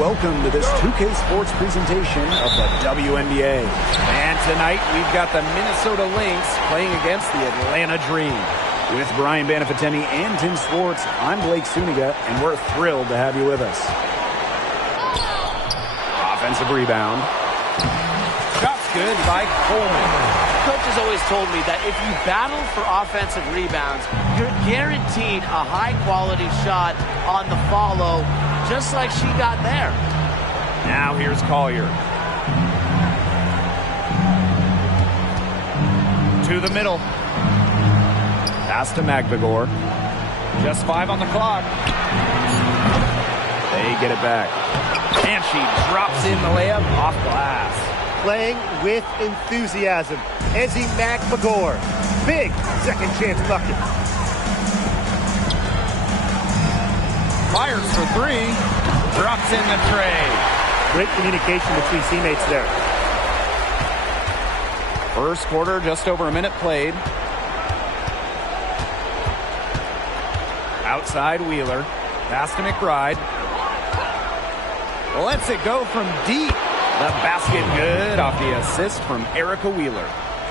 welcome to this 2K Sports presentation of the WNBA. And tonight we've got the Minnesota Lynx playing against the Atlanta Dream. With Brian Banafitemi and Tim Swartz, I'm Blake Suniga, and we're thrilled to have you with us. Offensive rebound. Shot's good by Coleman. Coach has always told me that if you battle for offensive rebounds, you're guaranteed a high-quality shot on the follow, just like she got there. Now here's Collier. To the middle. Pass to Magbegor. Just 5 on the clock. They get it back. And she drops in the layup off glass. Playing with enthusiasm. Ezi Magbegor. Big second chance bucket. Fires for 3. Drops in the tray. Great communication between teammates there. First quarter, just over a minute played. Outside Wheeler. Pass to McBride. Lets it go from deep. The basket good off the assist from Erica Wheeler.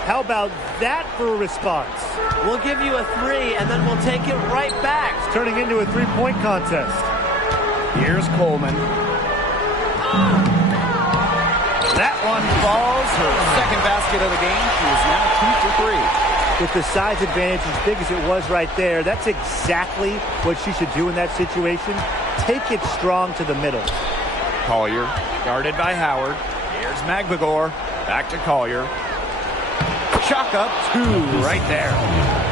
How about that for a response? We'll give you a 3, and then we'll take it right back. It's turning into a three-point contest. Here's Coleman. That one falls. Her second basket of the game. She is now 2 for 3. With the size advantage as big as it was right there, that's exactly what she should do in that situation. Take it strong to the middle. Collier, guarded by Howard. Here's Magbegor. Back to Collier. Chalk up 2 right there.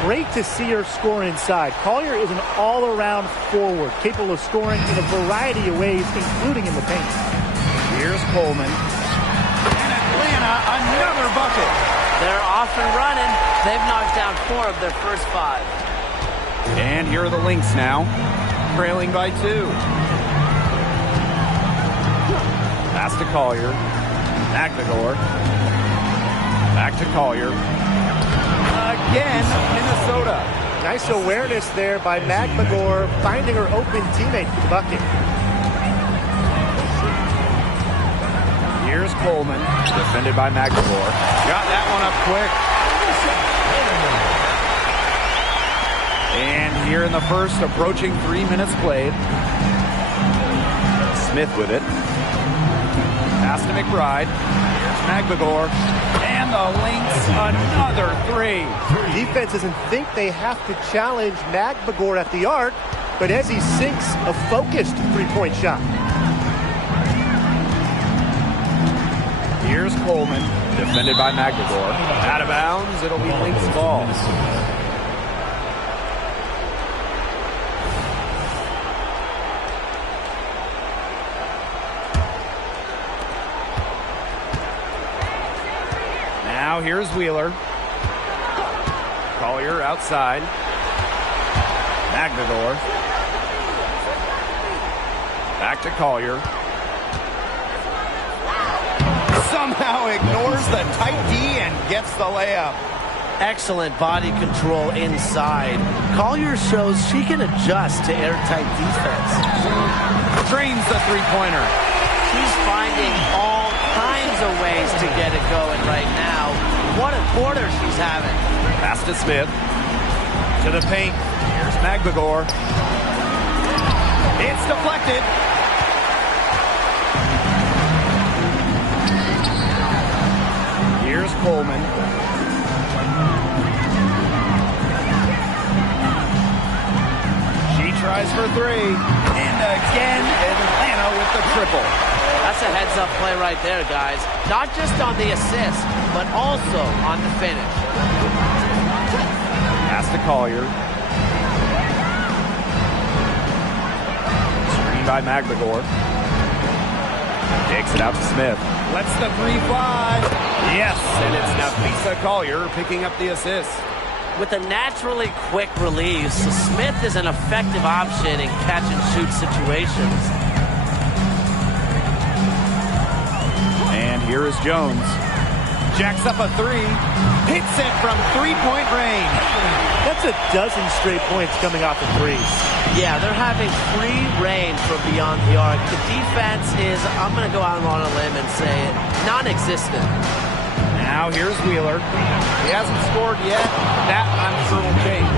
Great to see her score inside. Collier is an all-around forward, capable of scoring in a variety of ways, including in the paint. Here's Coleman. And Atlanta, another bucket. They're off and running. They've knocked down 4 of their first 5. And here are the Lynx now, trailing by 2. Pass to Collier. Magbegor. Back to Collier. Again, Minnesota. Nice awareness there by Magbegor, finding her open teammate for the bucket. Here's Coleman, defended by Magbegor. Got that one up quick. And here in the first, approaching 3 minutes played. Smith with it. Pass to McBride. Here's Magbegor. And the Lynx, another 3. Defense doesn't think they have to challenge Magbegor at the arc, but as he sinks a focused three-point shot. Here's Coleman, defended by Magbegor. Out of bounds, it'll be Lynx ball. Now here's Wheeler. Collier outside. Magbegor. Back to Collier. Somehow ignores the tight D and gets the layup. Excellent body control inside. Collier shows she can adjust to airtight defense. Drains the three-pointer. She's finding all kinds of ways to get it going right now. What a quarter she's having. Pass to Smith. To the paint. Here's Magbegor. It's deflected. Here's Coleman. She tries for 3. And again, Atlanta with the triple. That's a heads-up play right there, guys. Not just on the assist, but also on the finish. Pass to Collier. Screen by Magbegor. Takes it out to Smith. Lets the 3 fly. Yes, and it's Napheesa Collier picking up the assist. With a naturally quick release, Smith is an effective option in catch-and-shoot situations. And here is Jones. Jacks up a 3. Hits it from 3-point range. That That's a dozen straight points coming off the threes. Yeah, they're having free reign from beyond the arc. The defense is, I'm going to go out on a limb and say it, non-existent. Now here's Wheeler. He hasn't scored yet. That, I'm sure, will change.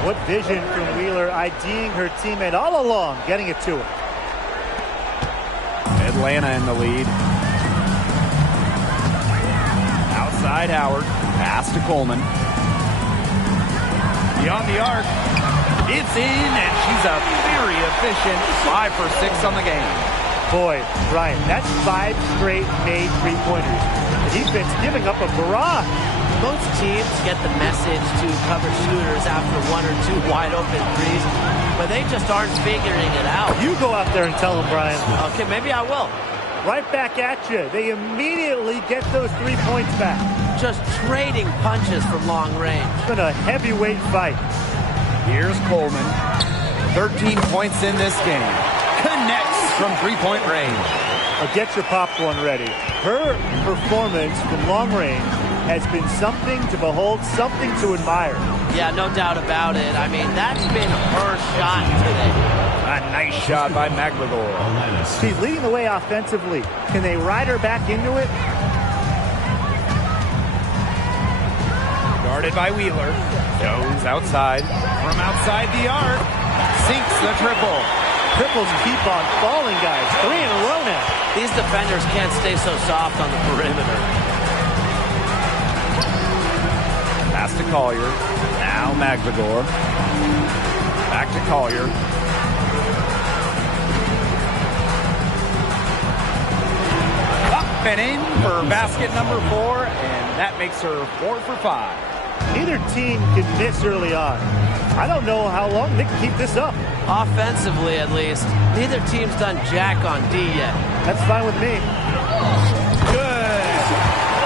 What vision from Wheeler, IDing her teammate all along, getting it to her. Atlanta in the lead. Outside Howard. Pass to Coleman. Beyond the arc. It's in, and she's a very efficient 5 for 6 on the game. Boy, Brian, that's 5 straight made three-pointers. The defense giving up a barrage. Most teams get the message to cover shooters after 1 or 2 wide-open threes, but they just aren't figuring it out. You go out there and tell them, Brian. Okay, maybe I will. Right back at you. They immediately get those 3 points back. Just trading punches from long range. It's been a heavyweight fight. Here's Coleman. 13 points in this game. Connects from three-point range. Get your popcorn ready. Her performance from long range has been something to behold, something to admire. Yeah, no doubt about it. I mean, that's been her shot today. A nice shot by McLegore. She's leading the way offensively. Can they ride her back into it? Guarded by Wheeler. Goes outside. From outside the arc. Sinks the triple. Triples keep on falling, guys. 3 in a row now. These defenders can't stay so soft on the perimeter. Pass to Collier. Now McLegore. Back to Collier. Up and in for basket number 4, and that makes her 4 for 5. Neither team can miss early on. I don't know how long they can keep this up. Offensively, at least. Neither team's done jack on D yet. That's fine with me. Good.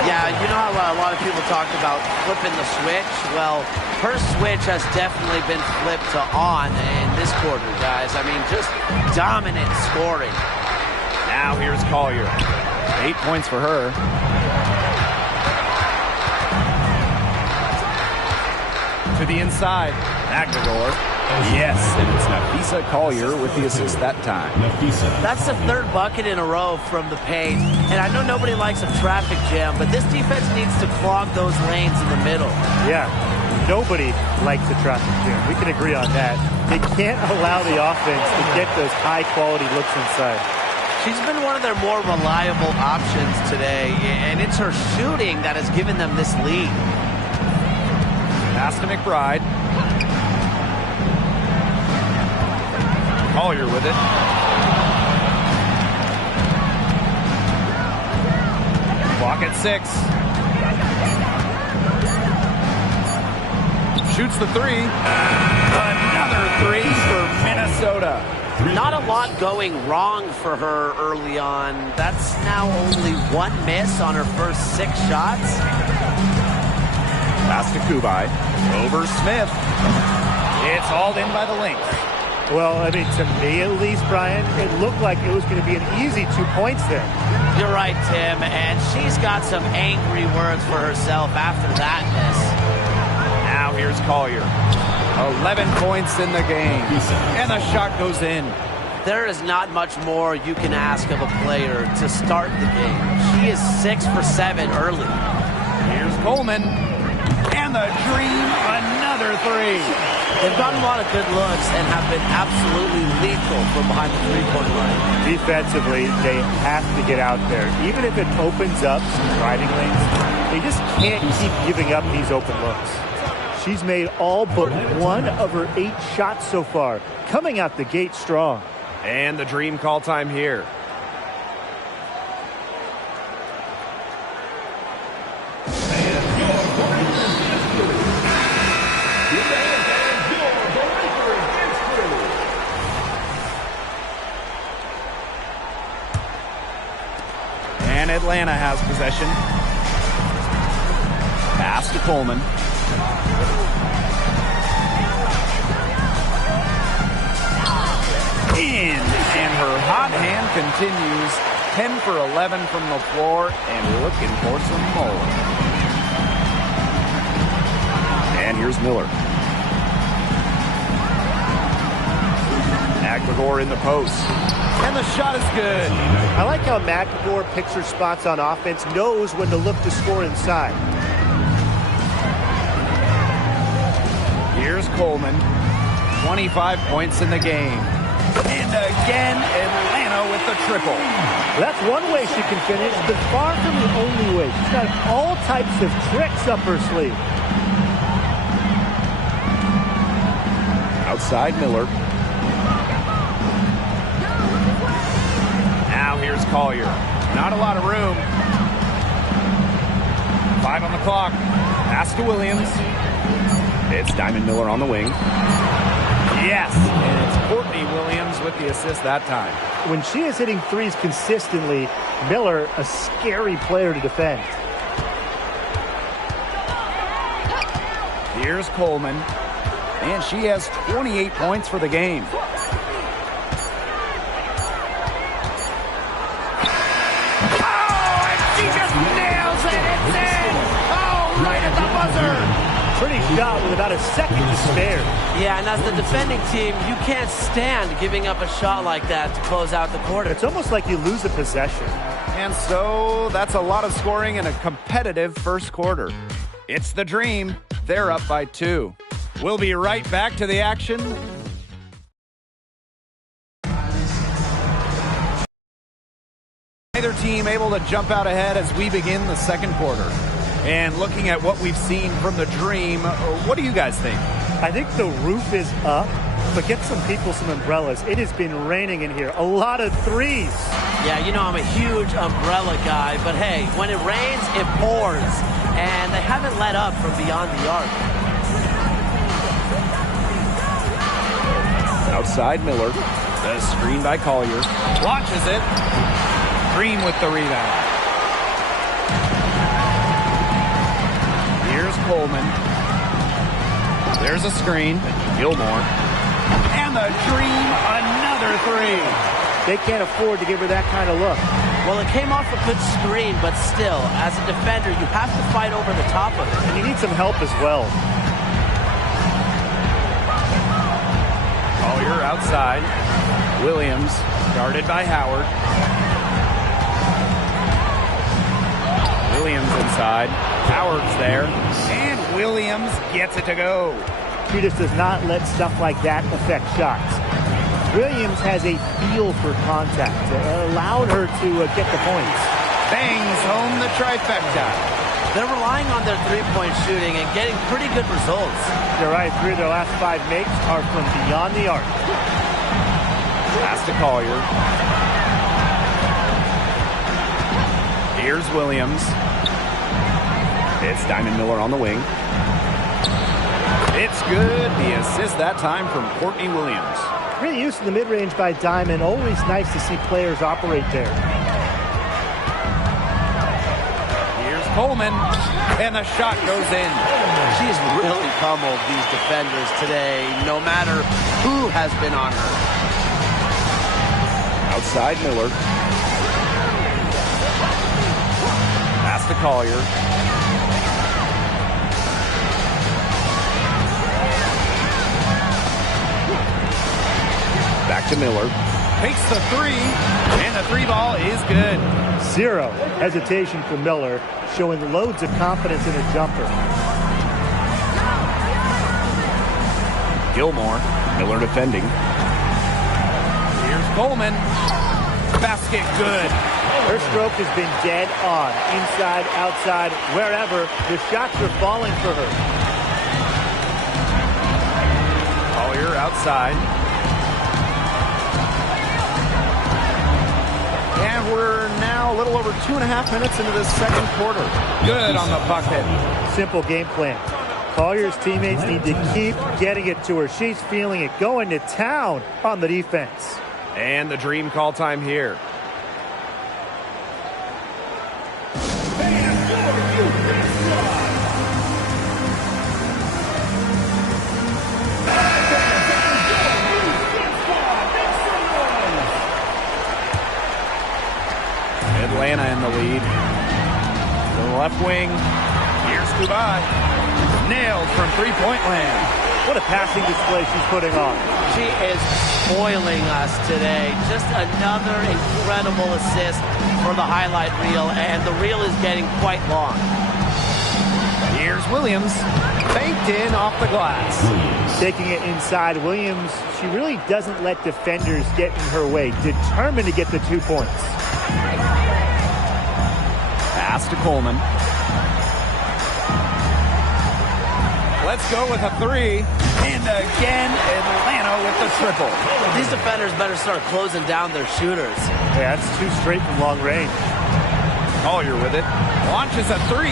Yeah, you know how a lot of people talked about flipping the switch? Well, her switch has definitely been flipped to on in this quarter, guys. I mean, just dominant scoring. Now here's Collier. 8 points for her. To the inside. McLegore. Yes, and it's Napheesa Collier with the assist that time. That's the 3rd bucket in a row from the paint. And I know nobody likes a traffic jam, but this defense needs to clog those lanes in the middle. Yeah, nobody likes a traffic jam. We can agree on that. They can't allow the offense to get those high-quality looks inside. She's been one of their more reliable options today, and it's her shooting that has given them this lead. Pass to McBride. Collier with it. Clock at 6. Shoots the 3. Another 3 for Minnesota. Not a lot going wrong for her early on. That's now only 1 miss on her first 6 shots. Pass to Kubai. Over Smith. It's hauled in by the Lynx. Well, I mean, to me at least, Brian, it looked like it was going to be an easy 2 points there. You're right, Tim, and she's got some angry words for herself after that miss. Now here's Collier. 11 points in the game, and the shot goes in. There is not much more you can ask of a player to start the game. She is 6 for 7 early. Here's Coleman, and the dream, another 3. They've gotten a lot of good looks and have been absolutely lethal from behind the three-point line. Defensively, they have to get out there. Even if it opens up some driving lanes, they just can't keep giving up these open looks. She's made all but 1 of her 8 shots so far, coming out the gate strong. And the dream call time here. And Atlanta has possession. Pass to Coleman. In, and her hot hand continues. 10 for 11 from the floor and looking for some more. And here's Miller. McGore in the post. And the shot is good. I like how McGore picks her spots on offense, knows when to look to score inside. Here's Coleman. 25 points in the game. And again, Atlanta with the triple. That's one way she can finish, but far from the only way. She's got all types of tricks up her sleeve. Outside Miller. Now here's Collier. Not a lot of room. 5 on the clock. Pass to Williams. It's Diamond Miller on the wing. Yes, and it's Courtney Williams with the assist that time. When she is hitting threes consistently, Miller, a scary player to defend. Here's Coleman, and she has 28 points for the game. Oh, and she just nails it. It's in. Oh, right at the buzzer. Pretty shot with about a second to spare. Yeah, and as the defending team, you can't stand giving up a shot like that to close out the quarter. It's almost like you lose a possession. And so that's a lot of scoring in a competitive first quarter. It's the Dream. They're up by 2. We'll be right back to the action. Neither team able to jump out ahead as we begin the second quarter. And looking at what we've seen from the Dream, what do you guys think? I think the roof is up, but get some people some umbrellas. It has been raining in here. A lot of threes. Yeah, you know I'm a huge umbrella guy, but hey, when it rains, it pours. And they haven't let up from beyond the arc. Outside Miller. The screen by Collier. Launches it. Dream with the rebound. Here's Coleman. There's a screen. Gilmore. And the Dream, another three. They can't afford to give her that kind of look. Well, it came off a good screen, but still, as a defender, you have to fight over the top of it. And you need some help as well. Collier outside. Williams, guarded by Howard. Williams inside. Howard's there. And Williams gets it to go. She just does not let stuff like that affect shots. Williams has a feel for contact. It allowed her to get the points. Bangs home the trifecta. They're relying on their three-point shooting and getting pretty good results. You're right. 3 of their last 5 makes are from beyond the arc. Pass to Collier. Here's Williams. It's Diamond Miller on the wing. It's good. The assist that time from Courtney Williams. Great use in the mid-range by Diamond. Always nice to see players operate there. Here's Coleman, and the shot goes in. She's really pummeled these defenders today, no matter who has been on her. Outside Miller. Pass to Collier. Back to Miller. Takes the three, and the three ball is good. Zero hesitation for Miller, showing loads of confidence in her jumper. Gilmore, Miller defending. Here's Coleman. Basket good. Her stroke has been dead on. Inside, outside, wherever. The shots are falling for her. Collier outside. And we're now a little over 2.5 minutes into this second quarter. Good on the bucket. Simple game plan. Collier's teammates need to keep getting it to her. She's feeling it, going to town on the defense. And the Dream call time here. Atlanta in the lead. To the left wing. Here's Dubai. Nailed from three-point land. What a passing display she's putting on. She is spoiling us today. Just another incredible assist for the highlight reel, and the reel is getting quite long. Here's Williams, baked in off the glass. Taking it inside, Williams, she really doesn't let defenders get in her way. Determined to get the 2 points. Pass to Coleman. Let's go with a 3. And again, Atlanta with the triple. These defenders better start closing down their shooters. Yeah, that's 2 straight from long range. Collier with it. Launches a 3.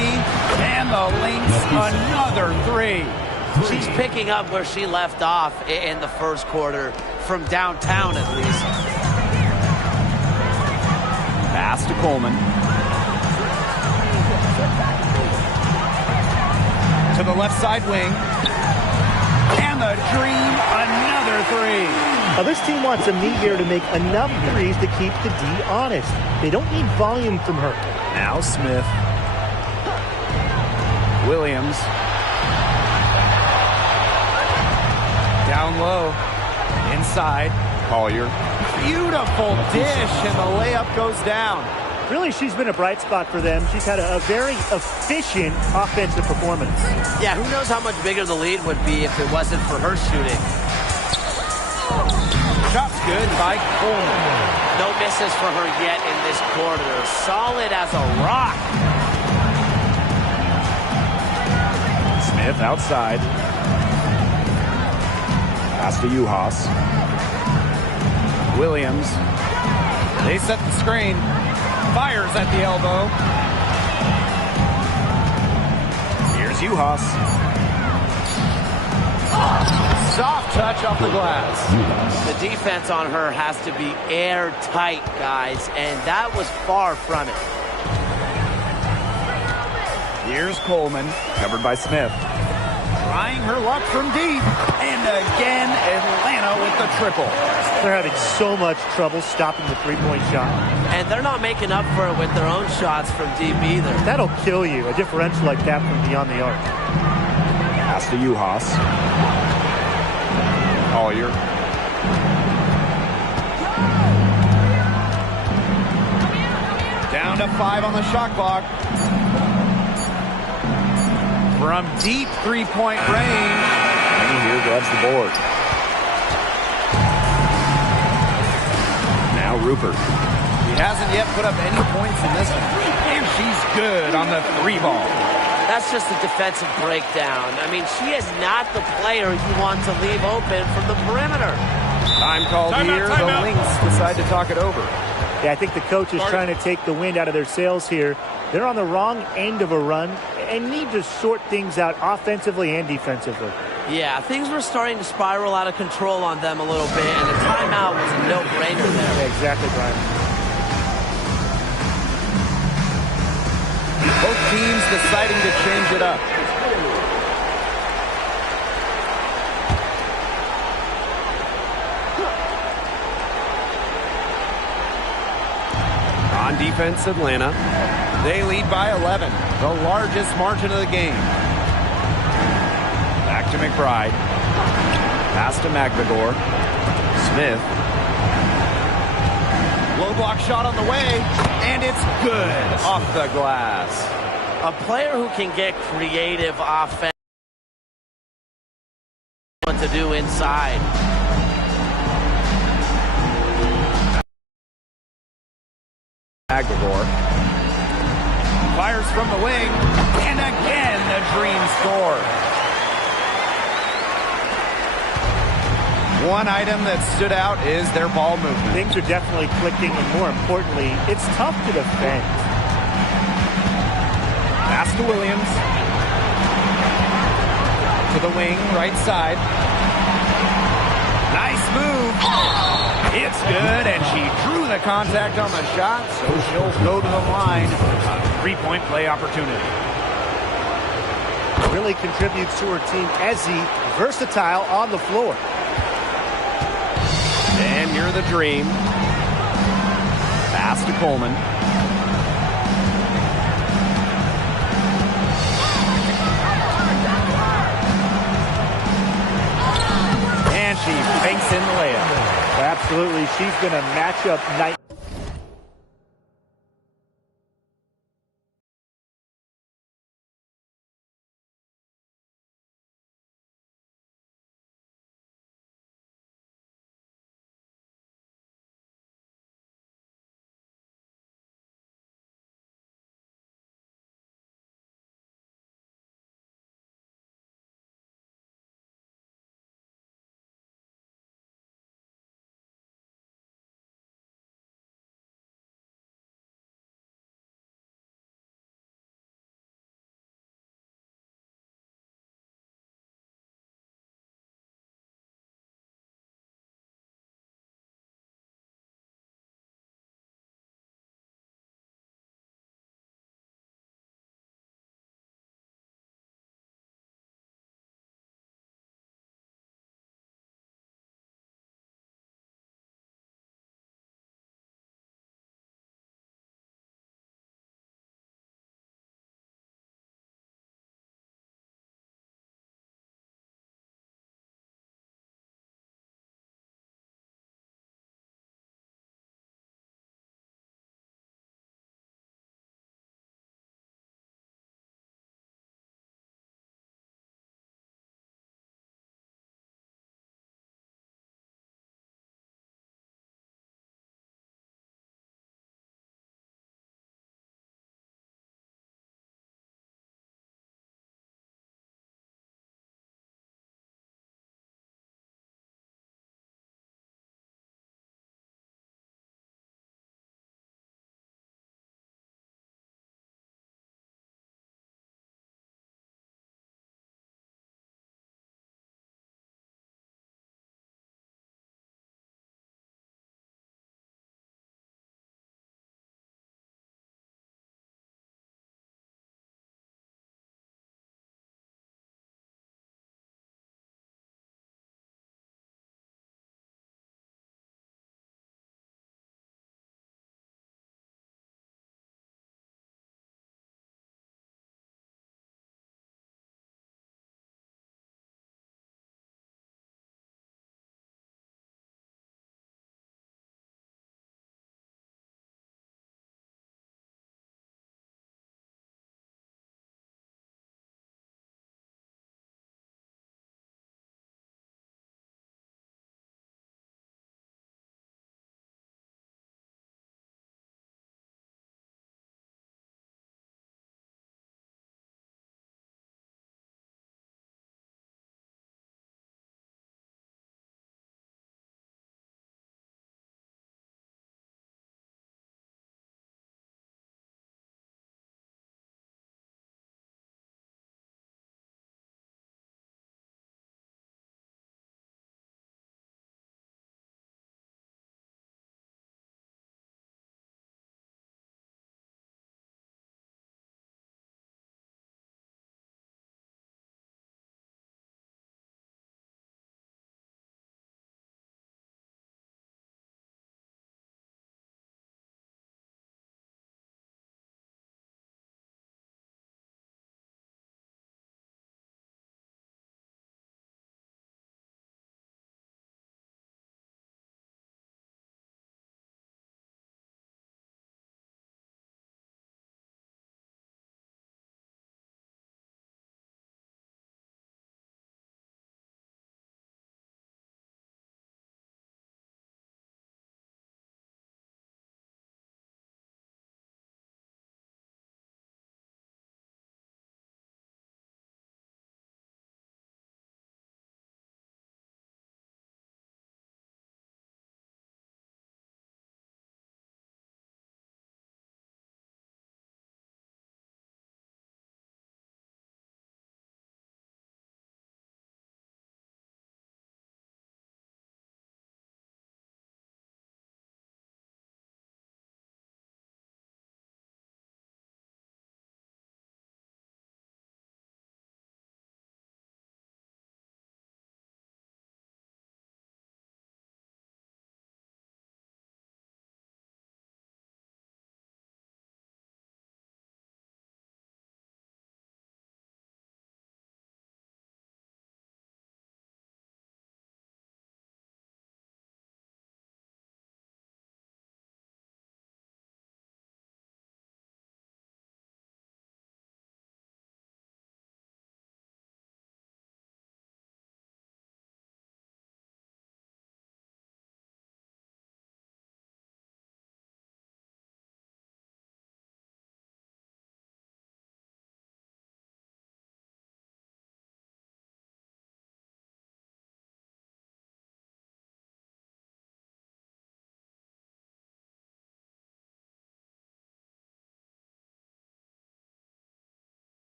And the Lynx another 3. She's picking up where she left off in the first quarter, from downtown at least. Pass to Coleman. To the left side wing. And the Dream, another 3. Now this team wants Amie here to make enough threes to keep the D honest. They don't need volume from her. Now Smith. Williams. Down low. Inside. Collier. Beautiful dish, and the layup goes down. Really, she's been a bright spot for them. She's had a very efficient offensive performance. Yeah, who knows how much bigger the lead would be if it wasn't for her shooting. Shot's good by Coleman. No misses for her yet in this quarter. Solid as a rock. Smith outside. Pass to Uhas. Williams. They set the screen. Fires at the elbow. Here's Uhas. Soft touch off the glass. The defense on her has to be airtight, guys, and that was far from it. Here's Coleman, covered by Smith. Trying her luck from deep. And again, Atlanta with the triple. They're having so much trouble stopping the three-point shot. And they're not making up for it with their own shots from deep either. That'll kill you, a differential like that from beyond the arc. Pass to Uhas. Collier. Down to 5 on the shot clock. From deep three-point range. And here grabs the board. Now Rupert. He hasn't yet put up any points in this one. And she's good on the 3-ball. That's just a defensive breakdown. I mean, she is not the player you want to leave open from the perimeter. Time called here. The Lynx decide to talk it over. Yeah, I think the coach is trying to take the wind out of their sails here. They're on the wrong end of a run and need to sort things out offensively and defensively. Yeah, things were starting to spiral out of control on them a little bit, and the timeout was a no-brainer there. Yeah, exactly, Brian. Both teams deciding to change it up. On defense, Atlanta. They lead by 11, the largest margin of the game. Back to McBride. Pass to Magdagor. Smith. Low block shot on the way, and it's good off the glass. A player who can get creative offense, what to do inside. Magdagor. Fires from the wing, and again the Dream score. One item that stood out is their ball movement. Things are definitely clicking, and more importantly, it's tough to defend. Pass to Williams. To the wing, right side. Nice move. It's good, and she drew the contact on the shot, so she'll go to the line. A three-point play opportunity. Really contributes to her team. Ezzy, versatile on the floor. And you're the Dream. Pass to Coleman. she banks in the layup. Absolutely. She's been a matchup night.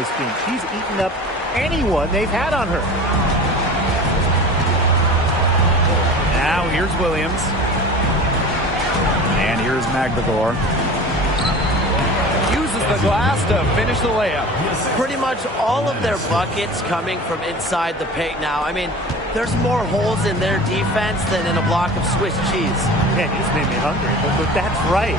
this game. She's eaten up anyone they've had on her. Now here's Williams. And here's Magdagor. Uses the glass to finish the layup. Pretty much all of their buckets coming from inside the paint now. I mean, there's more holes in their defense than in a block of Swiss cheese. Man, you just made me hungry. But that's right.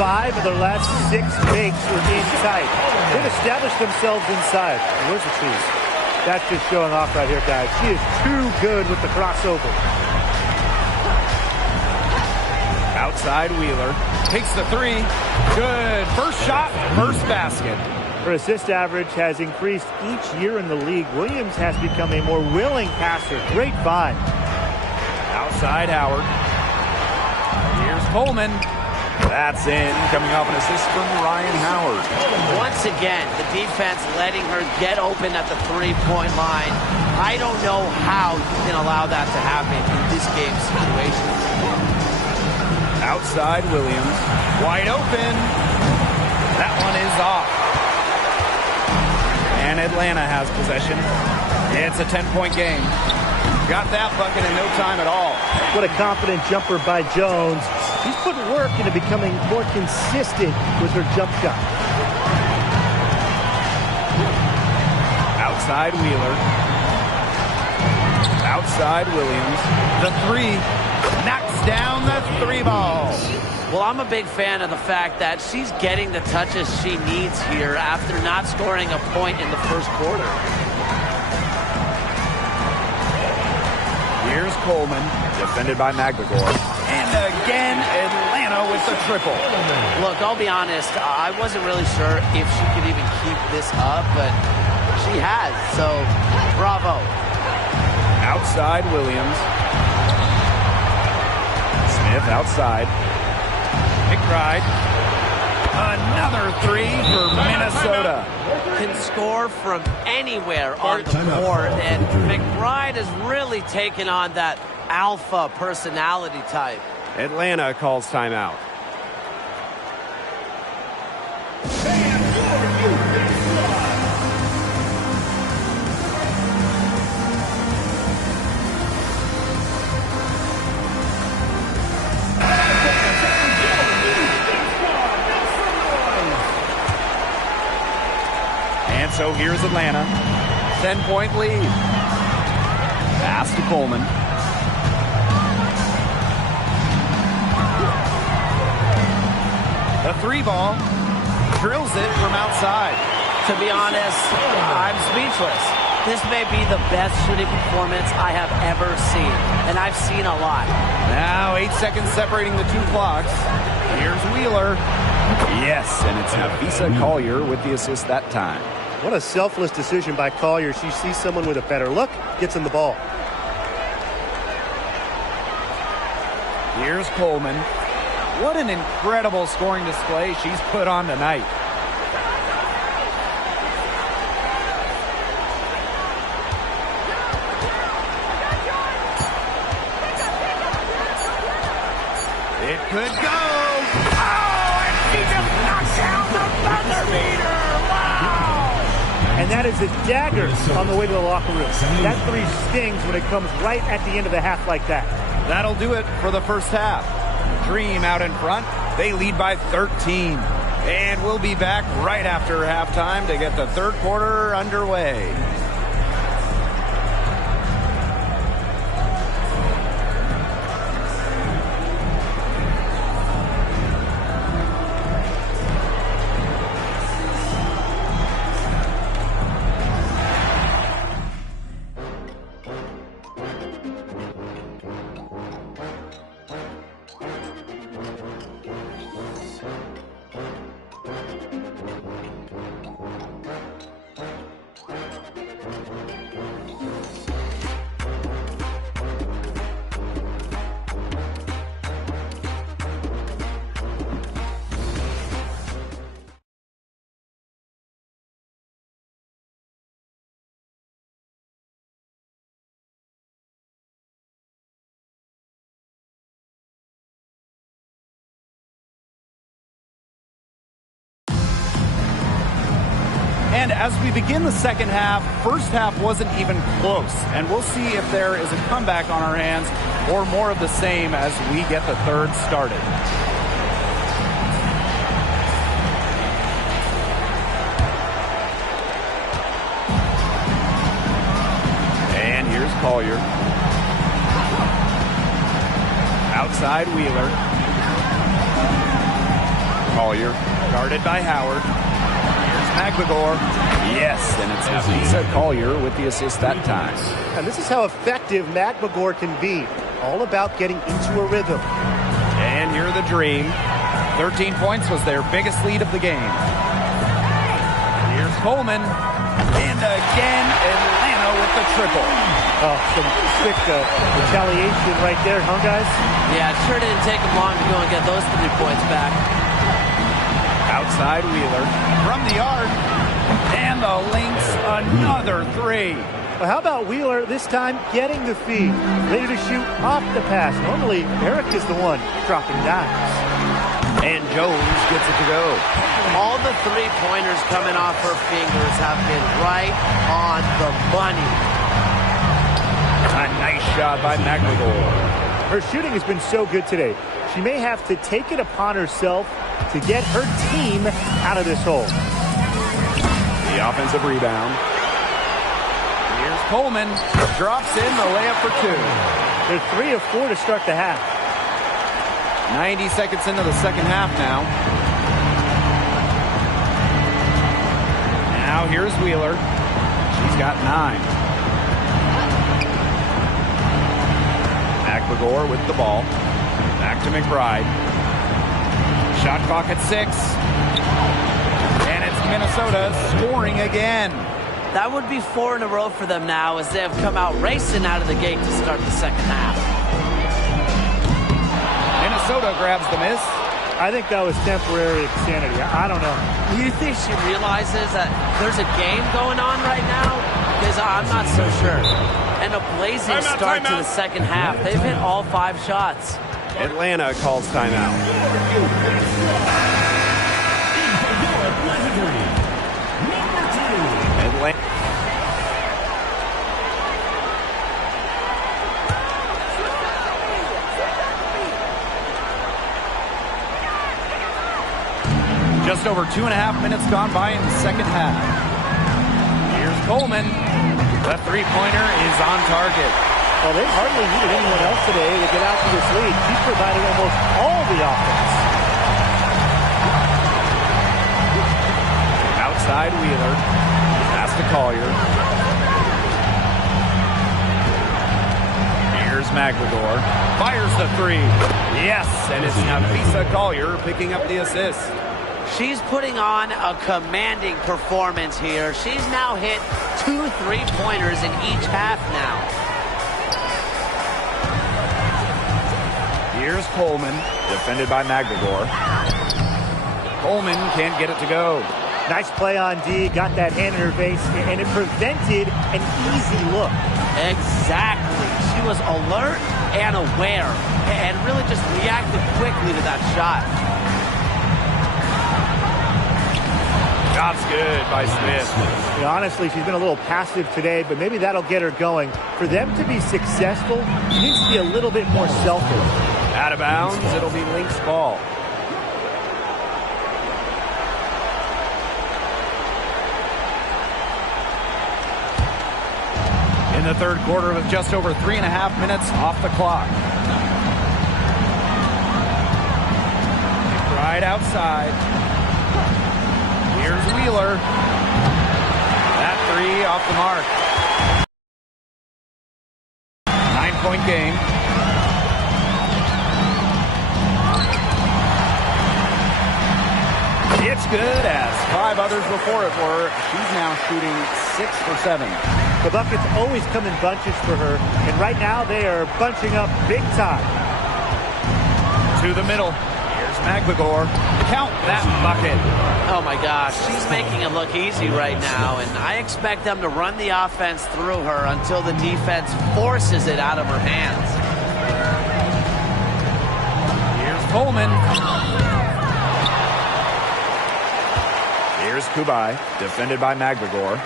5 of their last 6 makes were inside. They've established themselves inside. Where's the cheese? That's just showing off right here, guys. She is too good with the crossover. Outside Wheeler. Takes the 3. Good. First shot, first basket. Her assist average has increased each year in the league. Williams has become a more willing passer. Great find. Outside Howard. Here's Coleman. That's in. Coming off an assist from Ryan Howard. Once again, the defense letting her get open at the three-point line. I don't know how you can allow that to happen in this game situation. Outside Williams. Wide open. That one is off. And Atlanta has possession. It's a 10-point game. Got that bucket in no time at all. What a confident jumper by Jones. She's put work into becoming more consistent with her jump shot. Outside Wheeler. Outside Williams. The 3. Knocks down the 3 ball. Well, I'm a big fan of the fact that she's getting the touches she needs here after not scoring a point in the first quarter. Here's Coleman, defended by Magdagor. And again, Atlanta with the triple. Look, I'll be honest, I wasn't really sure if she could even keep this up, but she has, so bravo. Outside Williams. Smith outside. McBride. Another 3 for Minnesota. Can score from anywhere on the board, and McBride has really taken on that alpha personality type. Atlanta calls timeout. And so here's Atlanta. 10-point lead. Pass to Coleman. The 3 ball. Drills it from outside. To be honest, I'm speechless. This may be the best shooting performance I have ever seen, and I've seen a lot. Now 8 seconds separating the 2 clocks. Here's Wheeler. Yes, and it's Nafisa Collier with the assist that time. What a selfless decision by Collier. She sees someone with a better look, gets him the ball. Here's Coleman. What an incredible scoring display she's put on tonight. It could go. Oh, and she just knocked down the buzzer beater. Wow. And that is a dagger on the way to the locker room. That 3 stings when it comes right at the end of the half like that. That'll do it for the first half. Dream out in front. They lead by 13. And we'll be back right after halftime to get the third quarter underway. And as we begin the second half, first half wasn't even close. And we'll see if there is a comeback on our hands or more of the same as we get the third started. And here's Collier. Outside Wheeler. Collier guarded by Howard. McMagor. Yes, and it's Lisa Collier with the assist that time. And this is how effective McMagor can be. All about getting into a rhythm. And here the Dream. 13 points was their biggest lead of the game. Here's Coleman. And again, Atlanta with the triple. Oh, some quick retaliation right there, huh, guys? Yeah, it sure didn't take them long to go and get those 3 points back. Outside Wheeler from the arc, and the Lynx another 3. Well, how about Wheeler this time getting the feed, ready to shoot off the pass? Normally, Eric is the one dropping dimes. And Jones gets it to go. All the 3-pointers coming off her fingers have been right on the money. A nice shot by McMagor. Her shooting has been so good today. She may have to take it upon herself to get her team out of this hole. The offensive rebound. Here's Coleman. Drops in the layup for 2. They're 3 of 4 to start the half. 90 seconds into the second half now. Now here's Wheeler. She's got 9. McMagor with the ball. Back to McBride. Shot clock at 6. And it's Minnesota scoring again. That would be 4 in a row for them now as they have come out racing out of the gate to start the second half. Minnesota grabs the miss. I think that was temporary insanity. I don't know. Do you think she realizes that there's a game going on right now? Because I'm not so sure. And a blazing start to the second half. They've hit all 5 shots. Atlanta calls timeout. Atlanta. Just over 2.5 minutes gone by in the second half. Here's Coleman. The three-pointer is on target. Well, they hardly needed anyone else today to get out to this lead. She provided almost all the offense. Outside Wheeler. Pass to Collier. Here's McMagor. Fires the 3. Yes, and it's Nafisa Collier picking up the assist. She's putting on a commanding performance here. She's now hit 2 3-pointers in each half now. Here's Coleman, defended by McMagor. Coleman can't get it to go. Nice play on D, got that hand in her face, and it prevented an easy look. Exactly. She was alert and aware, and really just reacted quickly to that shot. Job's good by Smith. You know, honestly, she's been a little passive today, but maybe that'll get her going. For them to be successful, she needs to be a little bit more selfish. Out of bounds, it'll be Lynx ball. In the third quarter with just over 3.5 minutes off the clock. Right outside. Here's Wheeler. That 3 off the mark. 9-point game. It's good as 5 others before it were. She's now shooting 6 for 7. The buckets always come in bunches for her, and right now they are bunching up big time. To the middle. Here's McMagor. Count that bucket. Oh my gosh, she's making it look easy right now, and I expect them to run the offense through her until the defense forces it out of her hands. Here's Coleman. Here's Kubai, defended by Magligor.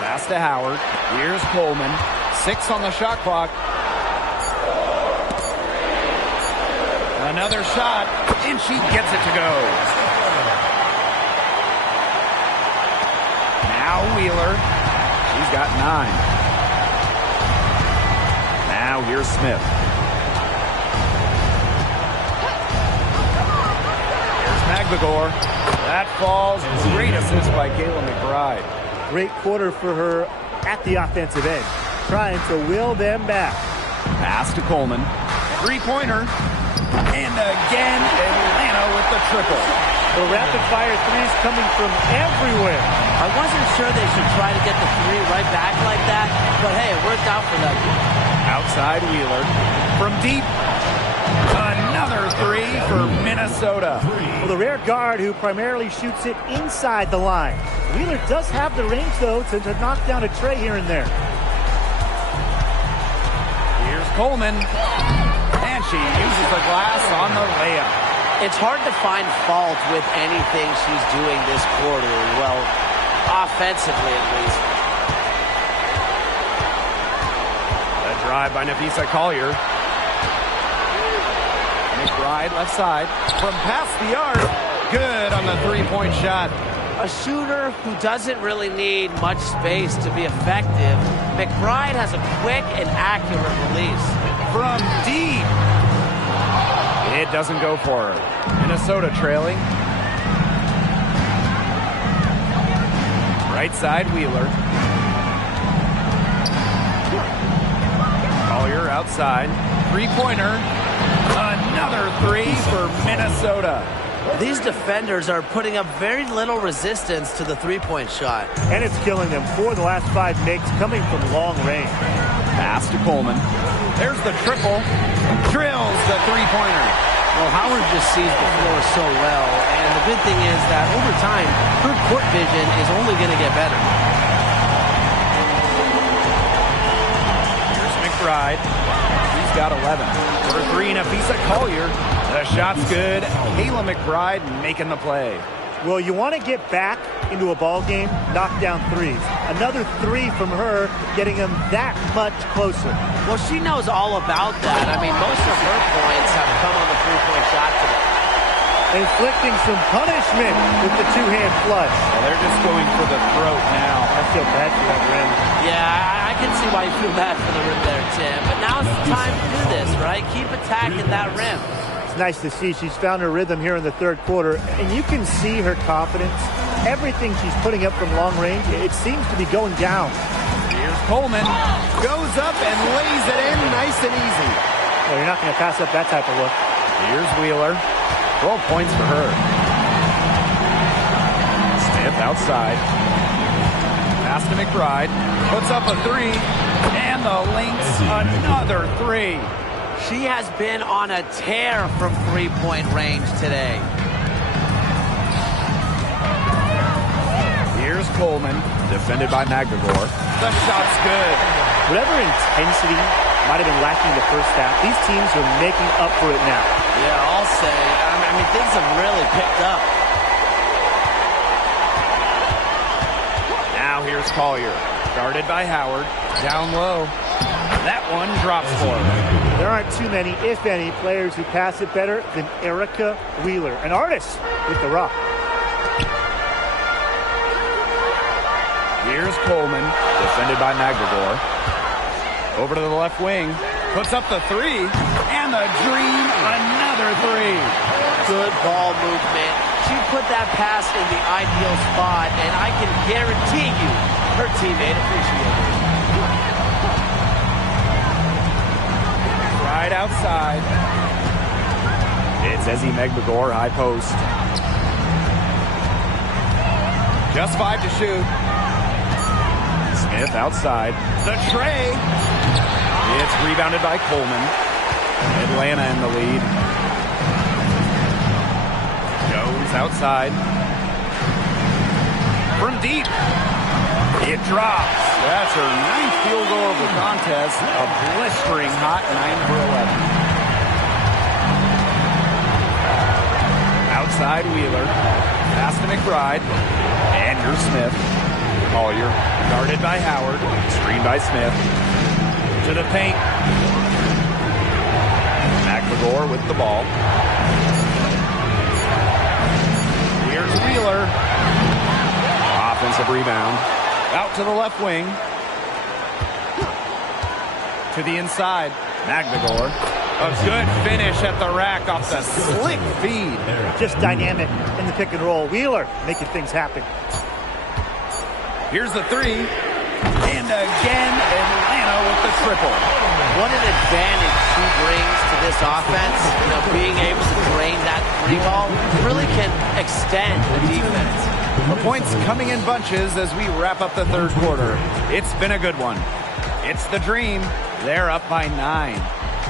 Pass to Howard. Here's Coleman. 6 on the shot clock. Another shot, and she gets it to go. Now Wheeler. She's got 9. Now here's Smith. Here's Magligor. That falls. Great assist by Kayla McBride. Great quarter for her at the offensive end, trying to will them back. Pass to Coleman. Three-pointer. And again, Atlanta with the triple. The rapid-fire threes coming from everywhere. I wasn't sure they should try to get the 3 right back like that, but hey, it worked out for them. Outside Wheeler. From deep. Another 3 for Minnesota. Well, the rare guard who primarily shoots it inside the line. Wheeler does have the range, though, to knock down a tray here and there. Here's Coleman. And she uses the glass on the layup. It's hard to find fault with anything she's doing this quarter. Well, offensively at least. A drive by Napheesa Collier. McBride left side. From past the arc. Good on the three-point shot. A shooter who doesn't really need much space to be effective, McBride has a quick and accurate release. From deep. It doesn't go for her. Minnesota trailing. Right side, Wheeler. Collier outside. Three-pointer. Another 3 for Minnesota. These defenders are putting up very little resistance to the three-point shot. And it's killing them. 4 of the last 5 makes coming from long range. Pass to Coleman. There's the triple. Drills the three-pointer. Well, Howard just sees the floor so well, and the good thing is that over time, her court vision is only going to get better. Here's McBride. He's got 11. For 3, Napheesa Collier. The shot's good. Kayla McBride making the play. Well, you want to get back into a ball game, knock down threes. Another 3 from her, getting them that much closer. Well, she knows all about that. I mean, most of her points have come on the three-point shot today. Inflicting some punishment with the 2-hand flush. Well, they're just going for the throat now. I feel bad for that rim. Yeah, I can see why you feel bad for the rim there, Tim. But now's the time to do this, right? Keep attacking that rim. It's nice to see she's found her rhythm here in the third quarter, and you can see her confidence. Everything she's putting up from long range, it seems to be going down. Here's Coleman. Goes up and lays it in nice and easy. Well, you're not going to pass up that type of look. Here's Wheeler. 12 points for her. Smith outside. Pass to McBride. Puts up a 3. And the Lynx another 3. She has been on a tear from three-point range today. Here's Coleman, defended by Magligor. The shot's good. Whatever intensity might have been lacking in the first half, these teams are making up for it now. Yeah, I'll say. I mean, things have really picked up. Now here's Collier, guarded by Howard. Down low. That one drops for him. There aren't too many, if any, players who pass it better than Erica Wheeler, an artist with the rock. Here's Coleman, defended by Magligor. Over to the left wing, puts up the 3, and the dream, another 3. Good ball movement. She put that pass in the ideal spot, and I can guarantee you her teammate appreciated it. Right outside. It's Ezi Magligor, high post. Just 5 to shoot. Smith outside. The tray. It's rebounded by Coleman. Atlanta in the lead. Jones outside. From deep. It drops. That's her 9th field goal of the contest. A blistering hot 9 for 11. Outside Wheeler. Pass to McBride. Here's Smith. Collier guarded by Howard. Screen by Smith. To the paint. McGregor with the ball. Here's Wheeler. Offensive rebound. Out to the left wing. To the inside. McGregor. A good finish at the rack off the slick feed. Just dynamic in the pick and roll. Wheeler making things happen. Here's the three. And again, Atlanta with the triple. What an advantage she brings to this offense. Being able to drain that three ball really can extend the defense. The points coming in bunches as we wrap up the third quarter. It's been a good one. It's the Dream. They're up by 9.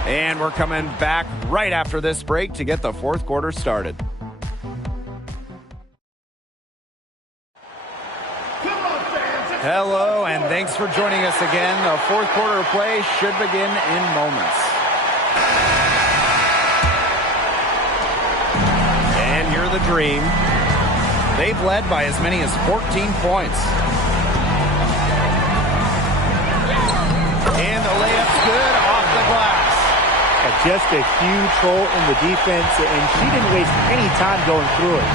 And we're coming back right after this break to get the fourth quarter started. Hello, and thanks for joining us again. The fourth quarter of play should begin in moments. And you're the Dream. They've led by as many as 14 points. And the layup's good off the glass. Just a huge hole in the defense, and she didn't waste any time going through it.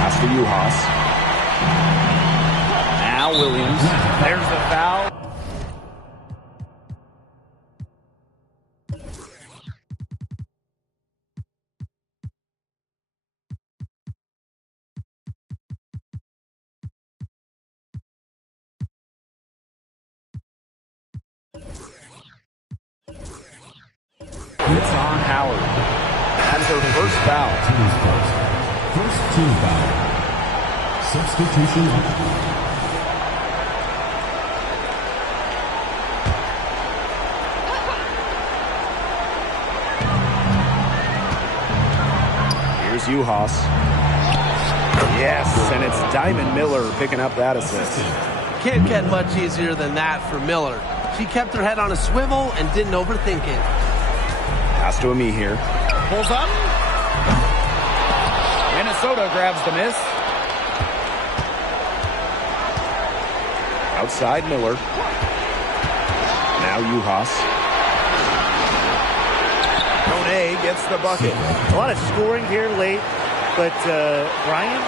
Pass to Uhas. Now Williams. There's the foul. It's on Howard. That's her first foul. First team foul. Substitution on. Here's Uhas. Yes, and it's Diamond Miller picking up that assist. Can't get much easier than that for Miller. She kept her head on a swivel and didn't overthink it. Pass to Ami here. Pulls up. Minnesota grabs the miss. Outside Miller. Now Uhas. Monet gets the bucket. A lot of scoring here late, but Brian,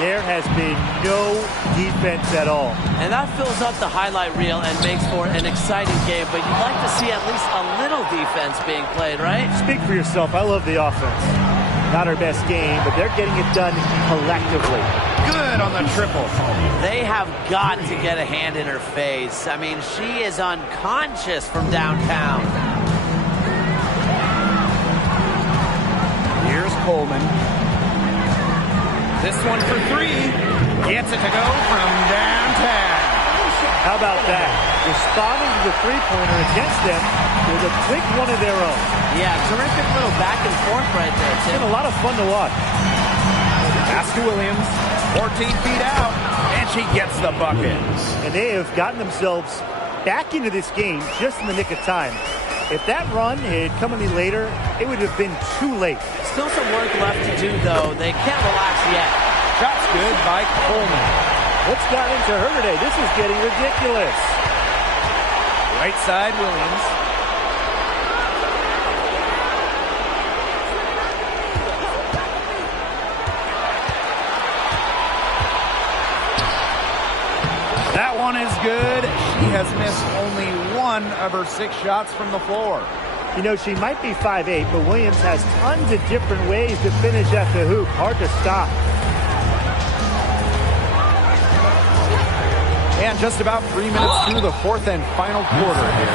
there has been no defense at all. And that fills up the highlight reel and makes for an exciting game, but you'd like to see at least a little defense being played, right? Speak for yourself. I love the offense. Not our best game, but they're getting it done collectively. Good on the triple. They have got to get a hand in her face. I mean, she is unconscious from downtown. Here's Coleman. This one for three. Gets it to go from downtown. How about that? Responding to the three-pointer against them with a quick one of their own. Yeah, terrific little back and forth right there, It's Tim. been a lot of fun to watch. Pass to Williams. 14 feet out. And she gets the bucket. And they have gotten themselves back into this game just in the nick of time. If that run had come any later, it would have been too late. Still some work left to do, though. They can't relax yet. Shot's good by Coleman. What's got into her today? This is getting ridiculous. Right side, Williams. That one is good. She has missed only one of her 6 shots from the floor. You know, she might be 5'8", but Williams has tons of different ways to finish at the hoop. Hard to stop. And just about 3 minutes through the fourth and final quarter here.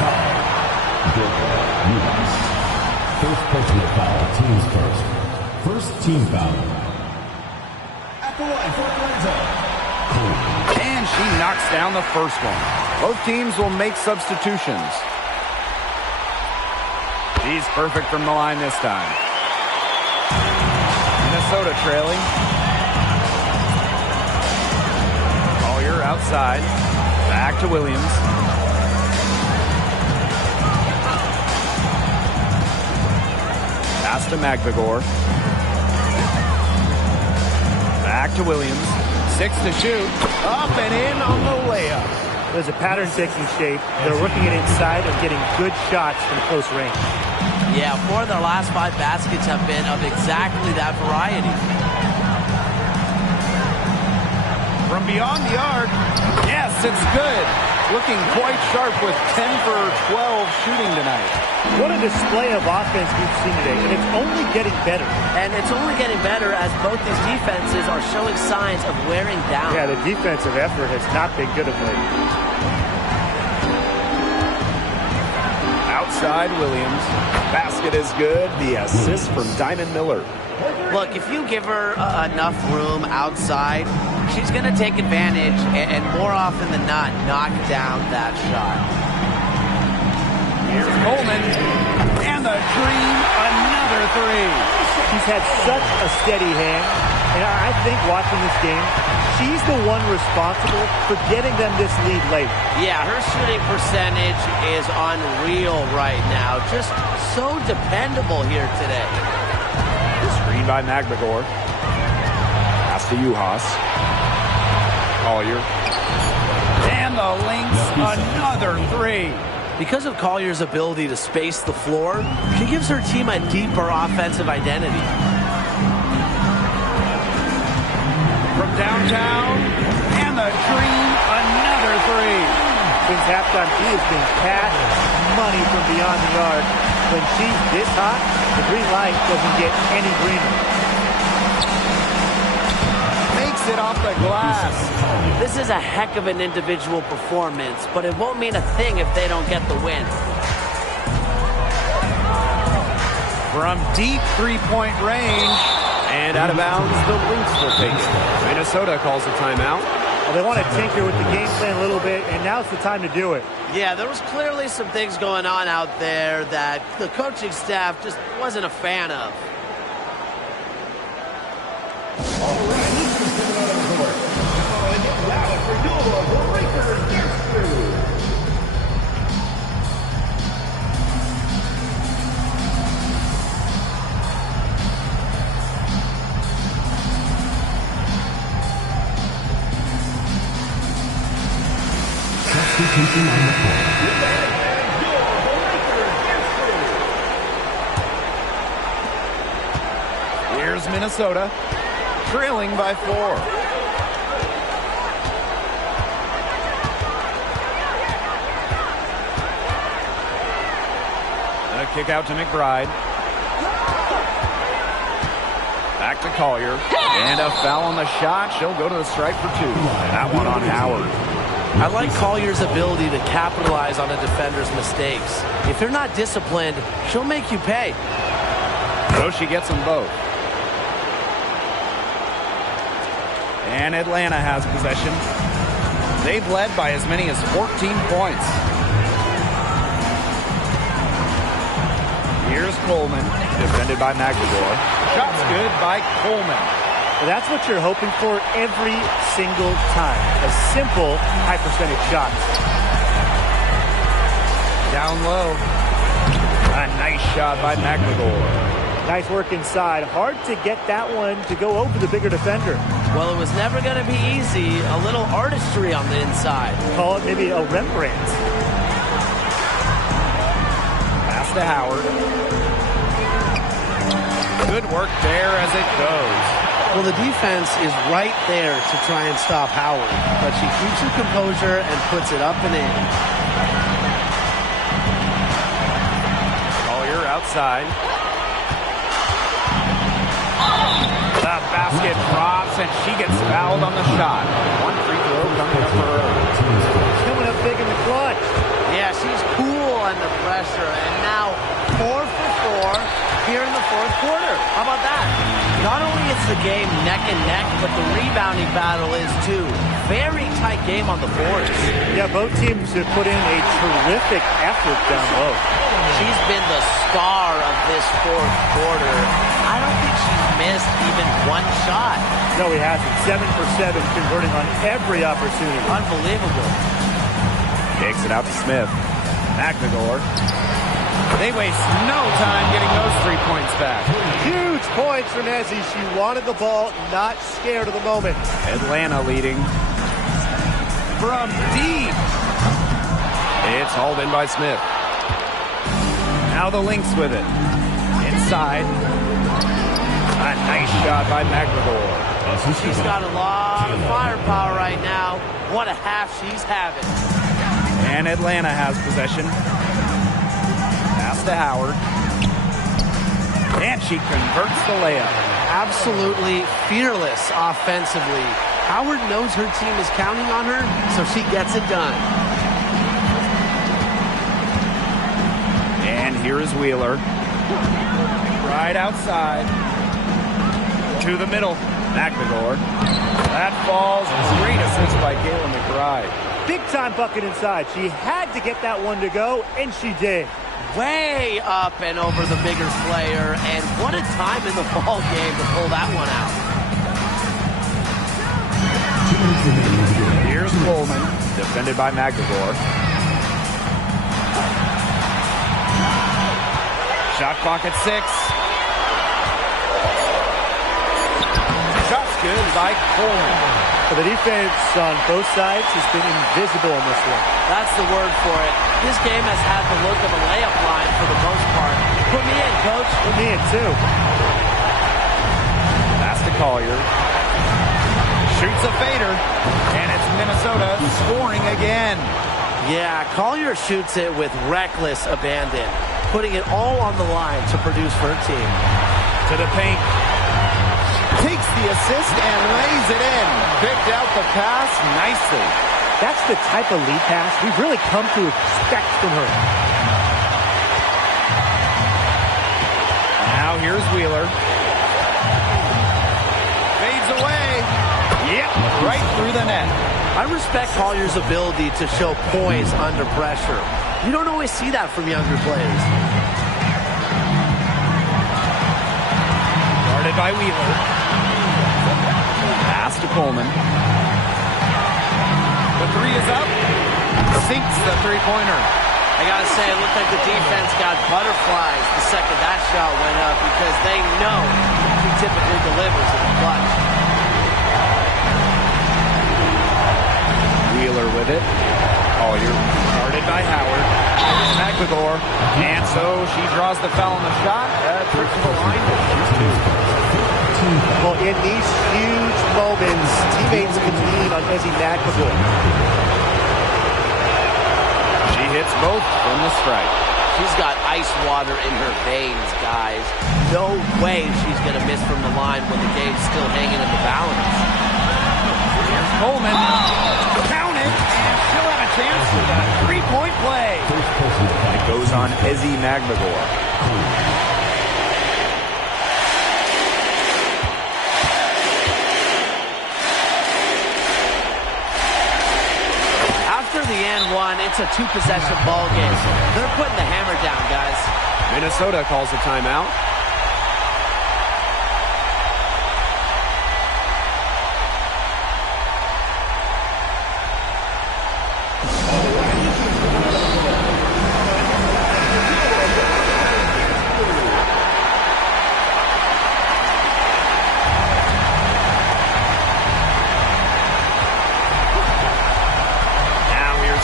First personal foul, team's first. First team foul. At the line for Atlanta. And she knocks down the first one. Both teams will make substitutions. She's perfect from the line this time. Minnesota trailing. Collier outside. Back to Williams. Pass to McGregor. Back to Williams. 6 to shoot. Up and in on the layup. There's a pattern taking shape. They're working it inside and getting good shots from close range. Yeah, 4 of their last 5 baskets have been of exactly that variety. From beyond the arc. Yes, it's good. Looking quite sharp with 10 for 12 shooting tonight. What a display of offense we've seen today, and it's only getting better. And it's only getting better as both these defenses are showing signs of wearing down. Yeah, the defensive effort has not been good of late. Outside Williams. Basket is good. The assist from Diamond Miller. Look, if you give her enough room outside, she's going to take advantage and more often than not knock down that shot. Here's Coleman. And the dream, another 3. She's had such a steady hand, and I think watching this game, she's the one responsible for getting them this lead late. Yeah, her shooting percentage is unreal right now. Just so dependable here today. Screen by Magdegor. Pass to Juhas. Collier. And the Lynx, another 3. Because of Collier's ability to space the floor, she gives her team a deeper offensive identity. From downtown, and the dream, another 3. Since halftime, she has been cash money from beyond the arc. When she's this hot, the green light doesn't get any greener. Makes it off the glass. This is a heck of an individual performance, but it won't mean a thing if they don't get the win. From deep three-point range, and out of bounds, the Lynx will take it. Minnesota calls a timeout. Well, they want to tinker with the game plan a little bit, and now's the time to do it. Yeah, there was clearly some things going on out there that the coaching staff just wasn't a fan of. Substitution on the court. Here's Minnesota, trailing by 4. A kick out to McBride. Back to Collier. And a foul on the shot. She'll go to the stripe for 2. And that one on Howard. I like Collier's ability to capitalize on a defender's mistakes. If they're not disciplined, she'll make you pay. So she gets them both. And Atlanta has possession. They've led by as many as 14 points. Here's Coleman, defended by Magdegor. Shot's good by Coleman. Well, that's what you're hoping for every single time. A simple, high-percentage shot. Down low. A nice shot by Magdegor. Nice work inside. Hard to get that one to go over the bigger defender. Well, it was never going to be easy. A little artistry on the inside. Call it maybe a Rembrandt. Pass to Howard. Good work there as it goes. Well, the defense is right there to try and stop Howard, but she keeps her composure and puts it up and in. Collier outside. The basket drops, and she gets fouled on the shot. One free throw coming up for her. Coming up big in the clutch. Yeah, she's cool under pressure, and now 4 for 4 here in the fourth quarter. How about that? Not only is the game neck and neck, but the rebounding battle is too. Very tight game on the boards. Yeah, both teams have put in a terrific effort down low. She's been the star of this fourth quarter. I don't think she's missed even one shot. No, he hasn't. 7 for 7, converting on every opportunity. Unbelievable. Takes it out to Smith. Magdegor. They waste no time getting those 3 points back. Huge points from Ezzy. She wanted the ball, not scared of the moment. Atlanta leading from deep. It's hauled in by Smith. Now the Lynx with it. Inside. A nice shot by McGregor. She's got a lot of firepower right now. What a half she's having. And Atlanta has possession. Pass to Howard. And she converts the layup. Absolutely fearless offensively. Howard knows her team is counting on her, so she gets it done. And here is Wheeler. Right outside. To the middle. McGregor. That falls. Great assist by Kayla McBride. Big time bucket inside. She had to get that one to go, and she did. Way up and over the bigger player, and what a time in the ball game to pull that one out. Here's Coleman, defended by McGregor. Shot clock at 6. Shot's good by Coleman. The defense on both sides has been invisible in this one. That's the word for it. This game has had the look of a layup line for the most part. Put me in, coach. Put me in, too. Pass to Collier. Shoots a fader. And it's Minnesota scoring again. Yeah, Collier shoots it with reckless abandon, putting it all on the line to produce for her team. To the paint. Takes the assist and lays it in. Picked out the pass nicely. That's the type of lead pass we've really come to expect from her. Now here's Wheeler. Fades away. Yep, right through the net. I respect Collier's ability to show poise under pressure. You don't always see that from younger players. Guarded by Wheeler. Pass to Coleman. The 3 is up. Sinks the three-pointer. I got to say, it looked like the defense got butterflies the second that shot went up because they know he typically delivers in the clutch. Wheeler with it. Collier guarded by Howard. Here's McGregor. And so she draws the foul on the shot. Trip to the line. Well, in these huge moments, teammates can lean on Ezzy McGregor. She hits both from the strike. She's got ice water in her veins, guys. No way she's going to miss from the line when the game's still hanging in the balance. Here's Coleman. Count it. And she'll have a chance for the three-point play. It goes on Ezzy McGregor. After the and one, it's a 2-possession ball game. They're putting the hammer down, guys. Minnesota calls a timeout.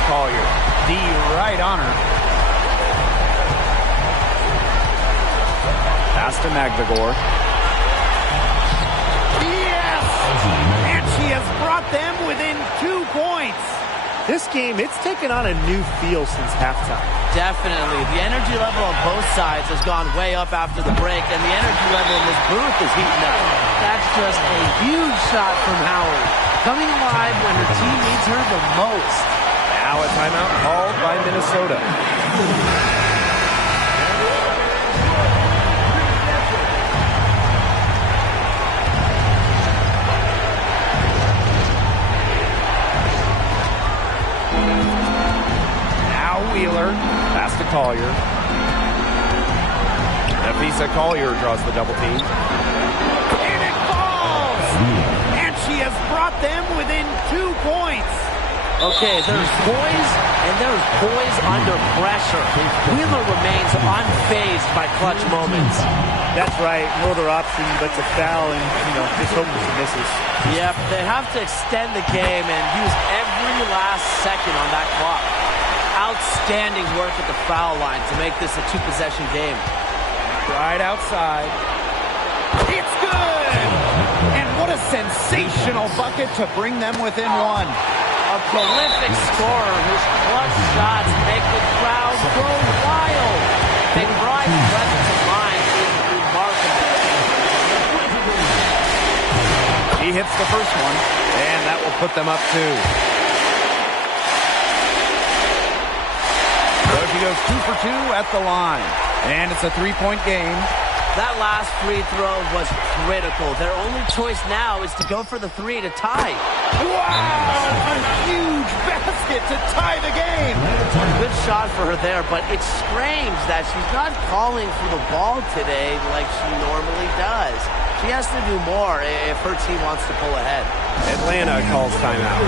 Collier. D right on her. Pass to McGregor. Yes! And she has brought them within 2 points. This game, it's taken on a new feel since halftime. Definitely. The energy level on both sides has gone way up after the break, and the energy level in this booth is heating up. That's just a huge shot from Howard, coming alive when her team needs her the most. Now a timeout called by Minnesota. Now Wheeler. Pass to Collier. Napisa Collier draws the double team. And it falls! And she has brought them within 2 points. Okay, there's poise, and there's poise under pressure. Wheeler remains unfazed by clutch moments. That's right. No other option but to foul and, just hope she misses. Yep, they have to extend the game and use every last second on that clock. Outstanding work at the foul line to make this a two-possession game. Right outside. It's good! And what a sensational bucket to bring them within one. A prolific scorer whose clutch shots make the crowd go wild. McBride's presence of mind is remarkable. He hits the first one, and that will put them up 2. So she goes 2 for 2 at the line. And it's a 3-point game. That last free throw was critical. Their only choice now is to go for the 3 to tie. Wow! A huge basket to tie the game. Good shot for her there, but it's strange that she's not calling for the ball today like she normally does. She has to do more if her team wants to pull ahead. Atlanta calls timeout.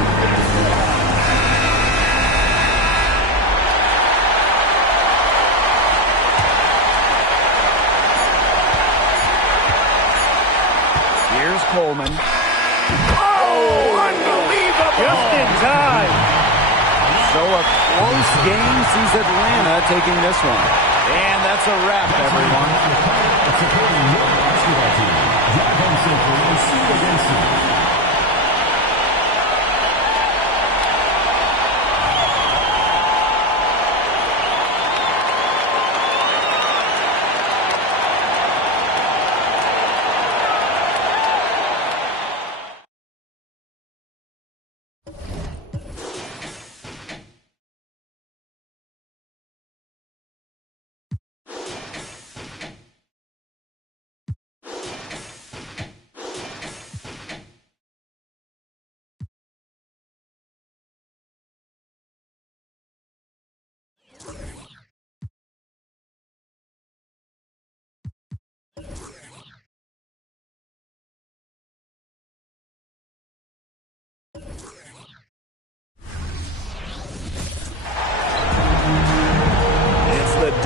Here's Coleman. Oh, unbelievable! Just in time. So a close game sees Atlanta taking this one. And that's a wrap, everyone. Supporting your basketball team. Drive home safely and see you again soon.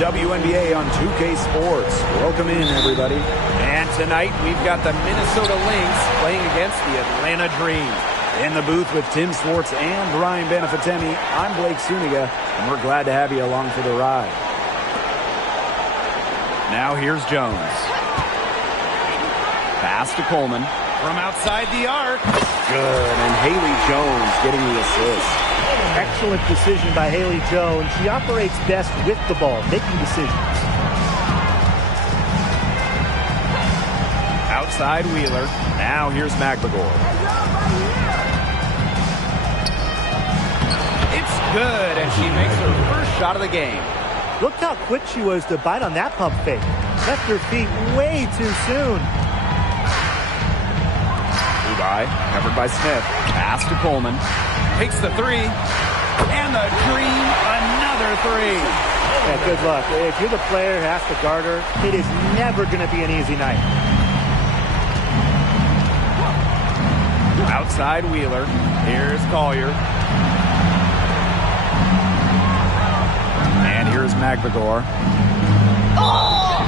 WNBA on 2K Sports. Welcome in, everybody. And tonight, we've got the Minnesota Lynx playing against the Atlanta Dream. In the booth with Tim Swartz and Brian Benefitemi, I'm Blake Suniga, and we're glad to have you along for the ride. Now here's Jones. Pass to Coleman. From outside the arc. Good, and Haley Jones getting the assist. Excellent decision by Haley Jones. She operates best with the ball, making decisions. Outside Wheeler. Now here's McBagor. It's good, and she makes her first shot of the game. Look how quick she was to bite on that pump fake. Left her feet way too soon. Ubai, covered by Smith. Pass to Coleman. Takes the 3. And the Dream, another 3. Yeah, good luck. If you're the player who has to guard her, it is never going to be an easy night. Outside Wheeler. Here's Collier. And here's McBagor. Oh!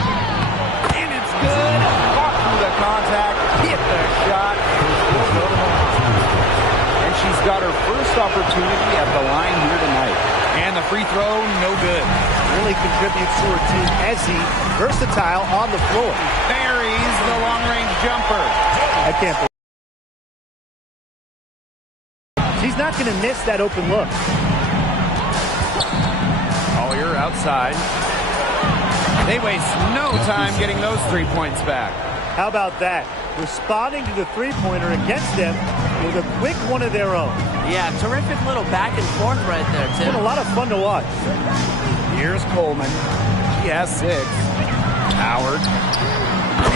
And it's good. Walk through the contact. Hit the shot. And she's got her first opportunity at the line here tonight. And the free throw, no good. Really contributes to her team. Ezzy, versatile on the floor. Buries the long-range jumper. I can't believe she's not going to miss that open look. Collier outside. They waste no time getting those 3 points back. How about that? Responding to the three-pointer against them with a quick one of their own. Yeah, terrific little back and forth right there, Tim. It's been a lot of fun to watch. Here's Coleman. She has 6. Howard.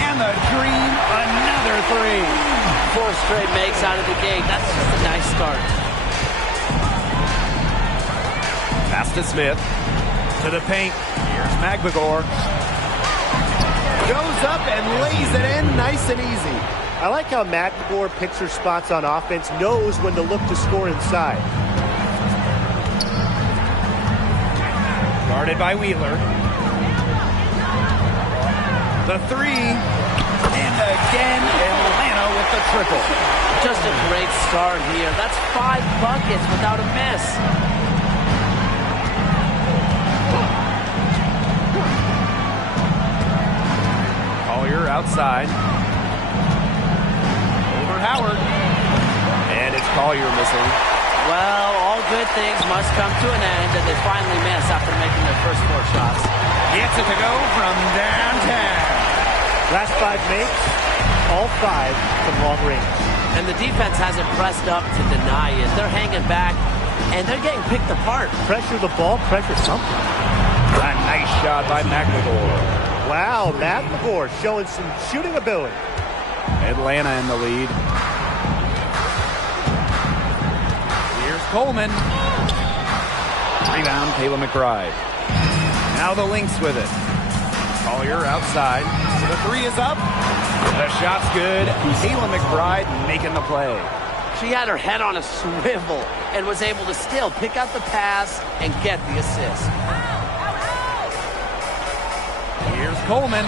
And the Dream, another 3. 4 straight makes out of the gate. That's just a nice start. Pass to Smith. To the paint. Here's McBagor. Goes up and lays it in nice and easy. I like how McBagor picks her spots on offense, knows when to look to score inside. Guarded by Wheeler. The three. And again, Atlanta with the triple. Just a great start here. That's 5 buckets without a miss. Collier outside. Over Howard. And it's Collier missing. Well, all good things must come to an end, and they finally miss after making their first 4 shots. Gets it to go from downtown. Last 5 makes, all 5 from long range. And the defense hasn't pressed up to deny it. They're hanging back, and they're getting picked apart. Pressure the ball, pressure something. A nice shot by McNagor. Wow, McNagor showing some shooting ability. Atlanta in the lead. Here's Coleman. Rebound, Kayla McBride. Now the Lynx with it. Collier outside. The three is up. The shot's good. Kayla McBride making the play. She had her head on a swivel and was able to still pick out the pass and get the assist. Here's Coleman.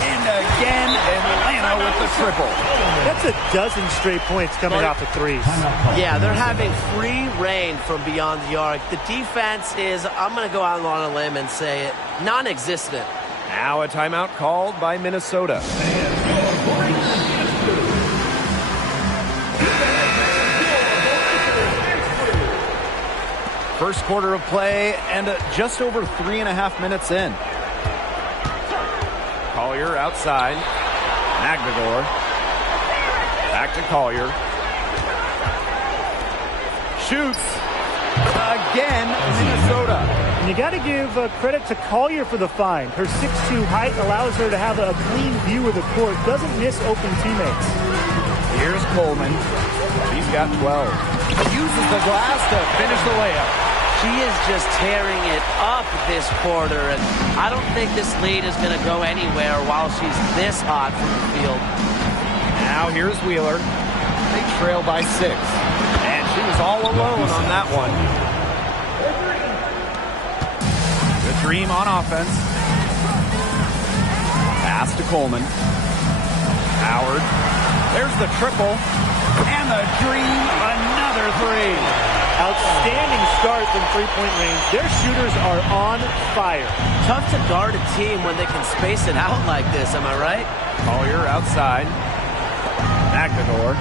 And again, Atlanta with the triple. That's a dozen straight points coming off of threes. Yeah, they're having free reign from beyond the arc. The defense is, I'm going to go out on a limb and say it, non-existent. Now a timeout called by Minnesota. First quarter of play and just over 3.5 minutes in. Collier outside. McNagor. Back to Collier. Shoots. Again, Minnesota. And you got to give credit to Collier for the find. Her 6'2" height allows her to have a clean view of the court. Doesn't miss open teammates. Here's Coleman. She's got 12. Uses the glass to finish the layup. She is just tearing it up this quarter, and I don't think this lead is going to go anywhere while she's this hot from the field. Now here's Wheeler. They trail by 6. And she was all alone on that one. The Dream on offense. Pass to Coleman. Howard. There's the triple. And the Dream, another 3. Outstanding start from three-point range. Their shooters are on fire. Tough to guard a team when they can space it out like this, am I right? Collier outside. McNagor.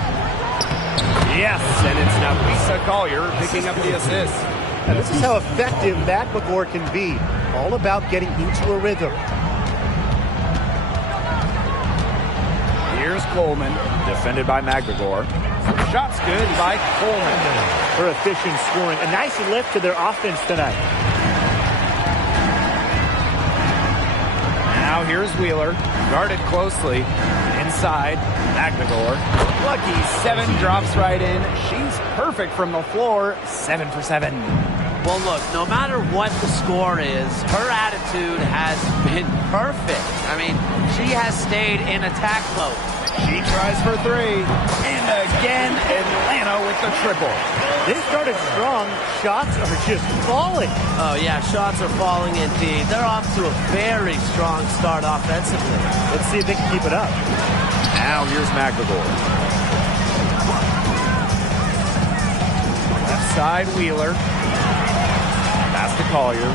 Yes, and it's now Lisa Collier picking up the assist. Now, this is how effective McNagor can be. All about getting into a rhythm. Here's Coleman, defended by McNagor. Shot's good by Coleman. Her efficient scoring. A nice lift to their offense tonight. Now here's Wheeler, guarded closely. Inside, McNagor. Lucky 7 drops right in. She's perfect from the floor. 7 for 7. Well, look, no matter what the score is, her attitude has been perfect. I mean, she has stayed in attack mode. She tries for 3. And again, Atlanta with the triple. They started strong. Shots are just falling. Oh, yeah, shots are falling indeed. They're off to a very strong start offensively. Let's see if they can keep it up. Now here's McNagor. Left side, Wheeler. Pass to Collier.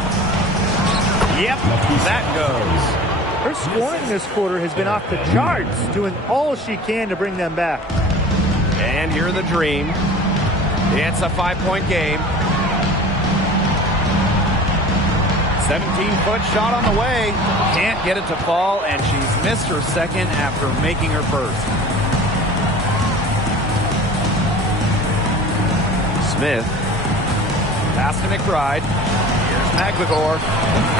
Yep, that goes. Her scoring this quarter has been off the charts, doing all she can to bring them back. And here are the Dream. It's a 5-point game. 17-foot shot on the way. Can't get it to fall, and she's missed her second after making her first. Smith. Pass to McBride. Here's McNagor.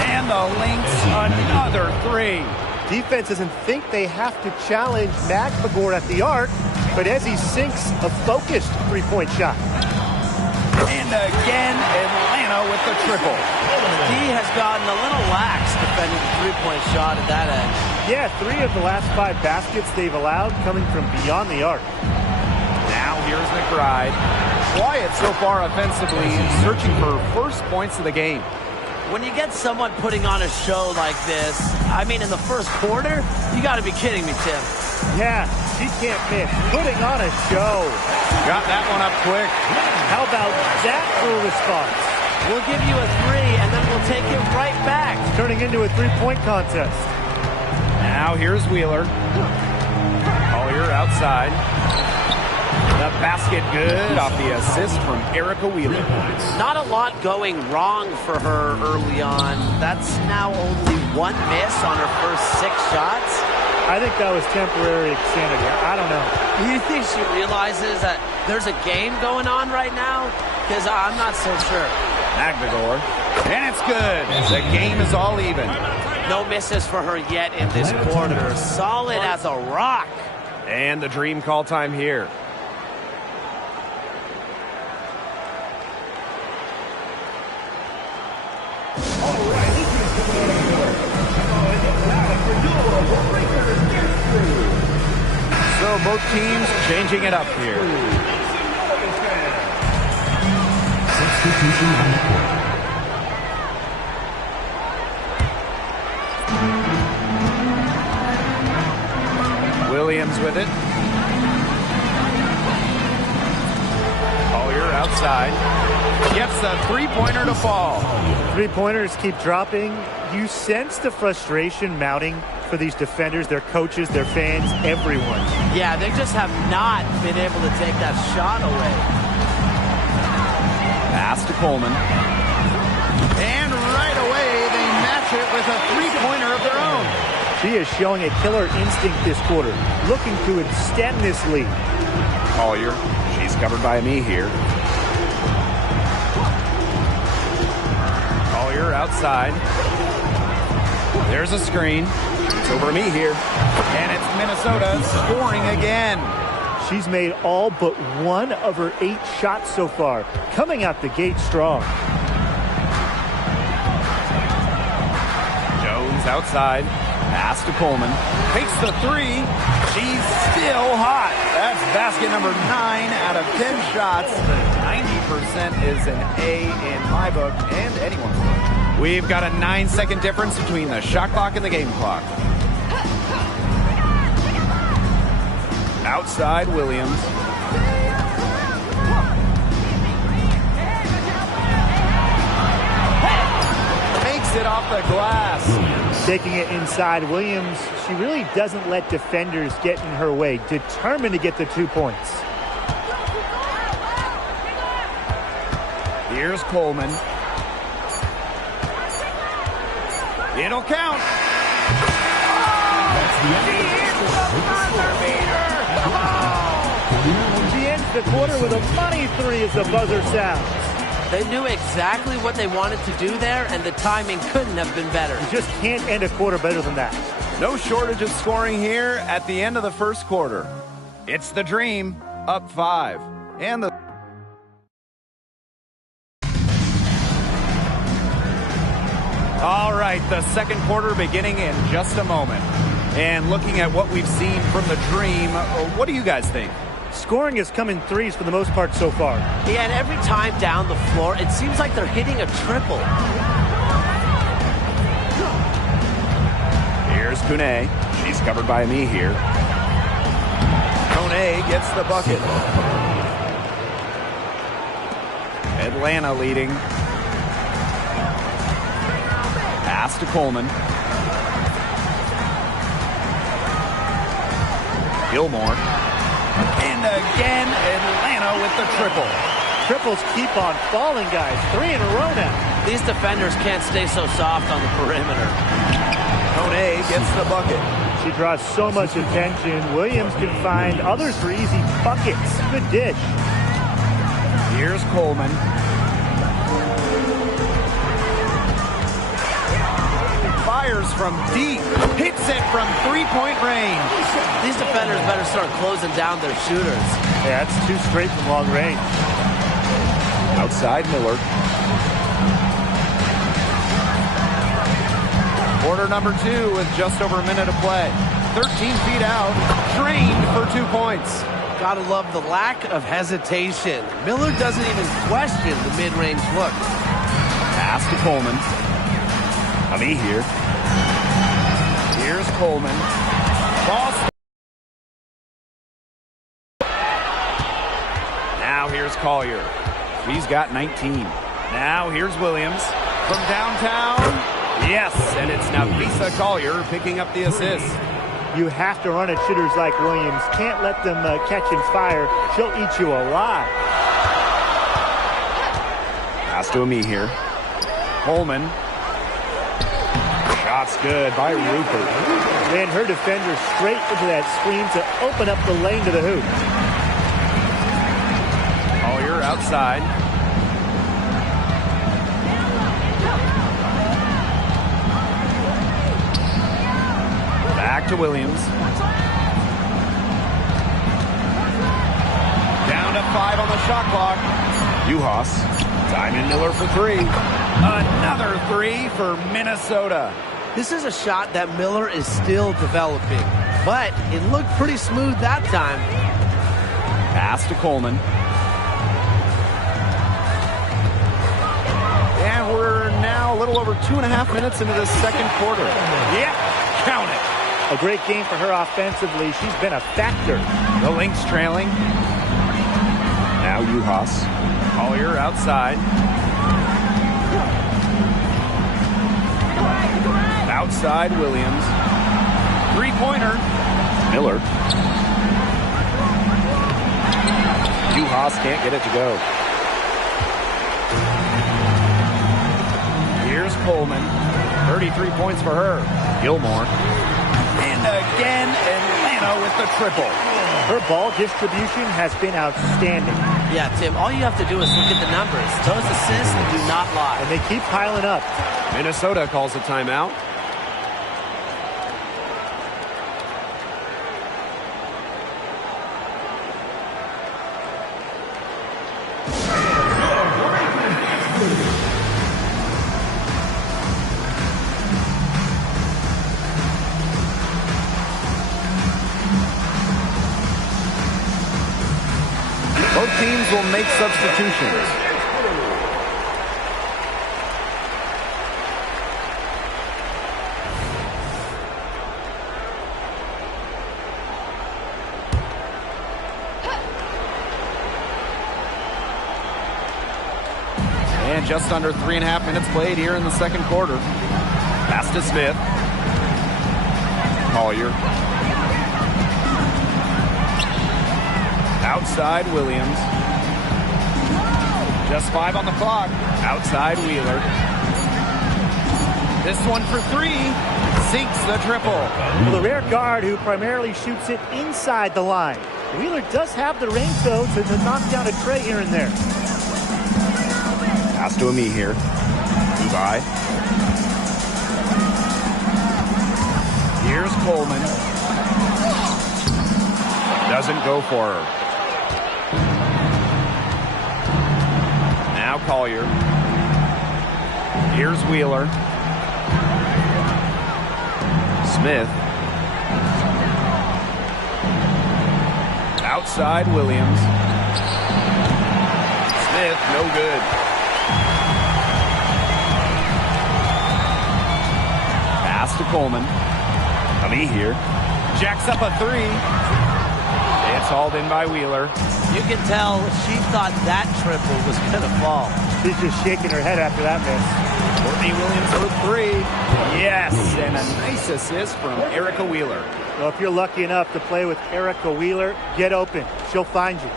And the Lynx, another 3. Defense doesn't think they have to challenge McNagor at the arc, but as he sinks a focused three-point shot. And again, Atlanta with the triple. D has gotten a little lax defending the three-point shot at that end. Yeah, 3 of the last 5 baskets they've allowed coming from beyond the arc. Now here's McBride. Quiet so far offensively, searching for first points of the game. when you get someone putting on a show like this, I mean, in the first quarter, you got to be kidding me, Tim. Yeah, she can't miss. Putting on a show. Got that one up quick. How about that for a response? We'll give you a 3, and then we'll take it right back. Turning into a three-point contest. Now here's Wheeler. Collier outside. The basket good off the assist from Erica Wheeler. Not a lot going wrong for her early on. That's now only 1 miss on her first 6 shots. I think that was temporary insanity. I don't know. Do you think she realizes that there's a game going on right now? Because I'm not so sure. Magdagor. And it's good. The game is all even. No misses for her yet in this quarter. Solid as a rock. And the dream call time here. So both teams changing it up here. Substitution on the court. Williams with it. Collier outside. Gets the three-pointer to fall. Three-pointers keep dropping. You sense the frustration mounting for these defenders, their coaches, their fans, everyone. Yeah, they just have not been able to take that shot away. Pass to Coleman. And right away, they match it with a three-pointer of their own. She is showing a killer instinct this quarter, looking to extend this lead. Collier, she's covered by me here. Collier outside. There's a screen. It's over me here. And it's Minnesota scoring again. She's made all but 1 of her 8 shots so far, coming out the gate strong. Jones outside. Pass to Coleman. Takes the 3. She's still hot. That's basket number 9 out of 10 shots. 90% is an A in my book and anyone's book. We've got a 9-second difference between the shot clock and the game clock. Outside Williams. Makes it off the glass. Taking it inside, Williams, she really doesn't let defenders get in her way. Determined to get the 2 points. Here's Coleman. It'll count. She ends the quarter with a money 3 as the buzzer sounds. They knew exactly what they wanted to do there, and the timing couldn't have been better. You just can't end a quarter better than that. No shortage of scoring here at the end of the first quarter. It's the Dream, up 5. And the... All right, the second quarter beginning in just a moment. And looking at what we've seen from the Dream, what do you guys think? Scoring has come in 3s for the most part so far. Yeah, and every time down the floor, it seems like they're hitting a triple. Here's Kune. She's covered by me here. Kone gets the bucket. Atlanta leading. Pass to Coleman. Gilmore. And again, Atlanta with the triple. Triples keep on falling, guys. 3 in a row now. These defenders can't stay so soft on the perimeter. Kone gets the bucket. She draws so much attention. Williams can find others for easy buckets. Good dish. Here's Coleman. Fires from deep. Hits it from three-point range. These defenders better start closing down their shooters. Yeah, that's 2 straight from long range. Outside Miller. Quarter number 2 with just over a minute to play. 13 feet out. Drained for 2 points. Gotta love the lack of hesitation. Miller doesn't even question the mid-range look. Pass to to Coleman. Ami here. Here's Coleman. Ball. Now here's Collier. He's got 19. Now here's Williams from downtown. Yes, and it's Napheesa Collier picking up the assist. You have to run at shooters like Williams. Can't let them catch and fire. She'll eat you alive. Pass to Ami here. Coleman. Shot's good by Rupert. Ran her defender straight into that screen to open up the lane to the hoop. Collier outside. Back to Williams. Down to 5 on the shot clock. Uhas. Diamond Miller for 3. Another 3 for Minnesota. This is a shot that Miller is still developing, but it looked pretty smooth that time. Pass to Coleman. And we're now a little over 2.5 minutes into the second quarter. Yep, count it. A great game for her offensively. She's been a factor. The Lynx trailing. Now Uhas. Collier outside. Outside Williams. Three-pointer. Miller. Uhas can't get it to go. Here's Coleman. 33 points for her. Gilmore. And again, Atlanta with the triple. Her ball distribution has been outstanding. Yeah, Tim, all you have to do is look at the numbers. Those assists do not lie. And they keep piling up. Minnesota calls a timeout. Both teams will make substitutions. And just under 3.5 minutes played here in the second quarter. Pass to Smith. Collier. Outside Williams. Just 5 on the clock. Outside Wheeler. This one for 3. Sinks the triple. Well, the rare guard who primarily shoots it inside the line. Wheeler does have the range, though, to knock down a tray here and there. Pass to Ami here. Levi. Here's Coleman. Doesn't go for her. Now Collier. Here's Wheeler. Smith. Outside Williams. Smith, no good. Pass to Coleman. Ami here. Jacks up a 3. It's hauled in by Wheeler. You can tell she thought that triple was going to fall. She's just shaking her head after that miss. Courtney Williams for 3. Yes, and a nice assist from Erica Wheeler. Well, if you're lucky enough to play with Erica Wheeler, get open. She'll find you.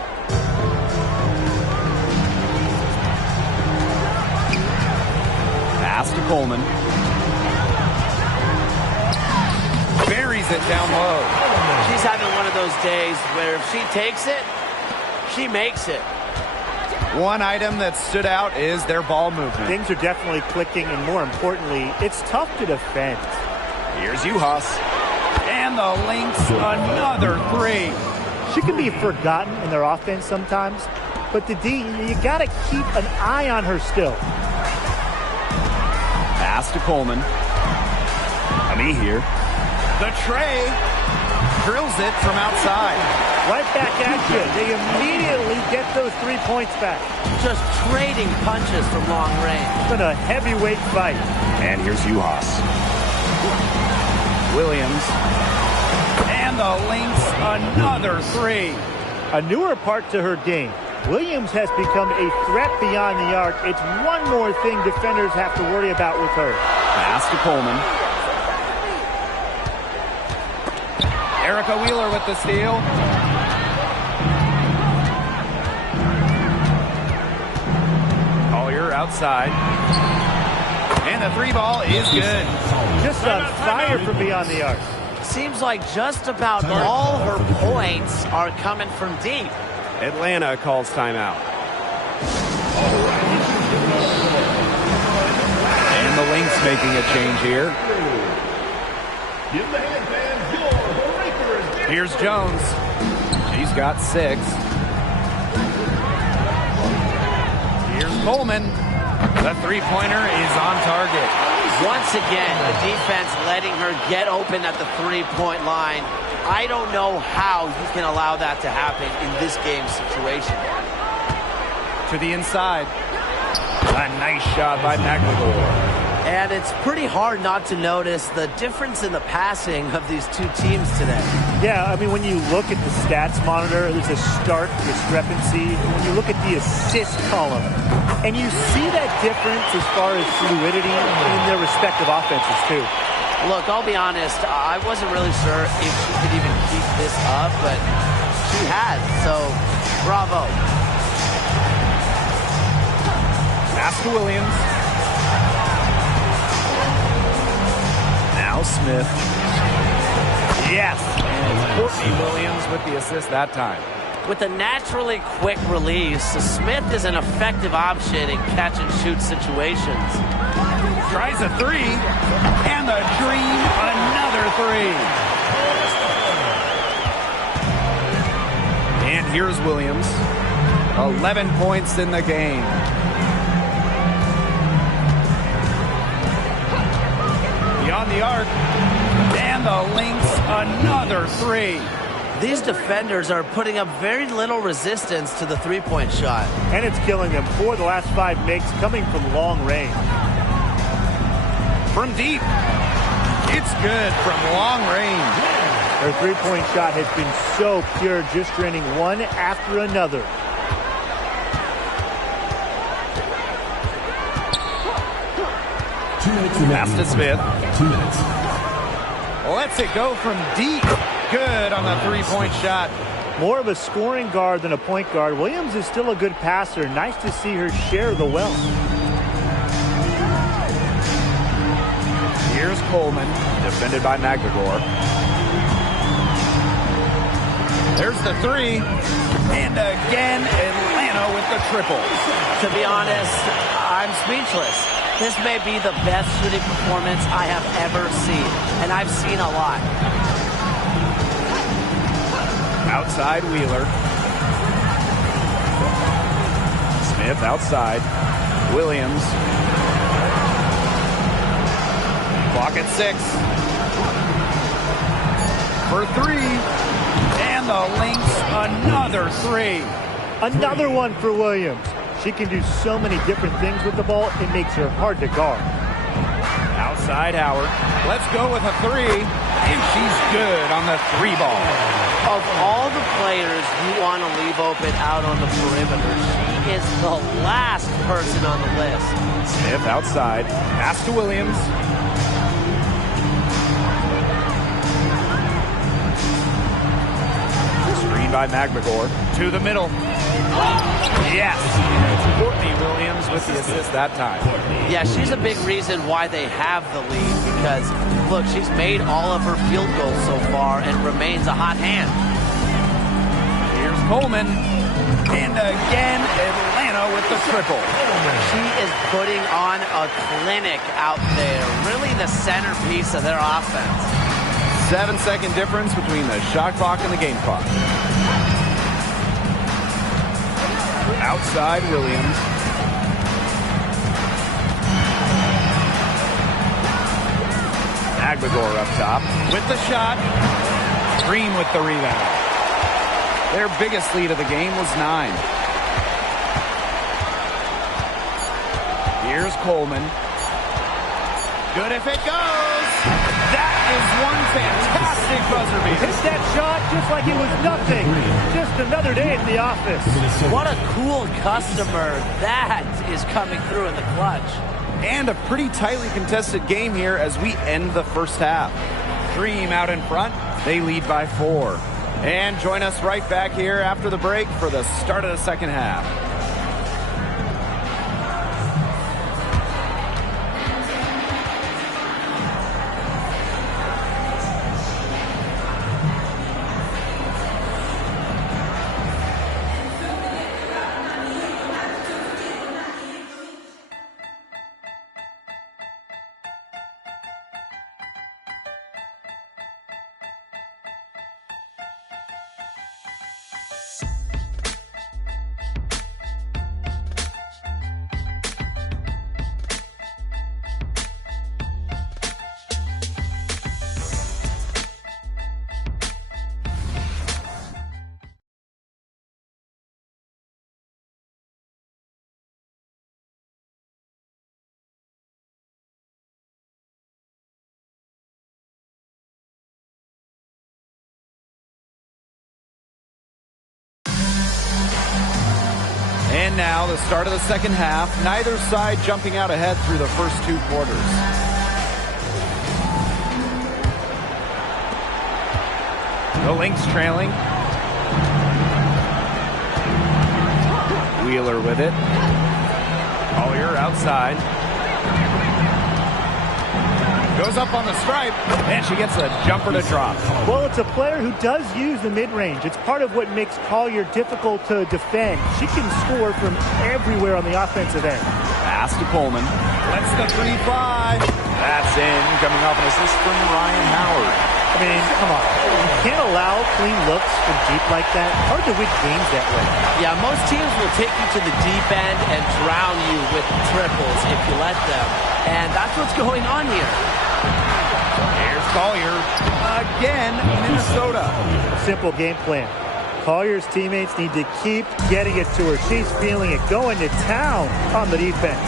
Pass to Coleman. Buries it down low. She's having one of those days where if she takes it, she makes it. One item that stood out is their ball movement. Things are definitely clicking, and more importantly, it's tough to defend. Here's Uhas. And the Lynx, another 3. She can be forgotten in their offense sometimes, but the D, you got to keep an eye on her still. Pass to Coleman. Ami here. The tray. Drills it from outside. Right back at you. They immediately get those 3 points back. Just trading punches from long range. It's been a heavyweight fight. And here's Juhas. Williams. And the Lynx, another three. A newer part to her game. Williams has become a threat beyond the arc. It's one more thing defenders have to worry about with her. Pass to Coleman. Erica Wheeler with the steal. Collier outside. And the three ball is good. Just on fire from beyond the arc. Seems like just about all her points are coming from deep. Atlanta calls timeout. And the Lynx making a change here. Here's Jones. She's got 6. Here's Coleman. The three-pointer is on target. Once again, the defense letting her get open at the three-point line. I don't know how you can allow that to happen in this game situation. To the inside. A nice shot by McLaughlin. And it's pretty hard not to notice the difference in the passing of these two teams today. Yeah, I mean, when you look at the stats monitor, there's a stark discrepancy. When you look at the assist column, and you see that difference as far as fluidity in their respective offenses, too. Look, I'll be honest, I wasn't really sure if she could even keep this up, but she has, so bravo. Pass to Williams. Now Smith. Yes, and it's Courtney Williams with the assist that time. With a naturally quick release, Smith is an effective option in catch-and-shoot situations. Tries a three, and the Dream, another three. And here's Williams. 11 points in the game. Beyond the arc, and the Lynx, another three. These defenders are putting up very little resistance to the three-point shot. And it's killing them. 4 of the last 5 makes coming from long range. From deep, it's good from long range. Her three-point shot has been so pure, just draining one after another. Pass to Smith. 2 minutes. Lets it go from deep. Good on the three-point shot. More of a scoring guard than a point guard. Williams is still a good passer. Nice to see her share the wealth. Here's Coleman, defended by Magdegor. There's the three. And again, Atlanta with the triple. To be honest, I'm speechless. This may be the best shooting performance I have ever seen, and I've seen a lot. Outside Wheeler. Smith outside. Williams. Clock at 6. For 3. And the Lynx, another 3. Another one for Williams. She can do so many different things with the ball, it makes her hard to guard. Outside Howard. Let's go with a 3. And she's good on the 3 ball. Of all the players you want to leave open out on the perimeter, she is the last person on the list. Smith outside. Pass to Williams. Screen by McGregor. To the middle. Yes. Courtney Williams with the assist that time. Yeah, she's a big reason why they have the lead because, look, she's made all of her field goals so far and remains a hot hand. Here's Coleman. And again, Atlanta with the triple. She is putting on a clinic out there, really the centerpiece of their offense. 7-second difference between the shot clock and the game clock. Outside Williams. Magdegor up top with the shot. Dream with the rebound. Their biggest lead of the game was 9. Here's Coleman. Good if it goes. That is one fantastic buzzer beater. Hit that shot just like it was nothing. Just another day at the office. What a cool customer that is coming through in the clutch. And a pretty tightly contested game here as we end the first half. Dream out in front. They lead by 4. And join us right back here after the break for the start of the second half. And now the start of the second half. Neither side jumping out ahead through the first 2 quarters. The Lynx trailing. Wheeler with it. Collier outside. Goes up on the stripe, and she gets a jumper to drop. Well, it's a player who does use the mid-range. It's part of what makes Collier difficult to defend. She can score from everywhere on the offensive end. Pass to Coleman. Lets the 3 fly. That's in. Coming off an assist from Ryan Howard. I mean, come on. You can't allow clean looks from deep like that. Hard to win games that way. Yeah, most teams will take you to the deep end and drown you with triples if you let them. And that's what's going on here. Here's Collier. Again, Minnesota. Simple game plan. Collier's teammates need to keep getting it to her. She's feeling it, going to town on the defense.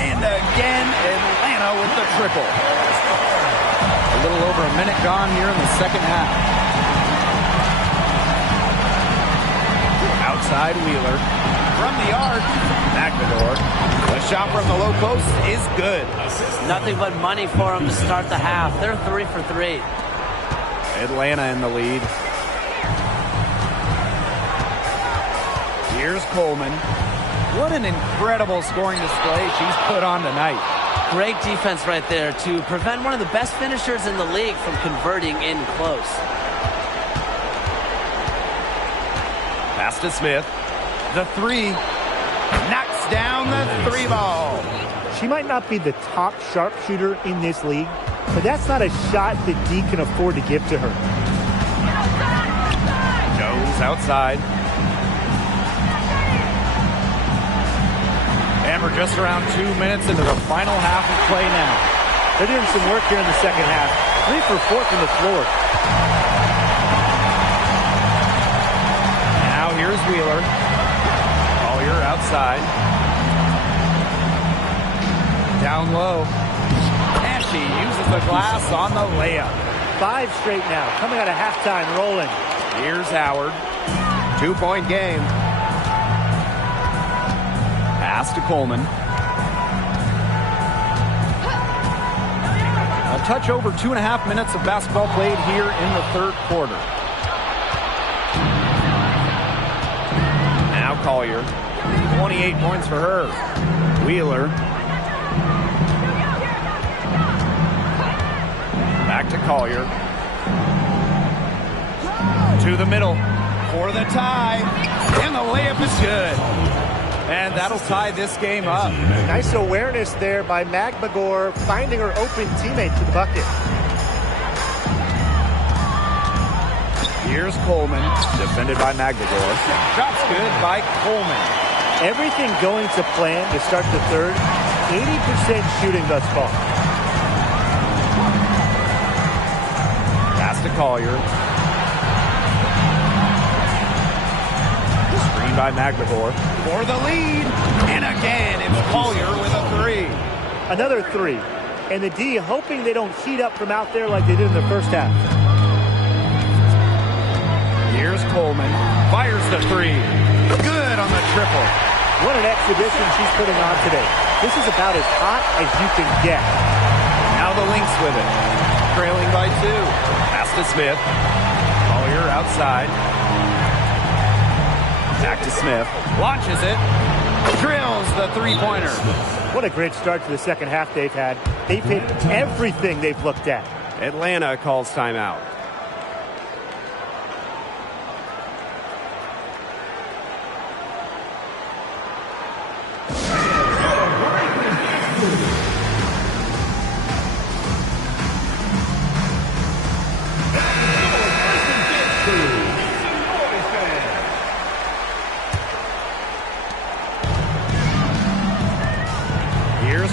And again, Atlanta with the triple. A little over a minute gone here in the second half. Outside Wheeler. From the arc, McAdor. The shot from the low post is good. Nothing but money for them to start the half. They're 3 for 3. Atlanta in the lead. Here's Coleman. What an incredible scoring display she's put on tonight. Great defense right there to prevent one of the best finishers in the league from converting in close. Pass to Smith. The 3. Knocks down the 3 ball. She might not be the top sharpshooter in this league, but that's not a shot that D can afford to give to her. Goes outside. And we're just around 2 minutes into the final half of play now. They're doing some work here in the second half. 3 for 4 from the floor. Now here's Wheeler. Collier outside. Down low. And she uses the glass on the layup. 5 straight now, coming out of halftime, rolling. Here's Howard. 2-point game. Pass to Coleman. A touch over 2.5 minutes of basketball played here in the third quarter. Now Collier. 28 points for her. Wheeler. Back to Collier. To the middle for the tie. And the layup is good. And that'll tie this game up. Nice awareness there by McMagor, finding her open teammate to the bucket. Here's Coleman, defended by McMagor. Shot's good by Coleman. Everything going to plan to start the third. 80% shooting thus far. Pass to Collier. Screen by Magdegor. For the lead. And again, it's Collier with a three. Another three. And the D hoping they don't heat up from out there like they did in the first half. Here's Coleman. Fires the three. Good on the triple. What an exhibition she's putting on today. This is about as hot as you can get. Now the Lynx with it. Trailing by two. Pass to Smith. Collier outside. Back to Smith. Launches it. Drills the three-pointer. What a great start to the second half they've had. They've hit everything they've looked at. Atlanta calls timeout.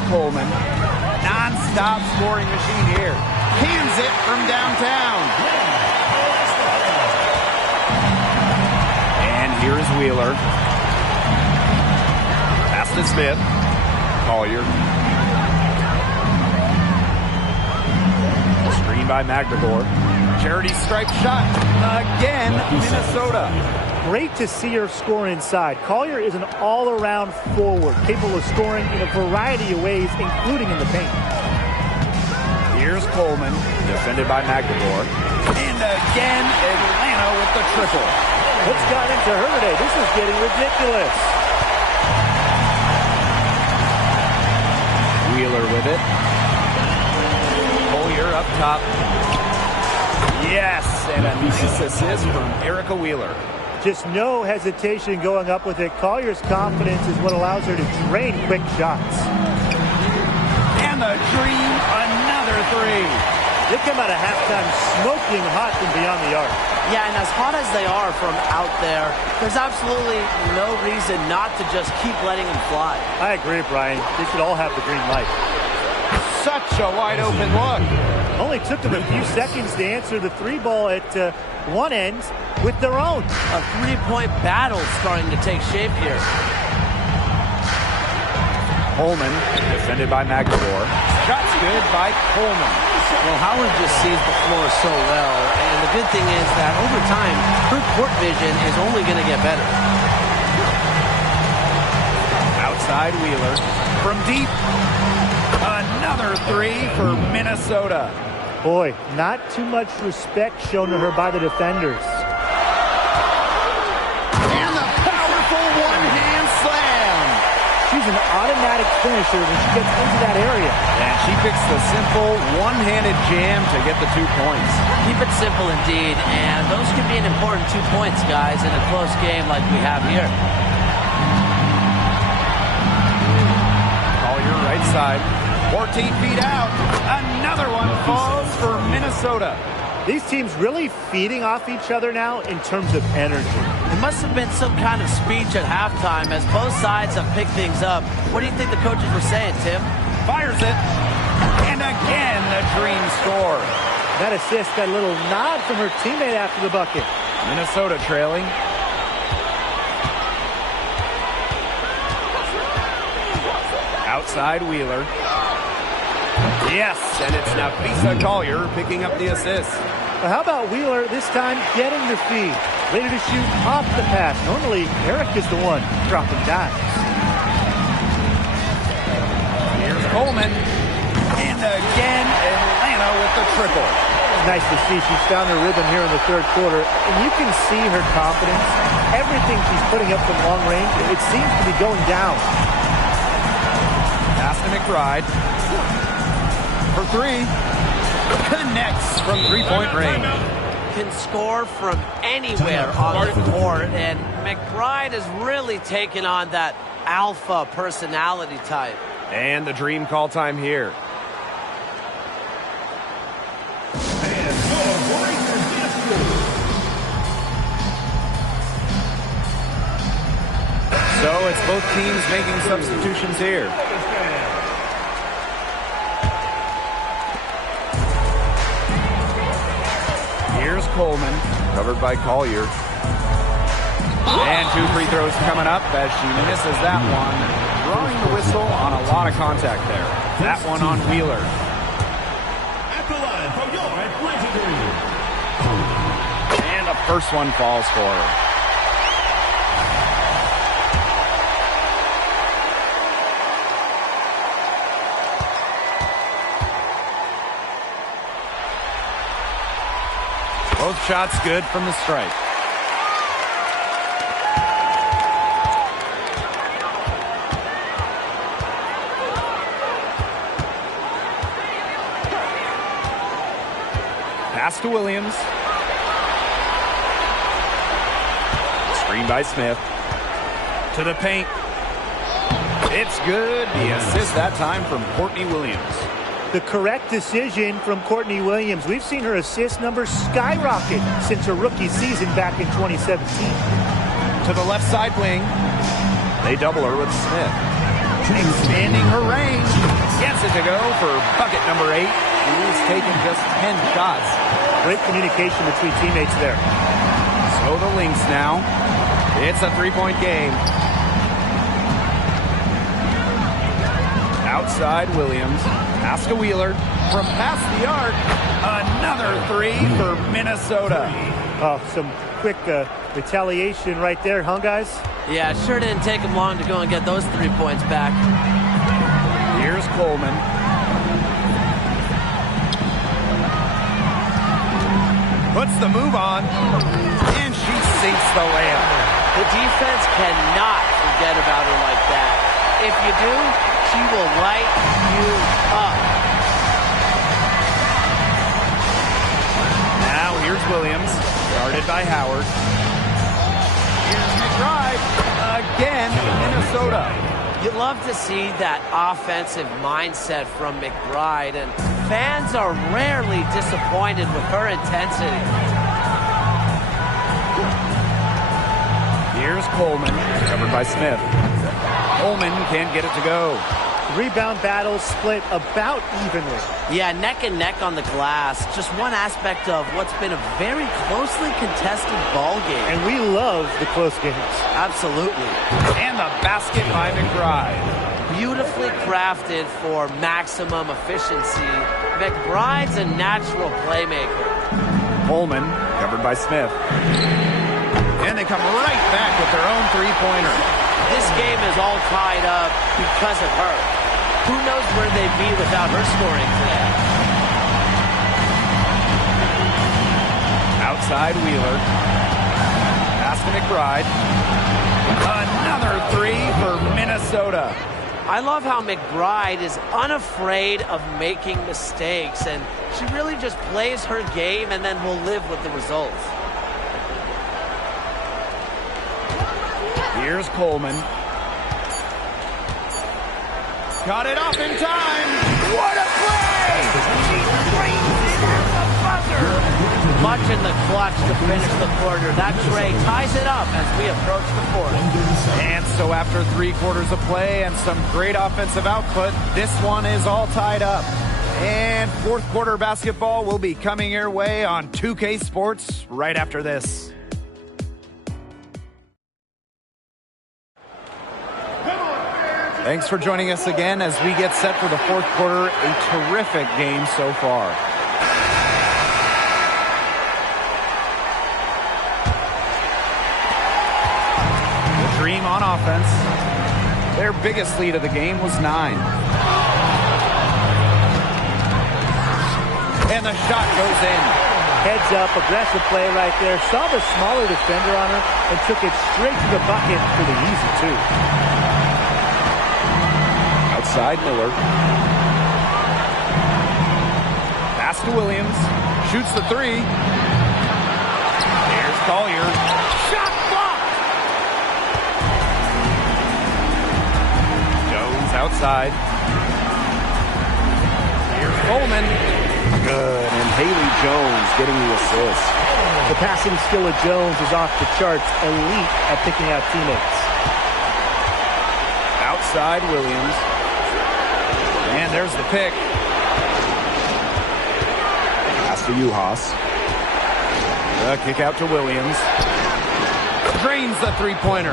Coleman, non-stop scoring machine here. Cans it from downtown. And here's Wheeler. Pass to Smith. Collier. Screen by Magdegor. Charity stripe shot. Again, Minnesota. Great to see her score inside. Collier is an all-around forward, capable of scoring in a variety of ways, including in the paint. Here's Coleman, defended by Magdegor. And again, Atlanta with the triple. What's got into her today? This is getting ridiculous. Wheeler with it. Collier up top. Yes, and a nice assist from Erica Wheeler. Just no hesitation going up with it. Collier's confidence is what allows her to drain quick shots. And the Dream, another three. They come out of halftime smoking hot from beyond the arc. Yeah, and as hot as they are from out there, there's absolutely no reason not to just keep letting them fly. I agree, Brian. They should all have the green light. Such a wide open look. Only took them a few seconds to answer the three ball at one end with their own. A three-point battle starting to take shape here. Coleman, defended by Magdegor. Shot's good by Coleman. Well, Howard just sees the floor so well, and the good thing is that over time, her court vision is only going to get better. Outside Wheeler. From deep, another three for Minnesota. Boy, not too much respect shown to her by the defenders. And the powerful one-hand slam. She's an automatic finisher when she gets into that area. And she picks the simple one-handed jam to get the 2 points. Keep it simple indeed, and those can be an important 2 points, guys, in a close game like we have here. Collier right side. 14 feet out. Another one falls for Minnesota. These teams really feeding off each other now in terms of energy. It must have been some kind of speech at halftime as both sides have picked things up. What do you think the coaches were saying, Tim? Fires it. And again, the Dream score. That assist got a little nod from her teammate after the bucket. Minnesota trailing. Outside Wheeler. Yes, and it's Napisa Collier picking up the assist. Well, how about Wheeler this time getting the feed? Ready to shoot off the pass. Normally, Eric is the one dropping dimes. Here's Coleman. And again, Atlanta with the triple. Nice to see she's found her rhythm here in the third quarter. And you can see her confidence. Everything she's putting up from long range, it seems to be going down. Pass to McBride. For three. Connects from three-point range. Can score from anywhere on the court, and McBride has really taken on that alpha personality type. And the Dream call time here. So it's both teams making substitutions here. Coleman, covered by Collier. And 2 free throws coming up as she misses that one. Drawing the whistle on a lot of contact there. That one on Wheeler. At the line from your Atlanta Dream. And the first one falls for her. Both shots good from the stripe. Pass to Williams. Screen by Smith. To the paint. It's good. The assist that time from Courtney Williams. The correct decision from Courtney Williams. We've seen her assist numbers skyrocket since her rookie season back in 2017. To the left side wing. They double her with Smith. Expanding her range. Gets it to go for bucket number 8. She's taken just 10 shots. Great communication between teammates there. So the Lynx now. It's a 3-point game. Outside Williams. Pass to Wheeler. From past the arc. Another 3 for Minnesota. Oh, some quick retaliation right there, huh, guys? Yeah, it sure didn't take him long to go and get those 3 points back. Here's Coleman. Puts the move on. And she sinks the layup. The defense cannot forget about her like that. If you do, she will light you up. Now here's Williams, guarded by Howard. Here's McBride, again, Minnesota. You love to see that offensive mindset from McBride, and fans are rarely disappointed with her intensity. Here's Coleman, covered by Smith. Coleman can't get it to go. Rebound battle split about evenly. Yeah, neck and neck on the glass. Just one aspect of what's been a very closely contested ball game. And we love the close games. Absolutely. And the basket by McBride. Beautifully crafted for maximum efficiency. McBride's a natural playmaker. Coleman, covered by Smith. And they come right back with their own three-pointer. This game is all tied up because of her. Who knows where they'd be without her scoring today? Outside Wheeler. Pass to McBride. Another 3 for Minnesota. I love how McBride is unafraid of making mistakes, and she really just plays her game and then will live with the results. Here's Coleman. Got it off in time. What a play! She brings it at the buzzer. Much in the clutch to finish the quarter. That tray ties it up as we approach the fourth. And so after 3 quarters of play and some great offensive output, this one is all tied up. And fourth quarter basketball will be coming your way on 2K Sports right after this. Thanks for joining us again as we get set for the fourth quarter. A terrific game so far. The Dream on offense. Their biggest lead of the game was 9. And the shot goes in. Heads up, aggressive play right there. Saw the smaller defender on her and took it straight to the bucket for the easy 2. Outside Miller. Pass to Williams. Shoots the 3. Here's Collier. Shot blocked! Jones outside. Here's Coleman. Good. And Haley Jones getting the assist. The passing skill of Jones is off the charts. Elite at picking out teammates. Outside Williams. And there's the pick. Pass to Uhas. The kick out to Williams. Drains the three-pointer.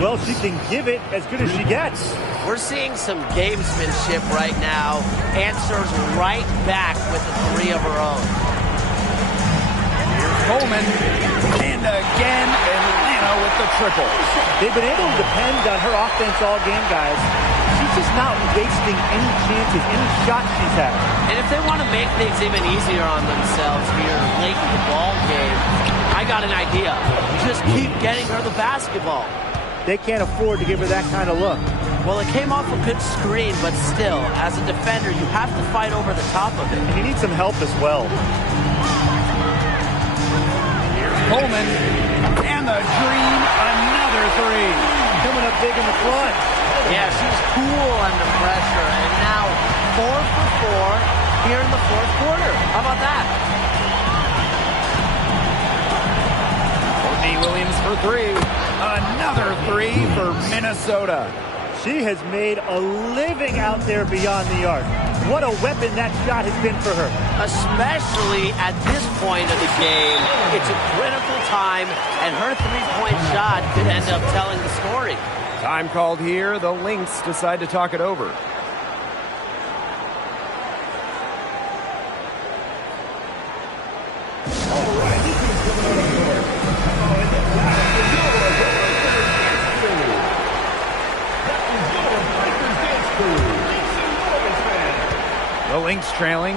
Well, she can give it as good as she gets. We're seeing some gamesmanship right now. Answers right back with a three of her own. Here's Coleman. And again, Atlanta with the triple. They've been able to depend on her offense all game, guys. She's just not wasting any chances, any shots she's had. And if they want to make things even easier on themselves here late in the ball game, I got an idea. Just keep getting her the basketball. They can't afford to give her that kind of look. Well, it came off a good screen, but still, as a defender, you have to fight over the top of it. You need some help as well. Here's Coleman. And the dream, another three. Coming up big in the front. Yeah, she's cool under pressure, and now 4 for 4 here in the fourth quarter. How about that? Courtney Williams for three. Another three for Minnesota. She has made a living out there beyond the arc. What a weapon that shot has been for her. Especially at this point of the game. It's a critical time, and her three-point shot could end up telling the story. Time called here. The Lynx decide to talk it over. The Lynx trailing.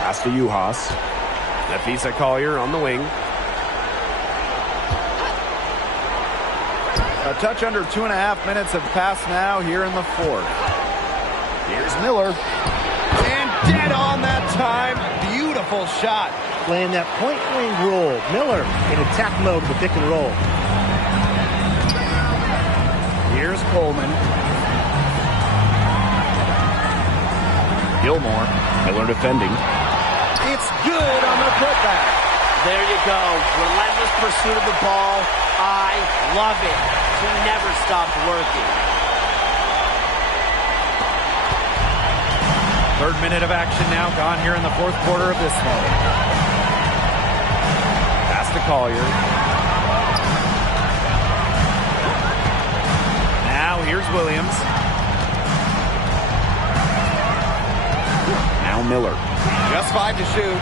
Pass to Juhas. Nafisa Collier on the wing. A touch under 2.5 minutes have passed now here in the fourth. Here's Miller. And dead on that time. Beautiful shot. Playing that point range roll. Miller in attack mode with the pick and roll. Here's Coleman. Gilmore. Miller defending. It's good on the putback. There you go. Relentless pursuit of the ball. I love it. She never stopped working. Third minute of action now gone here in the fourth quarter of this one. Pass to Collier. Now here's Williams. Now Miller. Just 5 to shoot.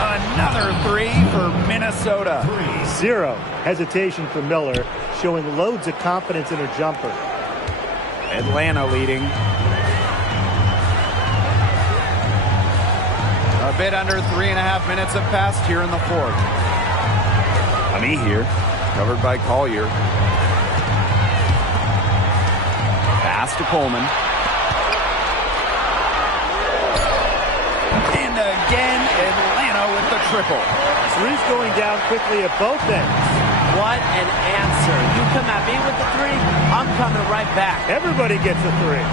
Another three for Minnesota. Zero hesitation for Miller, showing loads of confidence in her jumper. Atlanta leading. A bit under 3.5 minutes have passed here in the fourth. Ami here, covered by Collier. Pass to Coleman. And again, Atlanta with the triple. Three's going down quickly at both ends. What an answer. You come at me with the three, I'm coming right back. Everybody gets a three.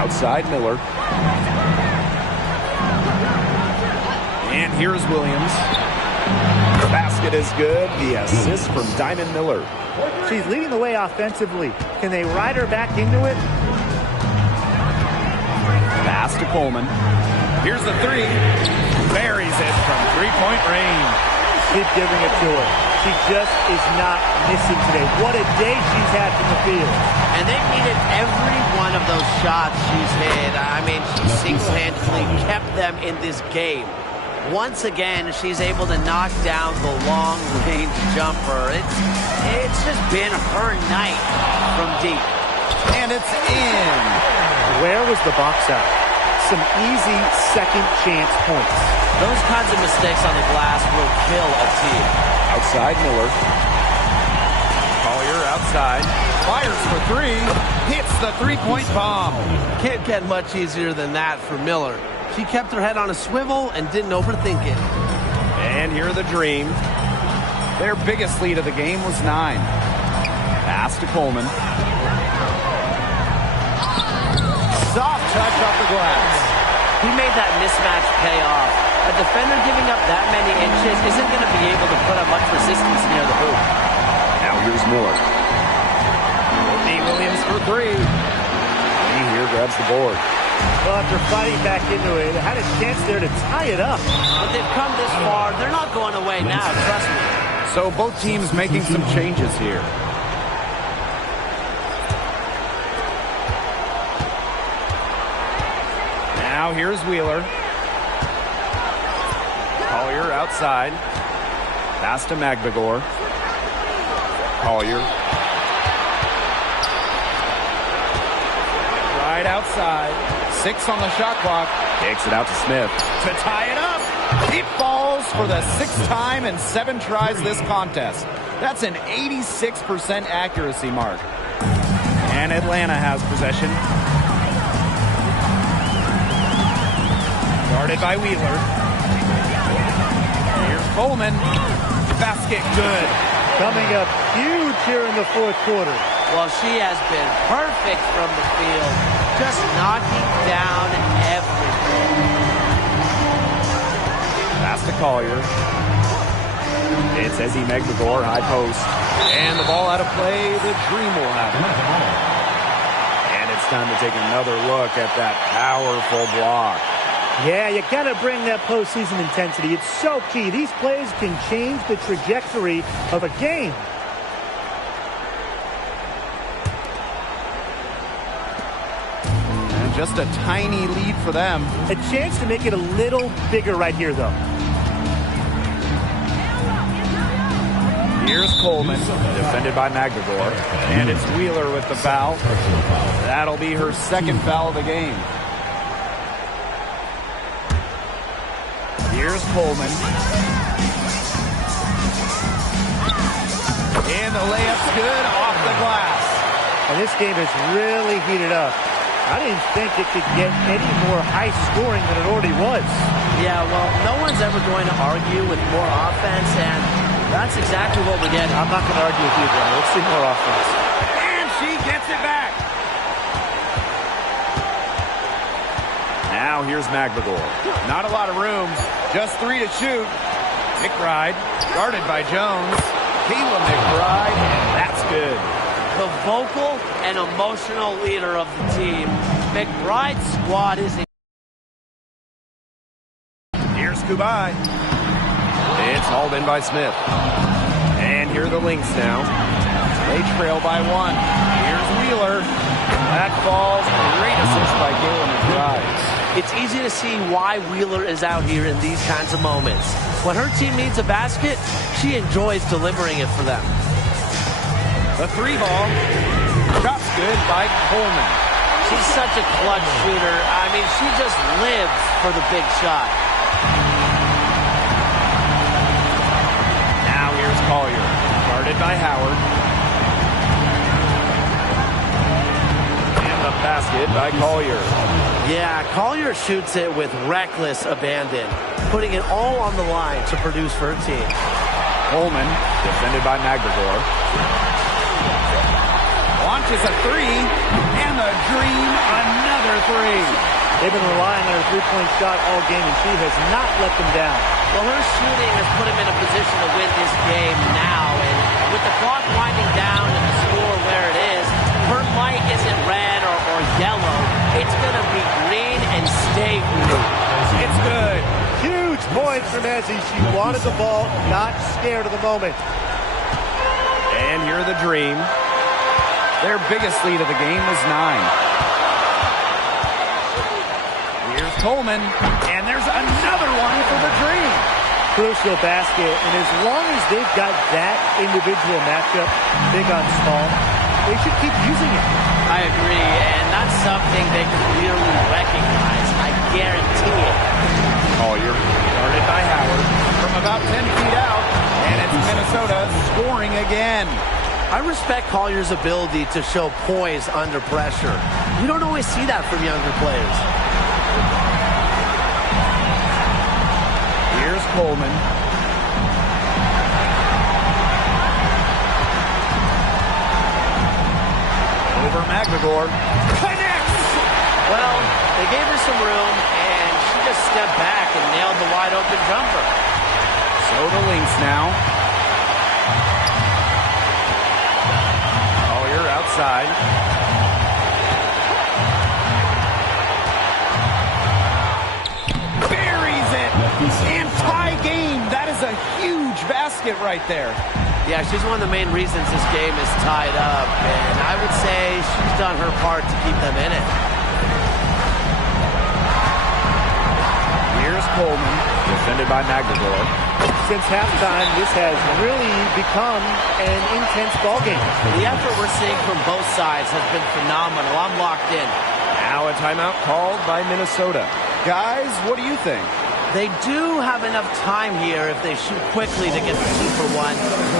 Outside Miller. And here's Williams. The basket is good. The assist from Diamond Miller. She's leading the way offensively. Can they ride her back into it? Pass to Coleman. Here's the three. Buries it from three-point range. Keep giving it to her. She just is not missing today. What a day she's had from the field. And they needed every one of those shots she's hit. I mean, she single-handedly kept them in this game. Once again, she's able to knock down the long-range jumper. It's just been her night from deep. And it's in. Where was the box out? Some easy second chance points. Those kinds of mistakes on the glass will kill a team. Outside Miller. Collier outside. Fires for three. Hits the three-point bomb. Can't get much easier than that for Miller. She kept her head on a swivel and didn't overthink it. And here the Dream. Their biggest lead of the game was 9. Pass to Coleman. Soft touch off the glass. He made that mismatch pay off. A defender giving up that many inches isn't going to be able to put up much resistance near the hoop. Now here's Miller. Courtney Williams for three. He here grabs the board. Well, after fighting back into it, they had a chance there to tie it up. But they've come this far. They're not going away now, trust me. So both teams making some changes here. Now here's Wheeler. Collier outside. Pass to McVigor. Collier. Right outside. 6 on the shot clock. Takes it out to Smith. To tie it up. Deep balls for the 6th time in 7 tries this contest. That's an 86% accuracy mark. And Atlanta has possession. Guarded by Wheeler. Here's Coleman. Basket good. Coming up huge here in the fourth quarter. Well, she has been perfect from the field. Just knocking down everything. Pass to Collier. It's Ezzy McVigor, high post. And the ball out of play. The Dream will have it. And it's time to take another look at that powerful block. Yeah, you got to bring that postseason intensity. It's so key. These plays can change the trajectory of a game. And just a tiny lead for them. A chance to make it a little bigger right here, though. Here's Coleman, defended by McVigor. And it's Wheeler with the foul. That'll be her 2nd foul of the game. Here's Coleman. And the layup's good off the glass. And this game has really heated up. I didn't think it could get any more high scoring than it already was. Yeah, well, no one's ever going to argue with more offense, and that's exactly what we're getting. I'm not going to argue with you, Brian. Let's see more offense. And she gets it back. Now here's McVigor. Not a lot of room. Just 3 to shoot. McBride, guarded by Jones. Kayla McBride, and that's good. The vocal and emotional leader of the team. McBride's squad is... Here's Kubai. It's hauled in by Smith. And here are the Lynx now. They trail by 1. Here's Wheeler. That falls. Great assist by Kayla McBride. It's easy to see why Wheeler is out here in these kinds of moments. When her team needs a basket, she enjoys delivering it for them. The 3 ball. Shot's good by Coleman. She's such a clutch shooter. I mean, she just lives for the big shot. Now here's Collier. Guarded by Howard. And the basket by Collier. Yeah, Collier shoots it with reckless abandon, putting it all on the line to produce for her team. Coleman, defended by McVigor. Launches a 3, and the Dream another 3. They've been relying on her three-point shot all game, and she has not let them down. Well, her shooting has put them in a position to win this game now, and with the clock winding down and the score where it is, her light isn't red or yellow. It's going to be green and stay green. It's good. Huge points from Ezzy. She wanted the ball, not scared of the moment. And here are the Dream. Their biggest lead of the game was 9. Here's Coleman, and there's another one for the Dream. Crucial basket, and as long as they've got that individual matchup, big on small, they should keep using it. I agree, and that's something they clearly recognize. I guarantee it. Collier, guarded by Howard, from about 10 feet out, and it's Minnesota scoring again. I respect Collier's ability to show poise under pressure. We don't always see that from younger players. Here's Coleman. Over McVigor. Connects! Well, they gave her some room, and she just stepped back and nailed the wide-open jumper. So the Lynx now. Collier outside. right there. Yeah, she's one of the main reasons this game is tied up, and I would say she's done her part to keep them in it. Here's Coleman, defended by McGregor. Since halftime, this has really become an intense ballgame. The effort we're seeing from both sides has been phenomenal. I'm locked in. Now a timeout called by Minnesota. Guys, what do you think? They do have enough time here if they shoot quickly to get the 2-for-1.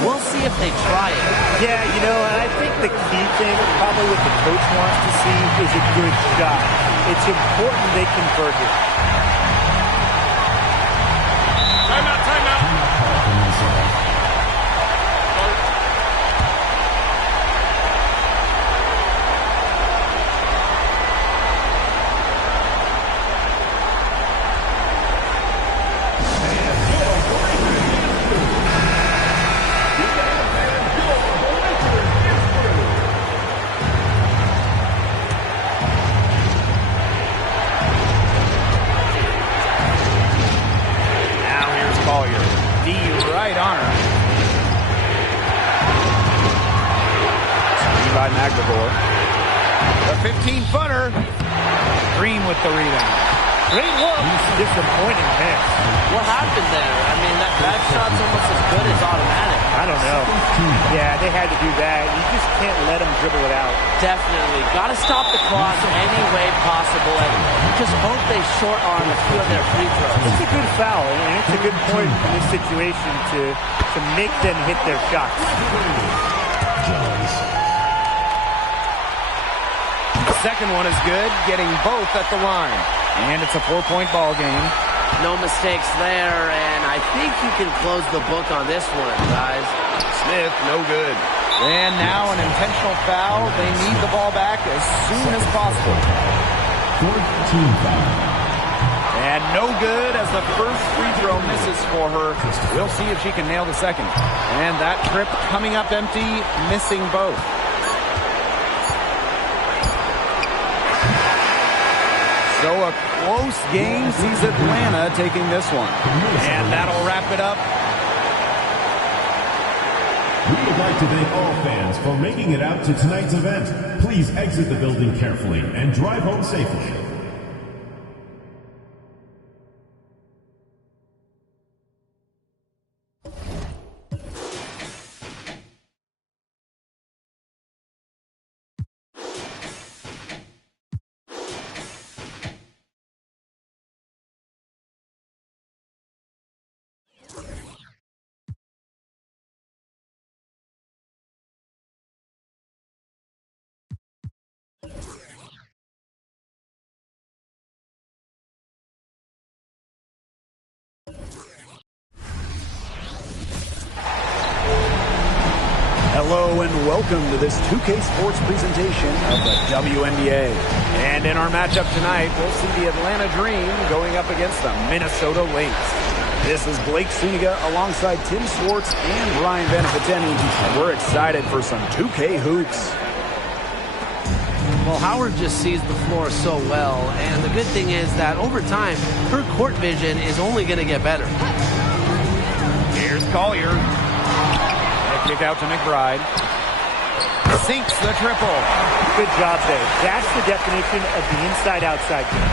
We'll see if they try it. Yeah, you know, and I think the key thing, probably what the coach wants to see, is a good shot. It's important they convert it. Timeout. Right on her. Screen by McGregor. The 15-footer. Green with the rebound. Great look. Disappointing miss. What happened there? I mean, that shot's almost as good as automatic. I don't know. Yeah, they had to do that. You just can't let them dribble it out. Definitely. Got to stop the clock any way possible, and just hope they short-arm a few of their free throws. It's a good foul, and it's a good point in this situation to make them hit their shots. The second one is good, getting both at the line. And it's a 4-point ball game. No mistakes there, and I think you can close the book on this one, guys. Smith, no good. And now an intentional foul. They need the ball back as soon as possible. 4th team foul. And no good as the first free throw misses for her. We'll see if she can nail the second. And that trip coming up empty, missing both. So a close game sees Atlanta taking this one. And that'll wrap it up. We would like to thank all fans for making it out to tonight's event. Please exit the building carefully and drive home safely. Hello and welcome to this 2K Sports presentation of the WNBA. And in our matchup tonight, we'll see the Atlanta Dream going up against the Minnesota Lynx. This is Blake Suniga alongside Tim Swartz and Brian Benefiteni, and we're excited for some 2K hoops. Well, Howard just sees the floor so well, and the good thing is that over time, her court vision is only going to get better. Here's Collier. Kick out to McBride. Sinks the triple. Good job there. That's the definition of the inside-outside game.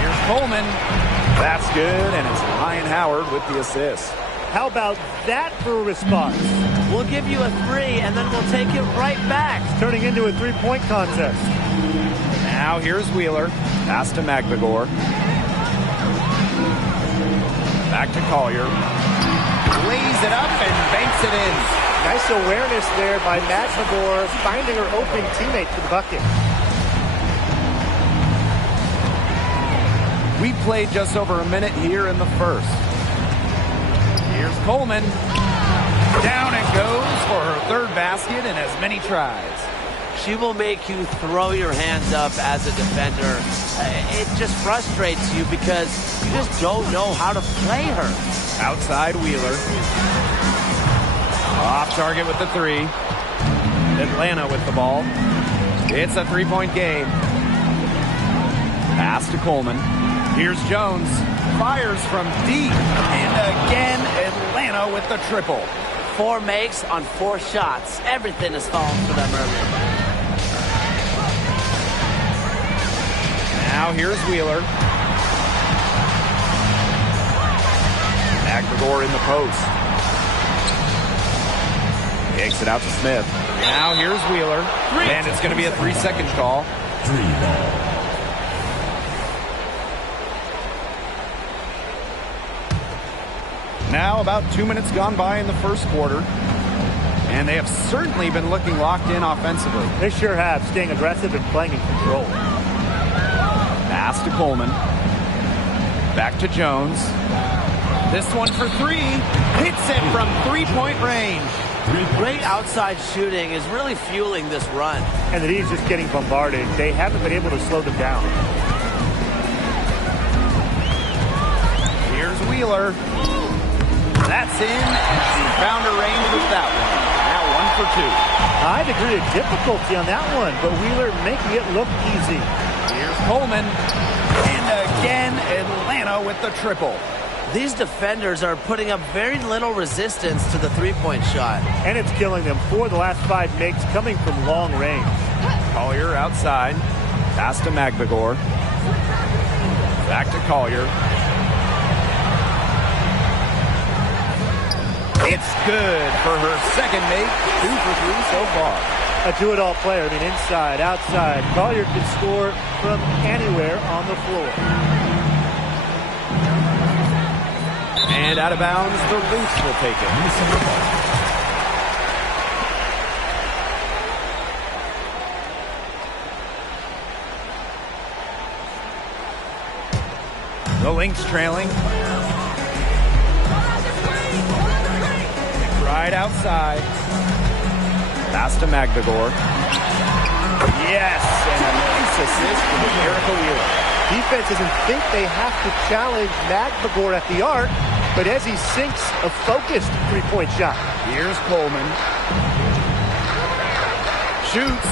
Here's Coleman. That's good, and it's Ryan Howard with the assist. How about that for a response? We'll give you a 3, and then we'll take it right back. It's turning into a 3-point contest. Now here's Wheeler. Pass to McGregor. Back to Collier. Lays it up and banks it in. Nice awareness there by McGregor, finding her open teammate for the bucket. We played just over a minute here in the first. Here's Coleman. Down it goes for her third basket in as many tries. She will make you throw your hands up as a defender. It just frustrates you because you just don't know how to play her. Outside Wheeler. Off target with the 3. Atlanta with the ball. It's a 3-point game. Pass to Coleman. Here's Jones. Fires from deep. And again, Atlanta with the triple. 4 makes on 4 shots. Everything has fallen for them earlier. Now here's Wheeler. Magdegor in the post. Takes it out to Smith. Now here's Wheeler. And it's going to be a 3-second call. 3 ball. Now about 2 minutes gone by in the first quarter. And they have certainly been looking locked in offensively. They sure have, staying aggressive and playing in control. Pass to Coleman. Back to Jones. This one for 3. Hits it from 3-point range. Great outside shooting is really fueling this run. And the D's just getting bombarded. They haven't been able to slow them down. Here's Wheeler. That's in, and she found her range with that one. Now 1 for 2. High degree of difficulty on that one, but Wheeler making it look easy. Here's Coleman. And again, Atlanta with the triple. These defenders are putting up very little resistance to the 3-point shot. And it's killing them. 4 of the last 5 makes coming from long range. Collier outside. Pass to Magdegor. Back to Collier. It's good for her second make. 2 for 3 so far. A do-it-all player. I mean, inside, outside. Collier can score from anywhere on the floor. And out of bounds, the Lynx will take it. The Lynx trailing. Right outside. Pass to Magdegor. Yes, and a nice assist from Erica Wheeler. Defense doesn't think they have to challenge Magdegor at the arc, but as he sinks a focused 3-point shot. Here's Coleman. Shoots.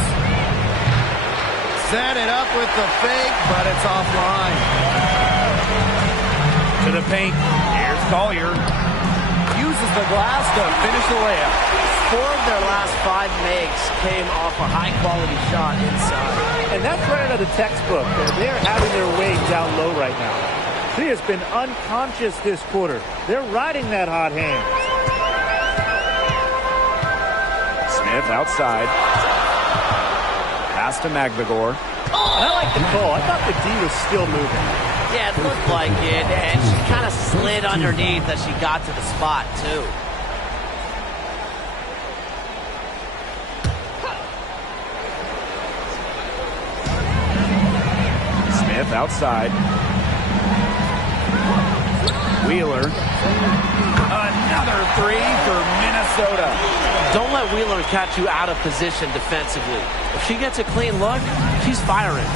Set it up with the fake, but it's offline. To the paint. Here's Collier. Uses the glass to finish the layup. 4 of their last 5 makes came off a high-quality shot inside. And that's right out of the textbook. They're having their way down low right now. She has been unconscious this quarter. They're riding that hot hand. Smith outside. Pass to Magdegor. I like the call. I thought the D was still moving. Yeah, it looked like it, and she kind of slid underneath as she got to the spot, too. Smith outside. Wheeler. Another 3 for Minnesota. Don't let Wheeler catch you out of position defensively. If she gets a clean look, she's firing.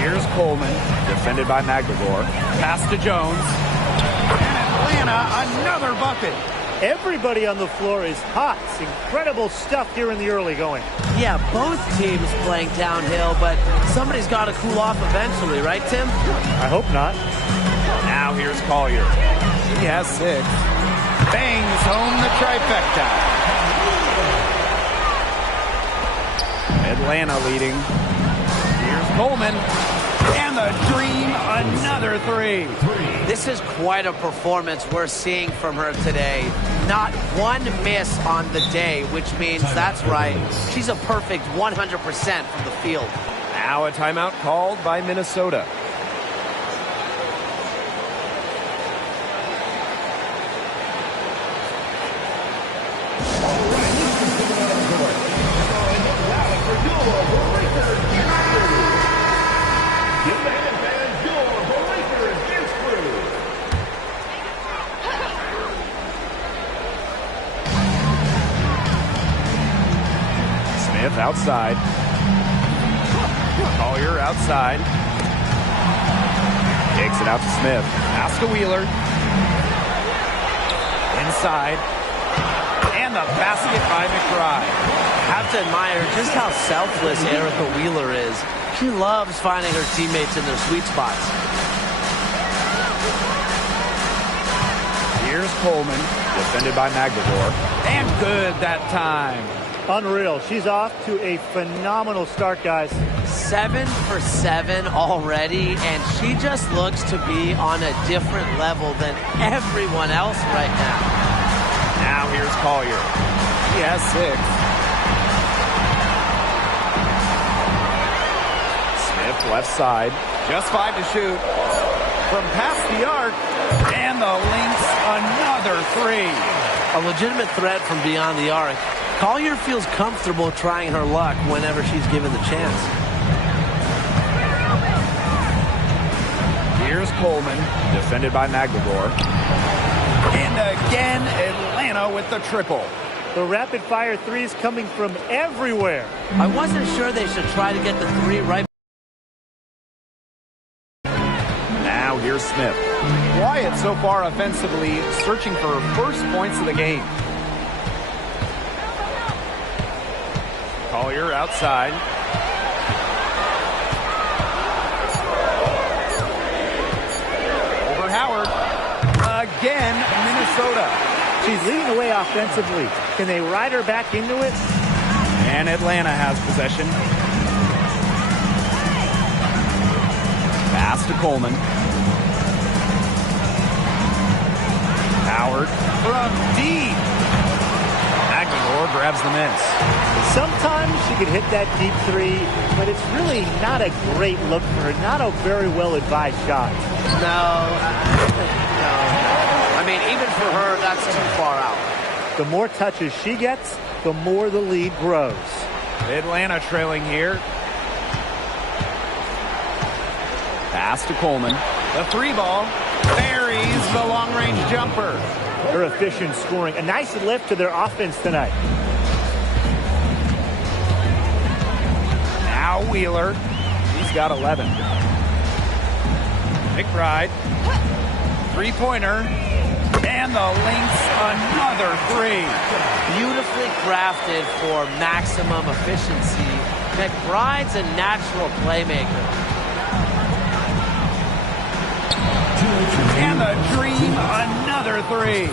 Here's Coleman, defended by Magdegor. Pass to Jones. And Atlanta, another bucket. Everybody on the floor is hot. It's incredible stuff here in the early going. Yeah, both teams playing downhill, but somebody's got to cool off eventually, right, Tim? I hope not. Now here's Collier. He has 6. Bangs home the trifecta. Atlanta leading. Here's Coleman. And the Dream, another 3. This is quite a performance we're seeing from her today. Not one miss on the day, which means, that's right, she's a perfect 100% from the field. Now a timeout called by Minnesota. Smith outside. Collier outside. Takes it out to Smith. Pass to Wheeler. Inside. And the basket by McBride. Have to admire just how selfless Erica Wheeler is. She loves finding her teammates in their sweet spots. Here's Coleman, defended by Magdalor. And good that time. Unreal. She's off to a phenomenal start, guys. 7 for 7 already, and she just looks to be on a different level than everyone else right now. Now here's Collier. He has 6. Smith left side. Just 5 to shoot. From past the arc. And the Lynx, another 3. A legitimate threat from beyond the arc. Collier feels comfortable trying her luck whenever she's given the chance. Here's Coleman, defended by Magdalor. And again, Atlanta with the triple. The rapid-fire threes coming from everywhere. I wasn't sure they should try to get the 3 right. Now here's Smith. Quiet so far offensively, searching for first points of the game. Collier outside. Over Howard. Again, Minnesota. She's leading the way offensively. Can they ride her back into it? And Atlanta has possession. Pass to Coleman. Howard from deep. Magdalor grabs the miss. Sometimes she could hit that deep 3, but it's really not a great look for her. Not a very well-advised shot. No. I mean, even for her, that's too far out. The more touches she gets, the more the lead grows. Atlanta trailing here. Pass to Coleman. The 3 ball. Buries the long-range jumper. Her efficient scoring. A nice lift to their offense tonight. Now Wheeler. He's got 11. McBride. 3-pointer. And the Lynx, another 3. Beautifully crafted for maximum efficiency. McBride's a natural playmaker. And the Dream, another 3.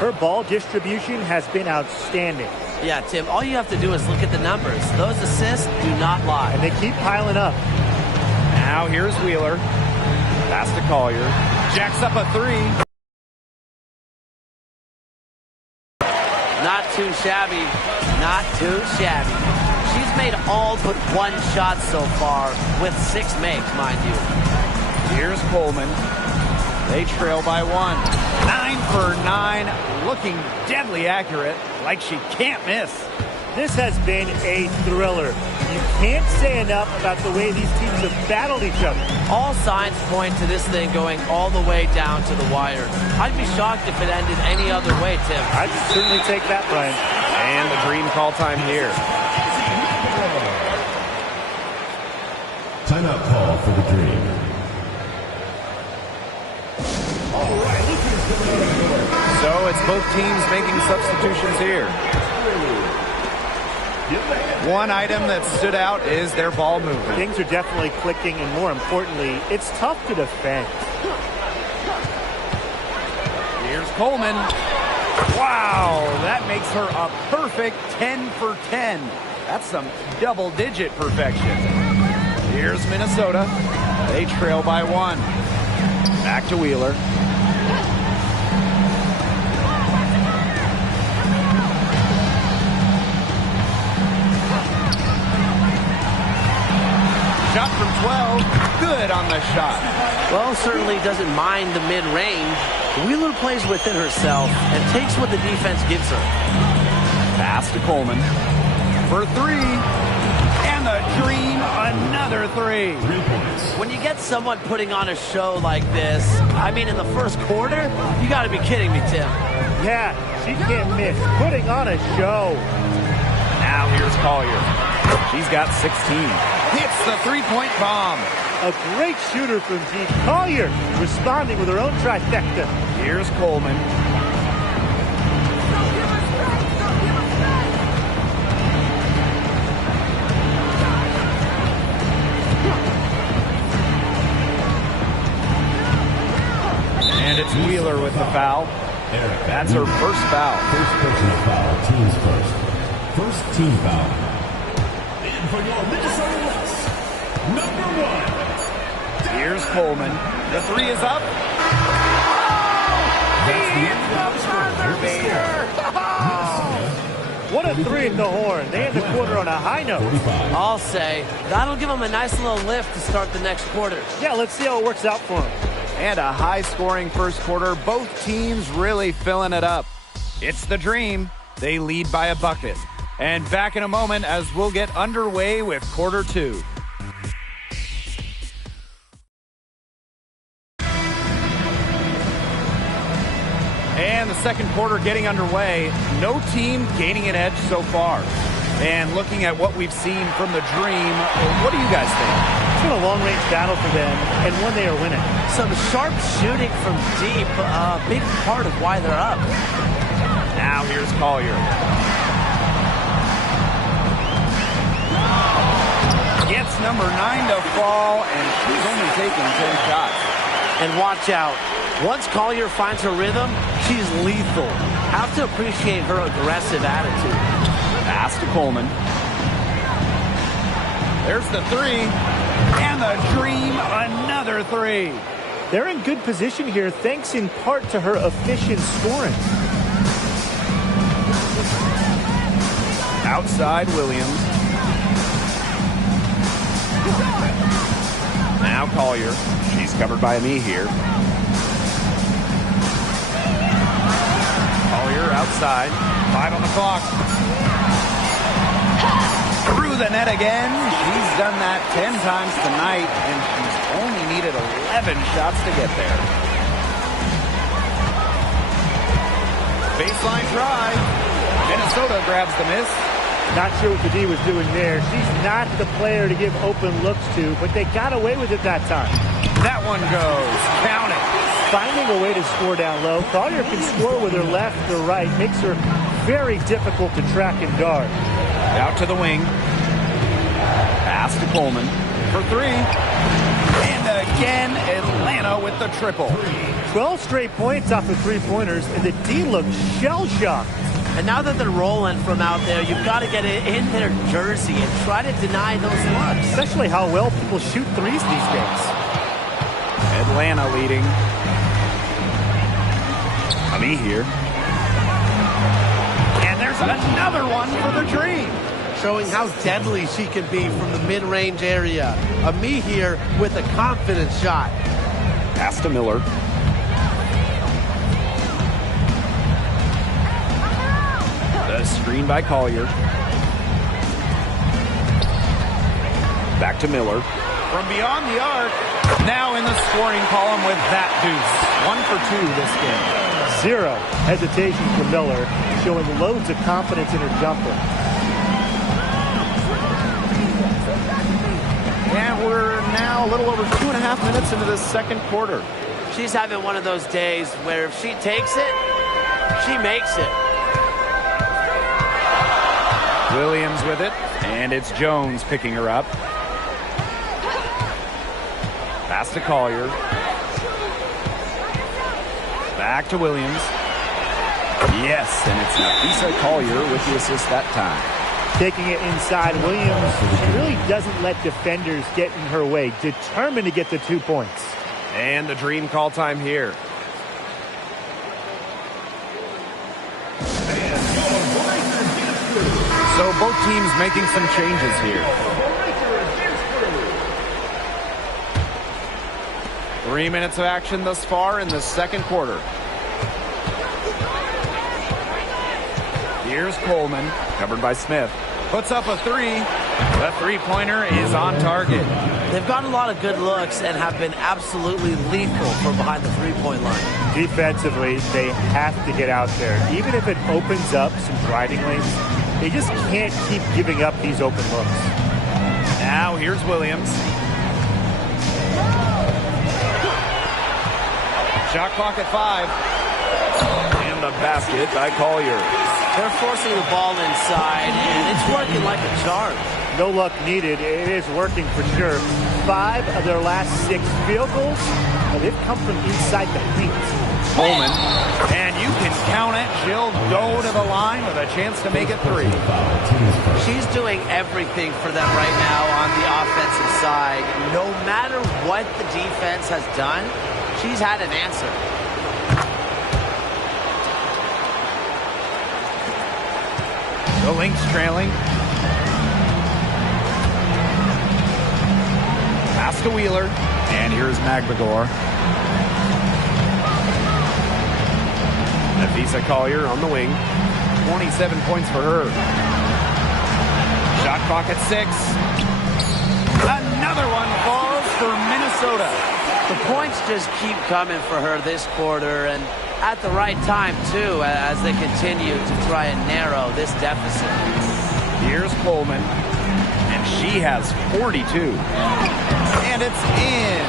Her ball distribution has been outstanding. Yeah, Tim, all you have to do is look at the numbers. Those assists do not lie. And they keep piling up. Now here's Wheeler. Pass to Collier. Jacks up a 3. Not too shabby. Not too shabby. She's made all but 1 shot so far with 6 makes, mind you. Here's Coleman. They trail by 1. 9 for 9. Looking deadly accurate. Like she can't miss. This has been a thriller. You can't say enough about the way these teams have battled each other. All signs point to this thing going all the way down to the wire. I'd be shocked if it ended any other way, Tim. I'd certainly take that, Brian. And the Dream call time here. Timeout call for the Dream. So it's both teams making substitutions here. One item that stood out is their ball movement. Things are definitely clicking, and more importantly, it's tough to defend. Here's Coleman. Wow, that makes her a perfect 10 for 10. That's some double-digit perfection. Here's Minnesota. They trail by 1. Back to Wheeler. Shot from 12. Good on the shot. Well, certainly doesn't mind the mid-range. Wheeler plays within herself and takes what the defense gives her. Pass to Coleman. For 3. And the Dream, another 3. 3 points. When you get someone putting on a show like this, I mean, in the first quarter, you got to be kidding me, Tim. Yeah, she can't miss. Putting on a show. Now here's Collier. She's got 16. Hits the 3-point bomb. A great shooter from deep. Collier responding with her own trifecta. Here's Coleman. And it's Wheeler with the foul. That's her first foul. First personal foul, teams first. First team foul. And for your Minnesota Lynx, number 1. Here's Coleman. The three is up. That's the end of the score. What a three at the horn. They end the quarter on a high note. 45. I'll say that'll give them a nice little lift to start the next quarter. Yeah, let's see how it works out for them. And a high-scoring first quarter. Both teams really filling it up. It's the Dream. They lead by a bucket. And back in a moment as we'll get underway with quarter 2. And the second quarter getting underway. No team gaining an edge so far. And looking at what we've seen from the Dream, what do you guys think? It's been a long-range battle for them, and one they are winning. Some sharp shooting from deep, a big part of why they're up. Now here's Collier. Gets number 9 to fall, and she's only taking 10 shots. And watch out. Once Collier finds her rhythm, she's lethal. Have to appreciate her aggressive attitude. Pass to Coleman. There's the three. And the Dream, another three. They're in good position here, thanks in part to her efficient scoring. Outside Williams. Now Collier. She's covered by me here. Collier outside. 5 on the clock. Through the net again. She's done that 10 times tonight, and she's only needed 11 shots to get there. Baseline try. Minnesota grabs the miss. Not sure what the D was doing there. She's not the player to give open looks to, but they got away with it that time. That one goes. Count it. Finding a way to score down low. Collier can score with her left or right. Makes her very difficult to track and guard. Out to the wing. Pass to Coleman for 3. And again, Atlanta with the triple. 12 straight points off the three-pointers, and the D looks shell-shocked. And now that they're rolling from out there, you've got to get it in their jersey and try to deny those looks. Especially how well people shoot threes these days. Atlanta leading. Me here. And there's another one for the Dream. Showing how deadly she can be from the mid-range area. Me here with a confident shot. Pass to Miller. The screen by Collier. Back to Miller. From beyond the arc. Now in the scoring column with that deuce. 1 for 2 this game. Zero hesitation for Miller, showing loads of confidence in her jumper. And we're now a little over 2.5 minutes into the second quarter. She's having one of those days where if she takes it, she makes it. Williams with it, and it's Jones picking her up. Pass to Collier. Back to Williams. Yes, and it's Napheesa Collier with the assist that time. Taking it inside, Williams, she really doesn't let defenders get in her way. Determined to get the 2 points. And the Dream call time here. So both teams making some changes here. 3 minutes of action thus far in the second quarter. Here's Coleman, covered by Smith. Puts up a 3. The three-pointer is on target. They've got a lot of good looks and have been absolutely lethal from behind the three-point line. Defensively, they have to get out there. Even if it opens up some driving lanes, they just can't keep giving up these open looks. Now here's Williams. Shot clock at 5. And the basket by Collier. They're forcing the ball inside, and it's working like a charm. No luck needed. It is working for sure. 5 of their last 6 field goals, they've come from inside the paint. Coleman. And you can count it. She'll go to the line with a chance to make it 3. She's doing everything for them right now on the offensive side. No matter what the defense has done, she's had an answer. The Lynx trailing. Pass to Wheeler. And here's Magbegor. Nafisa Collier on the wing. 27 points for her. Shot clock at 6. Another one falls for Minnesota. The points just keep coming for her this quarter, and at the right time, too, as they continue to try and narrow this deficit. Here's Coleman, and she has 42. And it's in.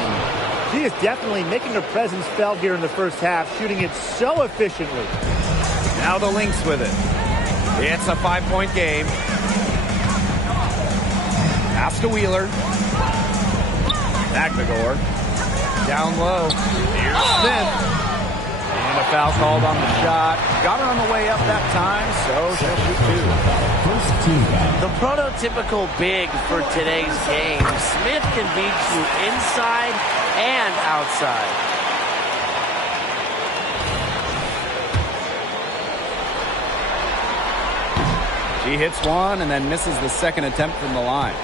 She is definitely making her presence felt here in the first half, shooting it so efficiently. Now the Lynx with it. It's a 5-point game. Pass to Wheeler. Magbegor. Down low. Here's Smith. And a foul called on the shot. Got her on the way up that time, so she'll shoot 2. First team foul. The prototypical big for today's game. Smith can beat you inside and outside. She hits one and then misses the second attempt from the line.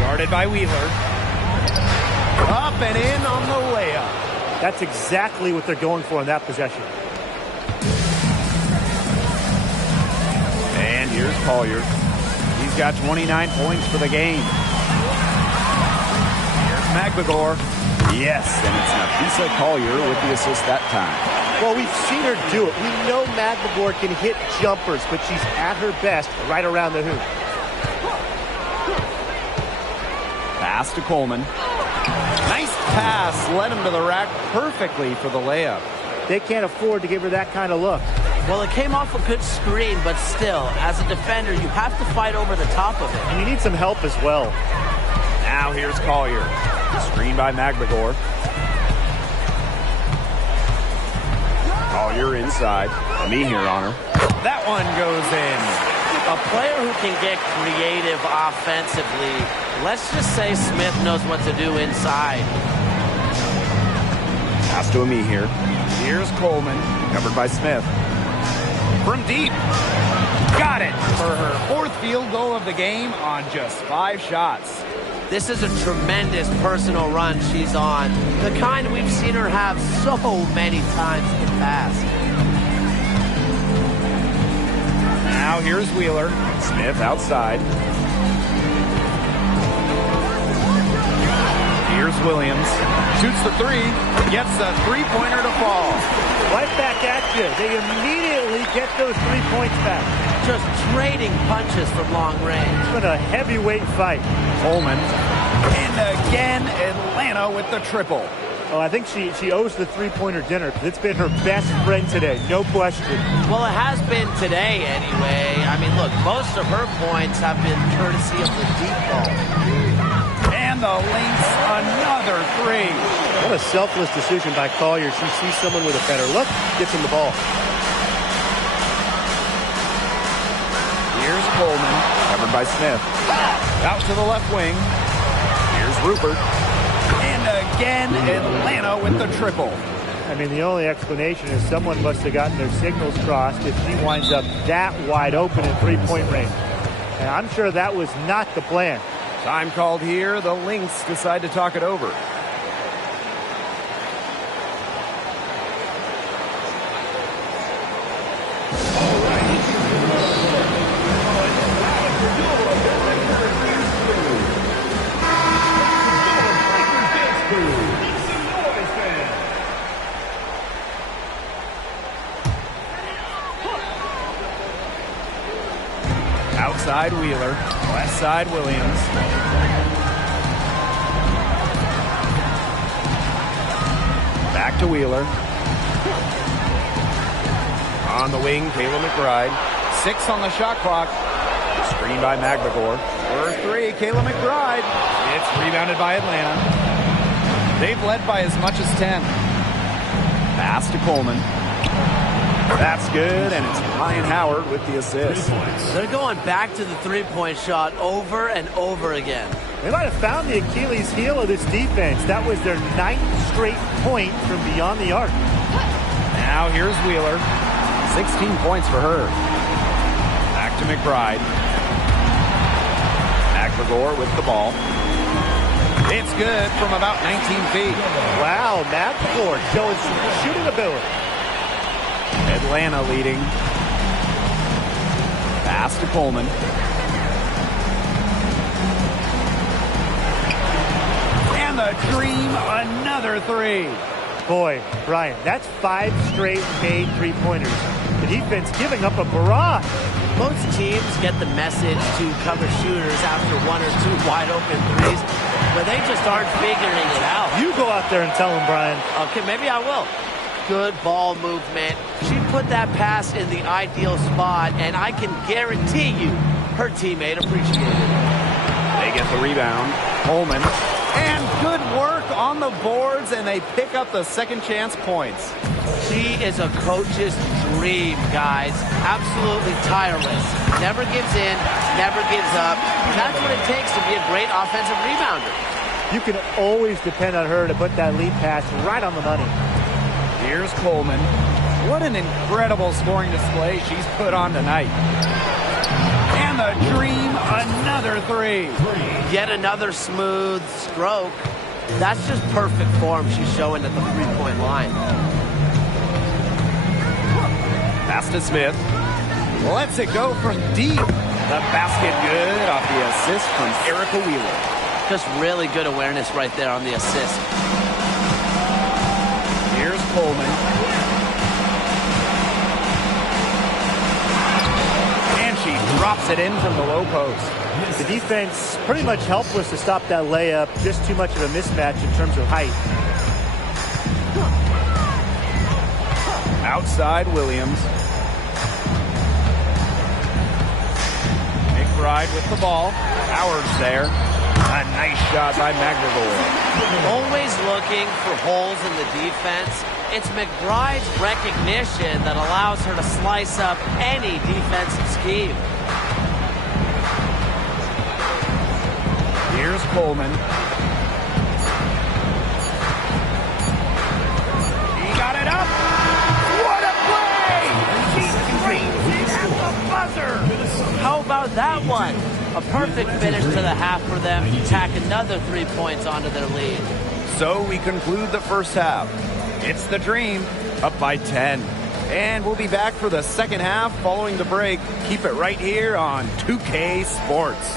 Guarded by Wheeler. Up and in on the layup. That's exactly what they're going for in that possession. And here's Collier. He's got 29 points for the game. Here's Magbegor. Yes, and it's Nafisa Collier with the assist that time. Well, we've seen her do it. We know Magbegor can hit jumpers, but she's at her best right around the hoop. Pass to Coleman. Nice pass. Led him to the rack perfectly for the layup. They can't afford to give her that kind of look. Well, it came off a good screen, but still, as a defender, you have to fight over the top of it. And you need some help as well. Now here's Collier. Screen by Magbegor. Collier inside. Me here on her. That one goes in. A player who can get creative offensively. Let's just say Smith knows what to do inside. Pass to me here. Here's Coleman. Covered by Smith. From deep. Got it for her 4th field goal of the game on just 5 shots. This is a tremendous personal run she's on. The kind we've seen her have so many times in the past. Now here's Wheeler. Smith outside. Here's Williams. Shoots the 3. Gets the 3-pointer to fall. Right back at you. They immediately get those 3 points back. Just trading punches from long range. It's been a heavyweight fight. Coleman. And again, Atlanta with the triple. Oh, I think she owes the 3-pointer dinner because it's been her best friend today, no question. Well, it has been today anyway. I mean, look, most of her points have been courtesy of the deep ball. And the Lynx, another 3. What a selfless decision by Collier. She sees someone with a better look, gets him the ball. Here's Coleman, covered by Smith. Out to the left wing. Here's Rupert. And again, Atlanta with the triple. I mean, the only explanation is someone must have gotten their signals crossed if she winds up that wide open in 3-point range. And I'm sure that was not the plan. Time called here. The Lynx decide to talk it over. Outside Wheeler, left side Williams. Back to Wheeler. On the wing, Kayla McBride. 6 on the shot clock. Screen by Magbegor. For 3, Kayla McBride. It's rebounded by Atlanta. They've led by as much as 10. Pass to Coleman. That's good, and it's Ryan Howard with the assist. They're going back to the three-point shot over and over again. They might have found the Achilles heel of this defense. That was their 9th straight point from beyond the arc. Now here's Wheeler. 16 points for her. Back to McBride. McGregor with the ball. It's good from about 19 feet. Wow, McGregor showing some shooting ability. Atlanta leading. Pass to Coleman. And the Dream, another three. Boy, Brian, that's 5 straight made three-pointers. The defense giving up a barrage. Most teams get the message to cover shooters after 1 or 2 wide-open threes, but they just aren't figuring it out. You go out there and tell them, Brian. Okay, maybe I will. Good ball movement. She put that pass in the ideal spot, and I can guarantee you her teammate appreciated it. They get the rebound. Coleman. And good work on the boards, and they pick up the second chance points. She is a coach's dream, guys. Absolutely tireless. Never gives in, never gives up. And that's what it takes to be a great offensive rebounder. You can always depend on her to put that lead pass right on the money. Here's Coleman. What an incredible scoring display she's put on tonight. And the Dream, another three. Yet another smooth stroke. That's just perfect form she's showing at the three-point line. Pass to Smith. Lets it go from deep. The basket good off the assist from Erica Wheeler. Just really good awareness right there on the assist. Here's Coleman. And she drops it in from the low post. The defense pretty much helpless to stop that layup. Just too much of a mismatch in terms of height. Outside Williams. McBride with the ball. Howard's there. A nice shot by McGregor. Always looking for holes in the defense. It's McBride's recognition that allows her to slice up any defensive scheme. Here's Coleman. He got it up. What a play! She screams it at the buzzer. How about that one? A perfect finish to the half for them to tack another 3 points onto their lead. So we conclude the first half. It's the Dream, up by 10. And we'll be back for the second half following the break. Keep it right here on 2K Sports.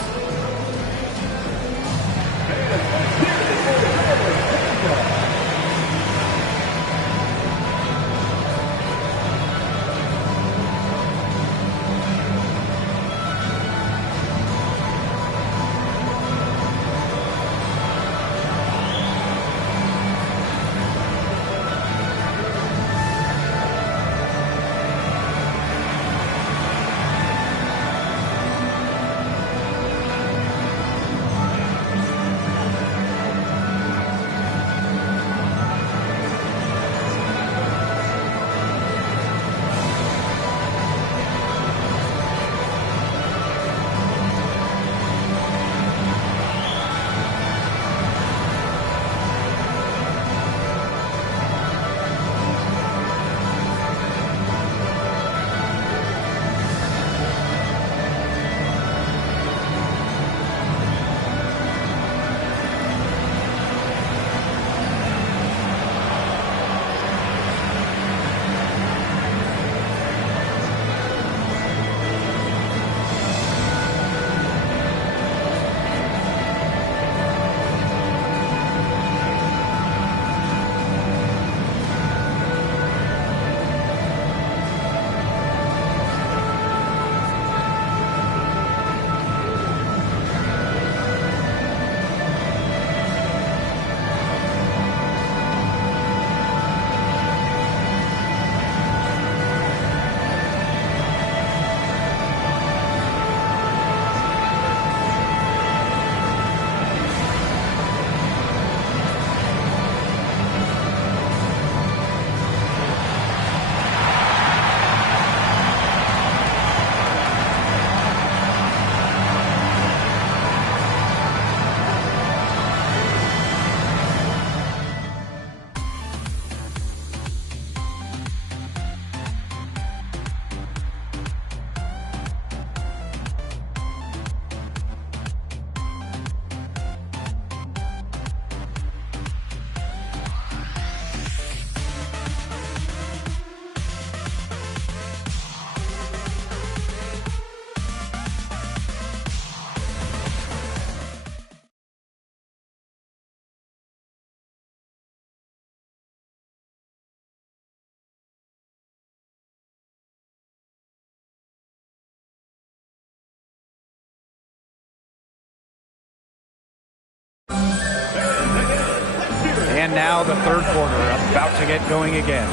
And now the third quarter about to get going again.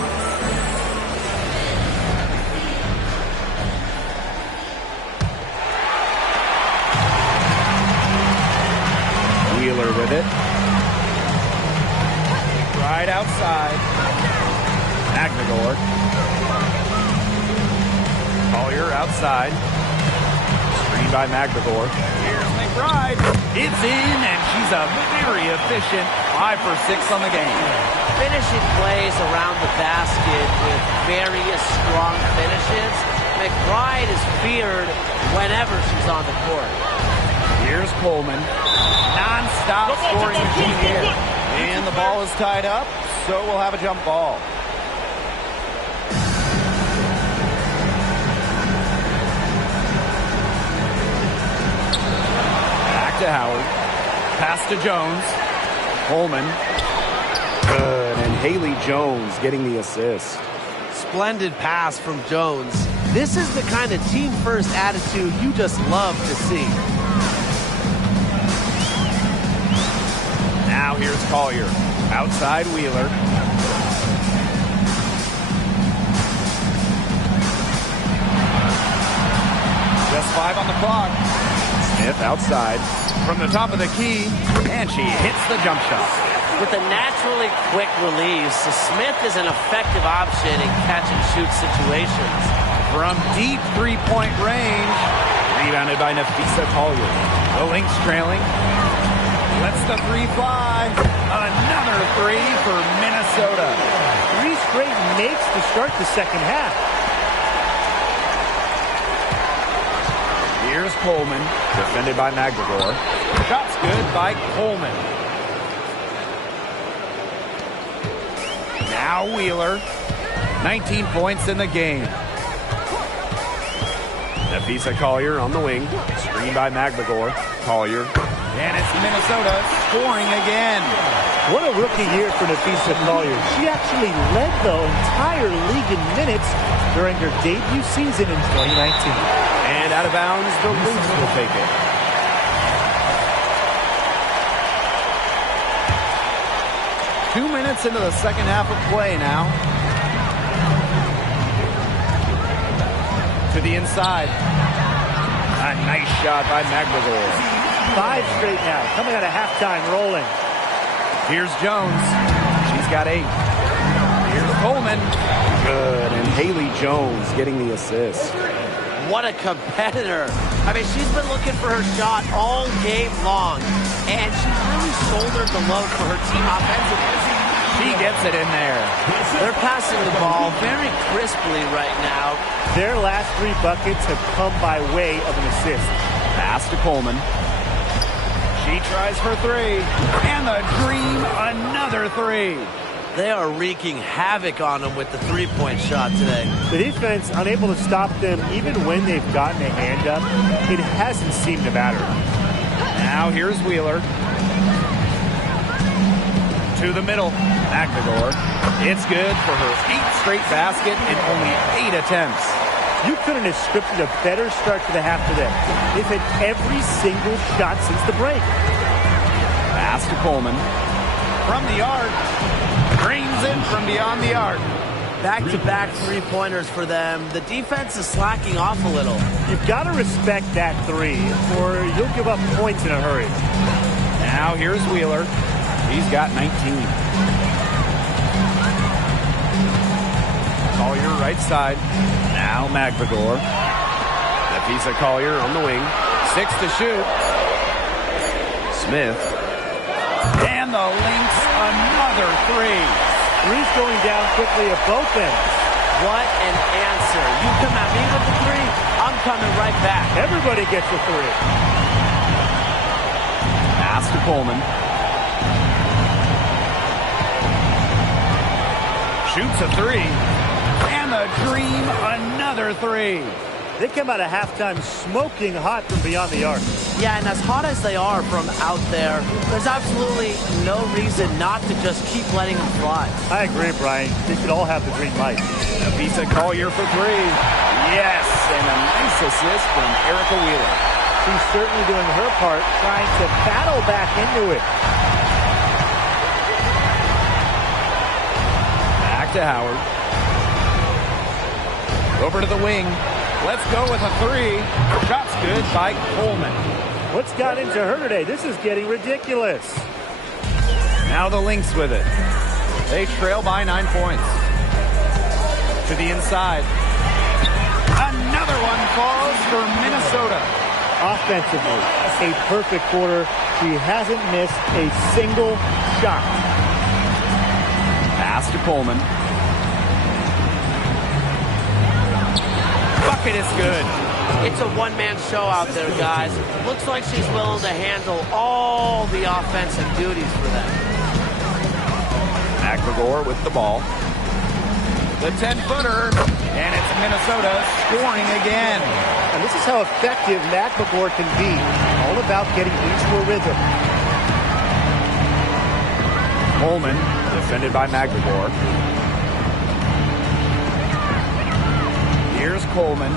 Wheeler with it. Right outside. McGregor. Collier outside. Screen by McGregor. Here's McBride. It's in, and she's a very efficient 5 for 6 on the game. Finishing plays around the basket with various strong finishes. McBride is feared whenever she's on the court. Here's Coleman. Non-stop scoring machine here. And the ball is tied up, so we'll have a jump ball. Back to Howard. Pass to Jones. Coleman. Good. And Haley Jones getting the assist. Splendid pass from Jones. This is the kind of team-first attitude you just love to see. Now here's Collier. Outside Wheeler. Just 5 on the clock. Smith outside. From the top of the key. And she hits the jump shot. With the naturally quick release, Smith is an effective option in catch-and-shoot situations. From deep three-point range. Rebounded by Napheesa Collier. The Lynx trailing. Lets the three fly. Another 3 for Minnesota. 3 straight makes to start the second half. Here's Coleman. Defended by McGregor. Shot's good by Coleman. Now Wheeler. 19 points in the game. Napheesa Collier on the wing. Screened by McGregor. Collier. And it's Minnesota scoring again. What a rookie year for Napheesa Collier. She actually led the entire league in minutes during her debut season in 2019. And out of bounds, the Lynx will take it. Two minutes into the second half of play now. To the inside. A nice shot by McGregor. 5 straight now, coming out of halftime, rolling. Here's Jones. She's got 8. Here's Coleman. Good, and Haley Jones getting the assist. What a competitor. I mean, she's been looking for her shot all game long, and she's really shouldered the load for her team offensively. She gets it in there. They're passing the ball very crisply right now. Their last 3 buckets have come by way of an assist. Pass to Coleman. She tries for 3. And the Dream, another 3. They are wreaking havoc on them with the three-point shot today. The defense unable to stop them even when they've gotten a hand up. It hasn't seemed to matter. Now here's Wheeler. To the middle. McGregor. It's good for her 8th straight basket in only 8 attempts. You couldn't have scripted a better start to the half today. They've hit every single shot since the break. Pass to Coleman. From the arc. Drains in from beyond the arc. Back-to-back three-pointers for them. The defense is slacking off a little. You've got to respect that 3, or you'll give up points in a hurry. Now here's Wheeler. He's got 19. Collier right side. Now McGregor. Napheesa Collier on the wing. 6 to shoot. Smith. And the Lynx, another 3. 3's going down quickly at both ends. What an answer. You come at me with the 3, I'm coming right back. Everybody gets a 3. Pass to Coleman. Shoots a 3. And the Dream, another 3. They come out of halftime smoking hot from beyond the arc. Yeah, and as hot as they are from out there, there's absolutely no reason not to just keep letting them fly. I agree, Brian. They should all have the green light. Napheesa Collier for 3. Yes, and a nice assist from Erica Wheeler. She's certainly doing her part, trying to battle back into it. to Howard. Over to the wing. Let's go with a three. Shot's good by Coleman. What's got into her today? This is getting ridiculous. Now the Lynx with it. They trail by 9 points. To the inside. Another one falls for Minnesota. Offensively, a perfect quarter. She hasn't missed a single shot. Pass to Coleman. Bucket is good. It's a one-man show out there, guys. Looks like she's willing to handle all the offensive duties for them. McGregor with the ball. The 10-footer, and it's Minnesota scoring again. And this is how effective McGregor can be. All about getting into a rhythm. Coleman, defended by McGregor. Here's Coleman.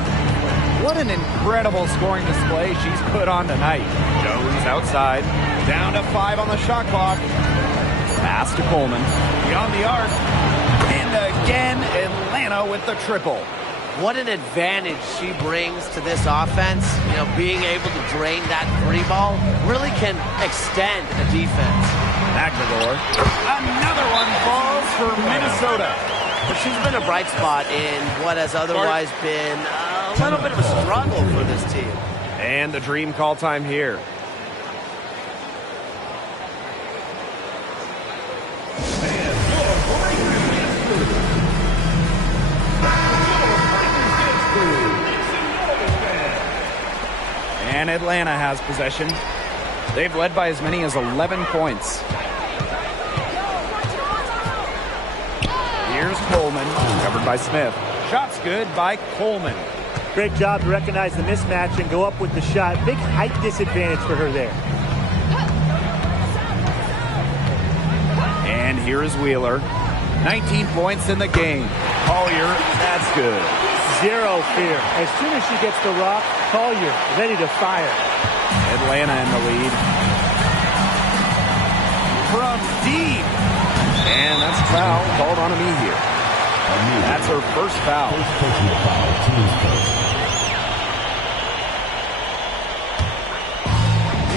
What an incredible scoring display she's put on tonight. Jones outside. Down to 5 on the shot clock. Pass to Coleman. Beyond the arc. And again, Atlanta with the triple. What an advantage she brings to this offense. You know, being able to drain that three ball really can extend a defense. McGregor. Another one falls for Minnesota. But she's been a bright spot in what has otherwise been a little bit of a struggle for this team. And the dream call time here. And Atlanta has possession. They've led by as many as 11 points. Here's Coleman, covered by Smith. Shot's good by Coleman. Great job to recognize the mismatch and go up with the shot. Big height disadvantage for her there. And here is Wheeler. 19 points in the game. Collier, that's good. Zero fear. As soon as she gets the rock, Collier ready to fire. Atlanta in the lead. From deep. And that's a foul called on me here. That's her first foul.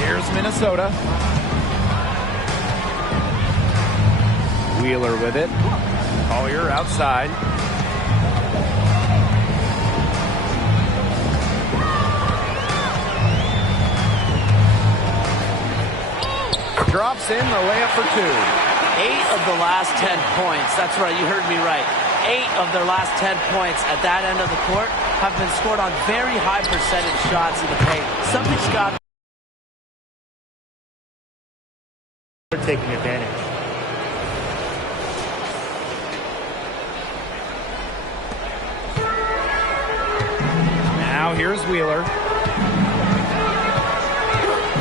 Here's Minnesota. Wheeler with it. Collier outside. Drops in the layup for 2. 8 of the last 10 points. That's right, you heard me right. 8 of their last 10 points at that end of the court have been scored on very high percentage shots in the paint. Something's got They're taking advantage. Now here's Wheeler.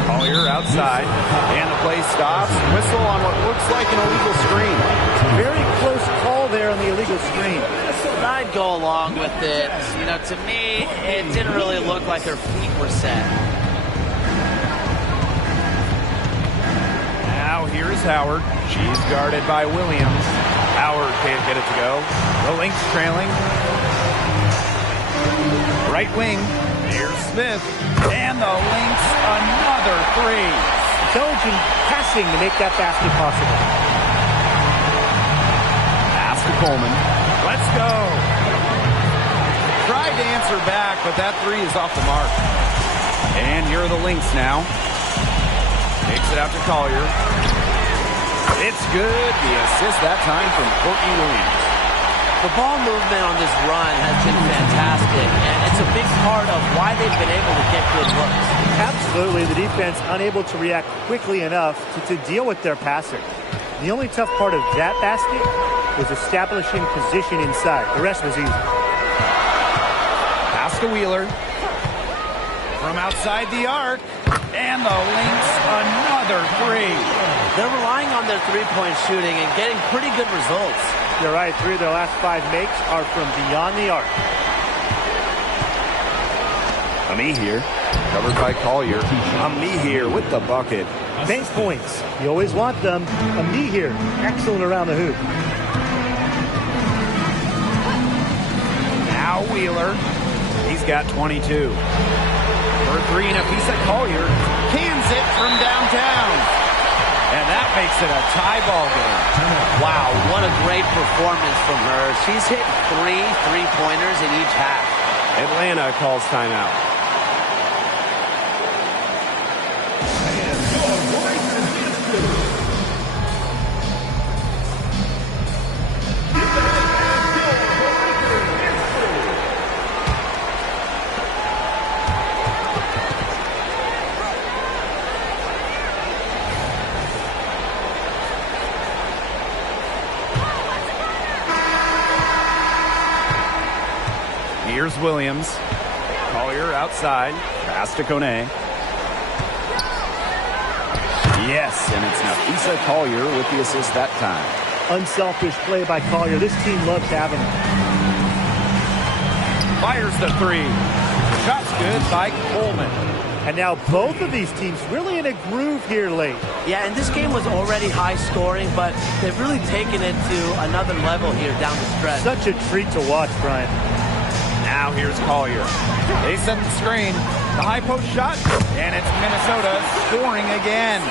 Collier outside, and the play stops. Whistle on what looks like an illegal screen. Very close call there on the illegal screen. I'd go along with it. You know, to me, it didn't really look like her feet were set. Now here's Howard. She's guarded by Williams. Howard can't get it to go. The Lynx trailing. Right wing. Here's Smith. And the Lynx, another three. Intelligent passing to make that basket possible. Pass to Coleman. Let's go. Tried to answer back, but that three is off the mark. And here are the Lynx now. Takes it out to Collier. It's good. The assist that time from Courtney Williams. The ball movement on this run has been fantastic, and it's a big part of why they've been able to get good looks. Absolutely. The defense unable to react quickly enough to deal with their passer. The only tough part of that basket was establishing position inside. The rest was easy. Pass to Wheeler. From outside the arc. And the Lynx, another three. They're relying on their three-point shooting and getting pretty good results. You're right. 3 of their last 5 makes are from beyond the arc. Ami here, covered by Collier. Ami here with the bucket. Bank points. You always want them. Ami here, excellent around the hoop. Wheeler. He's got 22. For three, Napheesa Collier cans it from downtown. And that makes it a tie ball game. Wow, what a great performance from her. She's hit 3 3-pointers in each half. Atlanta calls timeout. Here's Williams. Collier outside. Pass to Kone. Yes, and it's Napheesa Collier with the assist that time. Unselfish play by Collier. This team loves having him. Fires the three. Shot's good by Coleman. And now both of these teams really in a groove here late. Yeah, and this game was already high scoring, but they've really taken it to another level here down the stretch. Such a treat to watch, Brian. Now here's Collier. They set the screen. The high post shot, and it's Minnesota scoring again.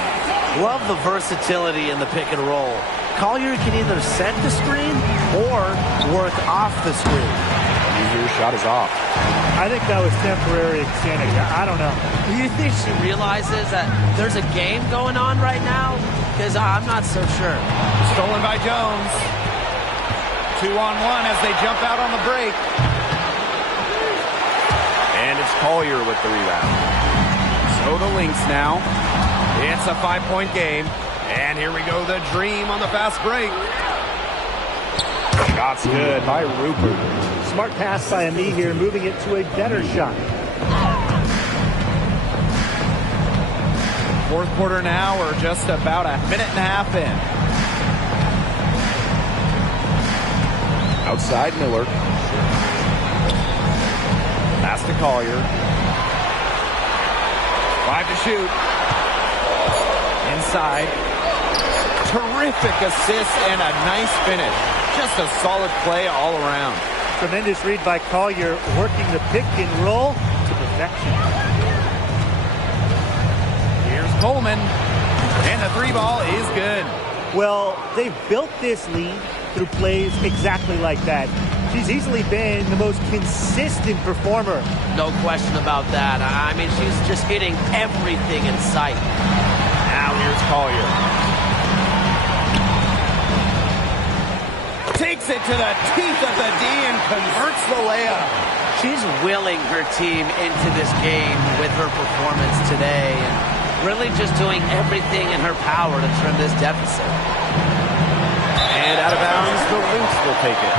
Love the versatility in the pick and roll. Collier can either set the screen or work off the screen. Your shot is off. I think that was temporary insanity. I don't know. Do you think she realizes that there's a game going on right now? Because I'm not so sure. Stolen by Jones. 2-on-1 as they jump out on the break. And it's Collier with the rebound. So the Lynx now. It's a 5-point game. And here we go, the Dream on the fast break. Shot's good by Rupert. Smart pass by Ami here, moving it to a better shot. Fourth quarter now, we're just about a minute and a half in. Outside Miller. Pass to Collier. 5 to shoot. Inside. Terrific assist and a nice finish. Just a solid play all around. Tremendous read by Collier, working the pick and roll to perfection. Here's Coleman. And the three ball is good. Well, they've built this lead through plays exactly like that. She's easily been the most consistent performer. No question about that. I mean, she's just hitting everything in sight. Now here's Collier. Takes it to the teeth of the D and converts the layup. She's willing her team into this game with her performance today and really just doing everything in her power to trim this deficit. And out of bounds, the Lynx will take it.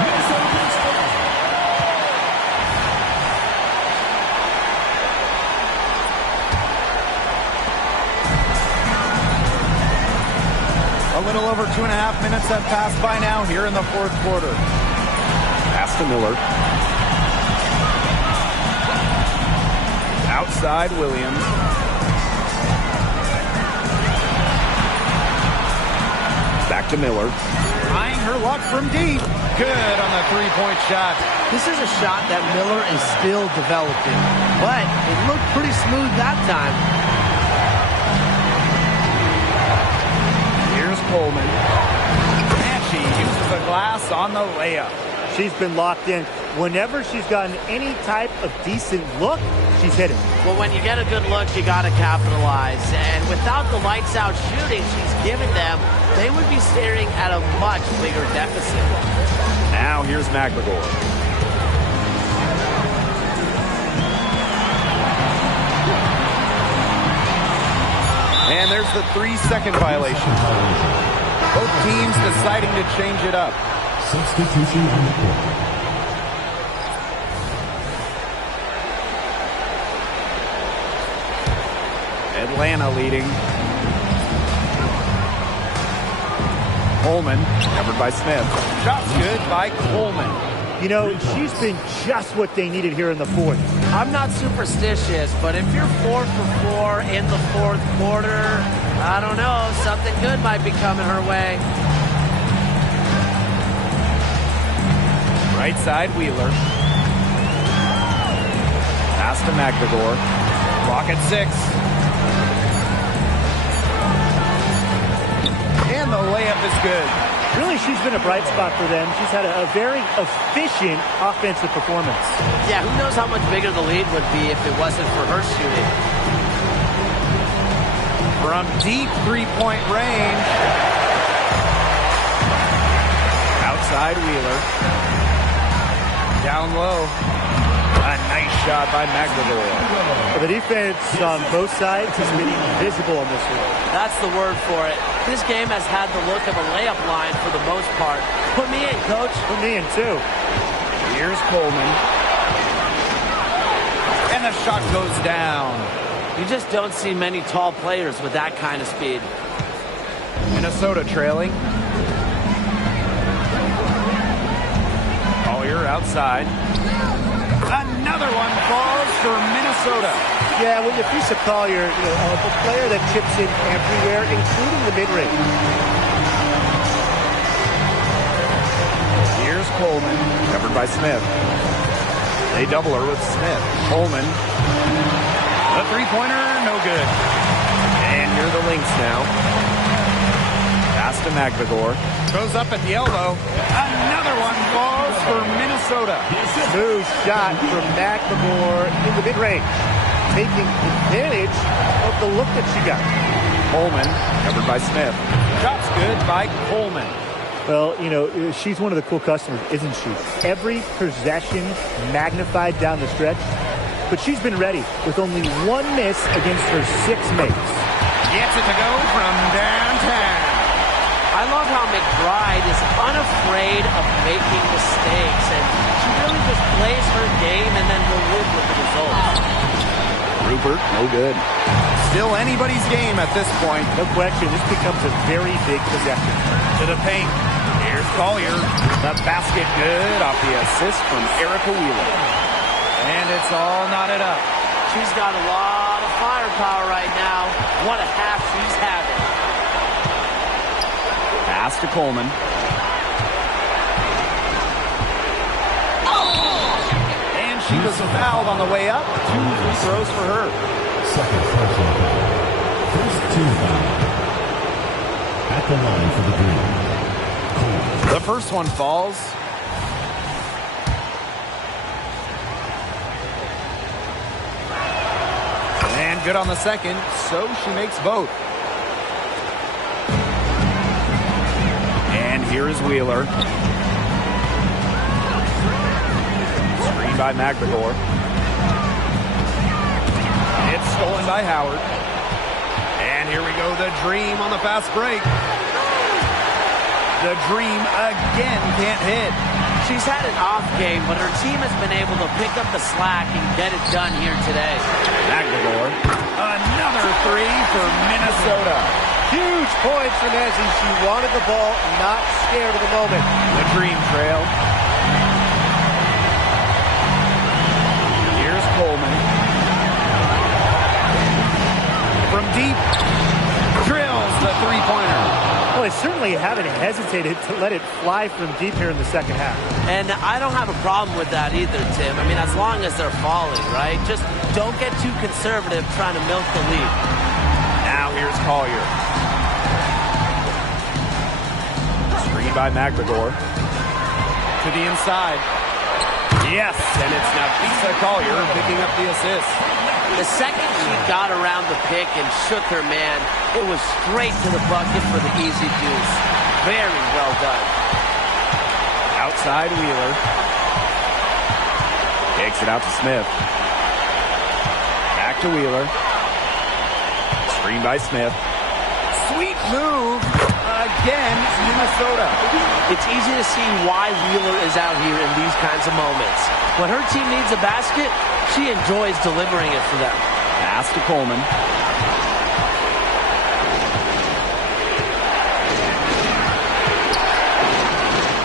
A little over 2.5 minutes have passed by now here in the fourth quarter. Pass to Miller. Outside Williams. Back to Miller. Trying her luck from deep. Good on the three-point shot. This is a shot that Miller is still developing, but it looked pretty smooth that time. Coleman. And she uses the glass on the layup. She's been locked in. Whenever she's gotten any type of decent look, she's hit it. Well, when you get a good look, you got to capitalize. And without the lights-out shooting she's given them, they would be staring at a much bigger deficit. Now here's McLegore. And there's the 3-second violation. Both teams deciding to change it up. Substitution on the court. Atlanta leading. Coleman, covered by Smith. Shot's good by Coleman. You know, she's been just what they needed here in the fourth. I'm not superstitious, but if you're 4 for 4 in the fourth quarter, I don't know, something good might be coming her way. Right side, Wheeler. Pass to McGregor. Clock at 6. And the layup is good. Really, she's been a bright spot for them. She's had a very efficient offensive performance. Yeah, who knows how much bigger the lead would be if it wasn't for her shooting. From deep three-point range. Outside Wheeler. Down low. A nice shot by McGregor. The defense on both sides has been invisible in this one. That's the word for it. This game has had the look of a layup line for the most part. Put me in, coach. Put me in, too. Here's Coleman. And the shot goes down. You just don't see many tall players with that kind of speed. Minnesota trailing. Collier outside. Another one falls for Minnesota. Yeah, when you piece of Collier, a player that chips in everywhere, including the mid-range. Here's Coleman, covered by Smith. They double her with Smith. Coleman. The three-pointer, no good. And here are the Lynx now. Pass to McGregor. Goes up at the elbow. Another one falls for Minnesota. Smooth shot from McGregor in the mid-range, taking advantage of the look that she got. Coleman, covered by Smith. Shot's good by Coleman. Well, she's one of the cool customers, isn't she? Every possession magnified down the stretch. But she's been ready with only one miss against her 6 mates. Gets it to go from downtown. I love how McBride is unafraid of making mistakes, and she really just plays her game and then will live with the results. Rupert, no good. Still anybody's game at this point. No question, this becomes a very big possession. To the paint. Here's Collier. The basket good off the assist from Erica Wheeler. And it's all knotted up. She's got a lot of firepower right now. What a half she's having. Pass to Coleman. And she was fouled on the way up. 2 free throws for her. Second personal foul. First team foul. At the line for the Green. The first one falls. And good on the second, so she makes both. And here is Wheeler. Screen by McGregor. It's stolen by Howard. And here we go, the Dream on the fast break. The Dream again can't hit. She's had an off game, but her team has been able to pick up the slack and get it done here today. McGregor. Another 3 for Minnesota. Huge points from Ezzy. She wanted the ball, not scared of the moment. The Dream trail. Here's Coleman. From deep, drills the three-pointer. Well, they certainly haven't hesitated to let it fly from deep here in the second half. And I don't have a problem with that either, Tim. I mean, as long as they're falling, right? Just don't get too conservative trying to milk the lead. Now here's Collier. Screen by McGregor. To the inside. Yes, and it's Napheesa Collier picking up the assist. The second she got around the pick and shook her man, it was straight to the bucket for the easy deuce. Very well done. Outside Wheeler. Takes it out to Smith. Back to Wheeler. Screen by Smith. Sweet move. Again, Minnesota. It's easy to see why Wheeler is out here in these kinds of moments. When her team needs a basket, she enjoys delivering it for them. Pass to Coleman.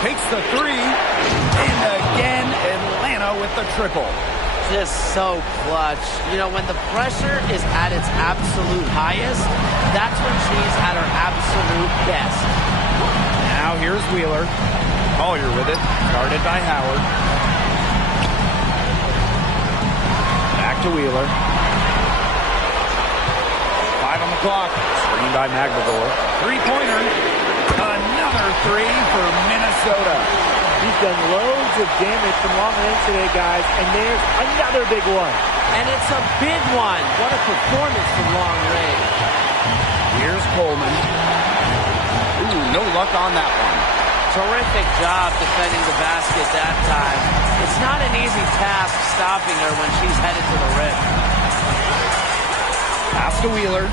Takes the 3. And again, Atlanta with the triple. Just so clutch. You know, when the pressure is at its absolute highest, that's when she's at her absolute best. Now here's Wheeler. Collier with it. Guarded by Howard. Back to to Wheeler. 5 on the clock. Screen by Magdalor. Three-pointer. Another three for Minnesota. He's done loads of damage from long range today, guys, and there's another big one. And it's a big one. What a performance from long range. Here's Coleman. Ooh, no luck on that one. Terrific job defending the basket that time. It's not an easy task stopping her when she's headed to the rim. Pass to Wheeler.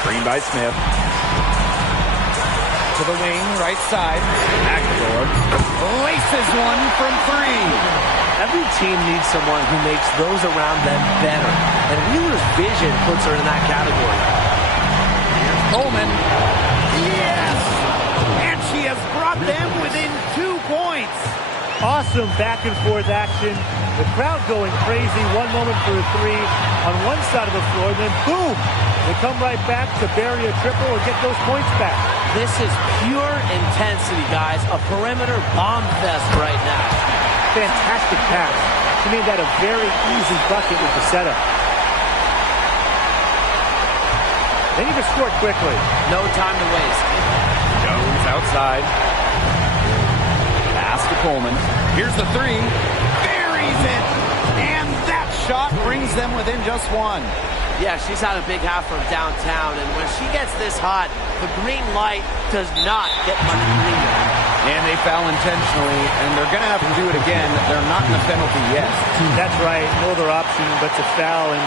Screen by Smith. To the wing, right side. Magdalor laces one from three. Every team needs someone who makes those around them better. And Wheeler's vision puts her in that category. Here's Coleman. Yes! And she has brought them within 2 points. Awesome back-and-forth action. The crowd going crazy. One moment for a three on one side of the floor, then boom! They come right back to bury a triple and get those points back. This is pure intensity, guys. A perimeter bomb fest right now. Fantastic pass. She made that a very easy bucket with the setup. They need to score quickly. No time to waste. Jones outside. Pass to Coleman. Here's the three. Buries it. And that shot brings them within just one. Yeah, she's had a big half from downtown, and when she gets this hot, the green light does not get much greener. And they foul intentionally, and they're going to have to do it again. They're not in the penalty yet. That's right. No other option but to foul and,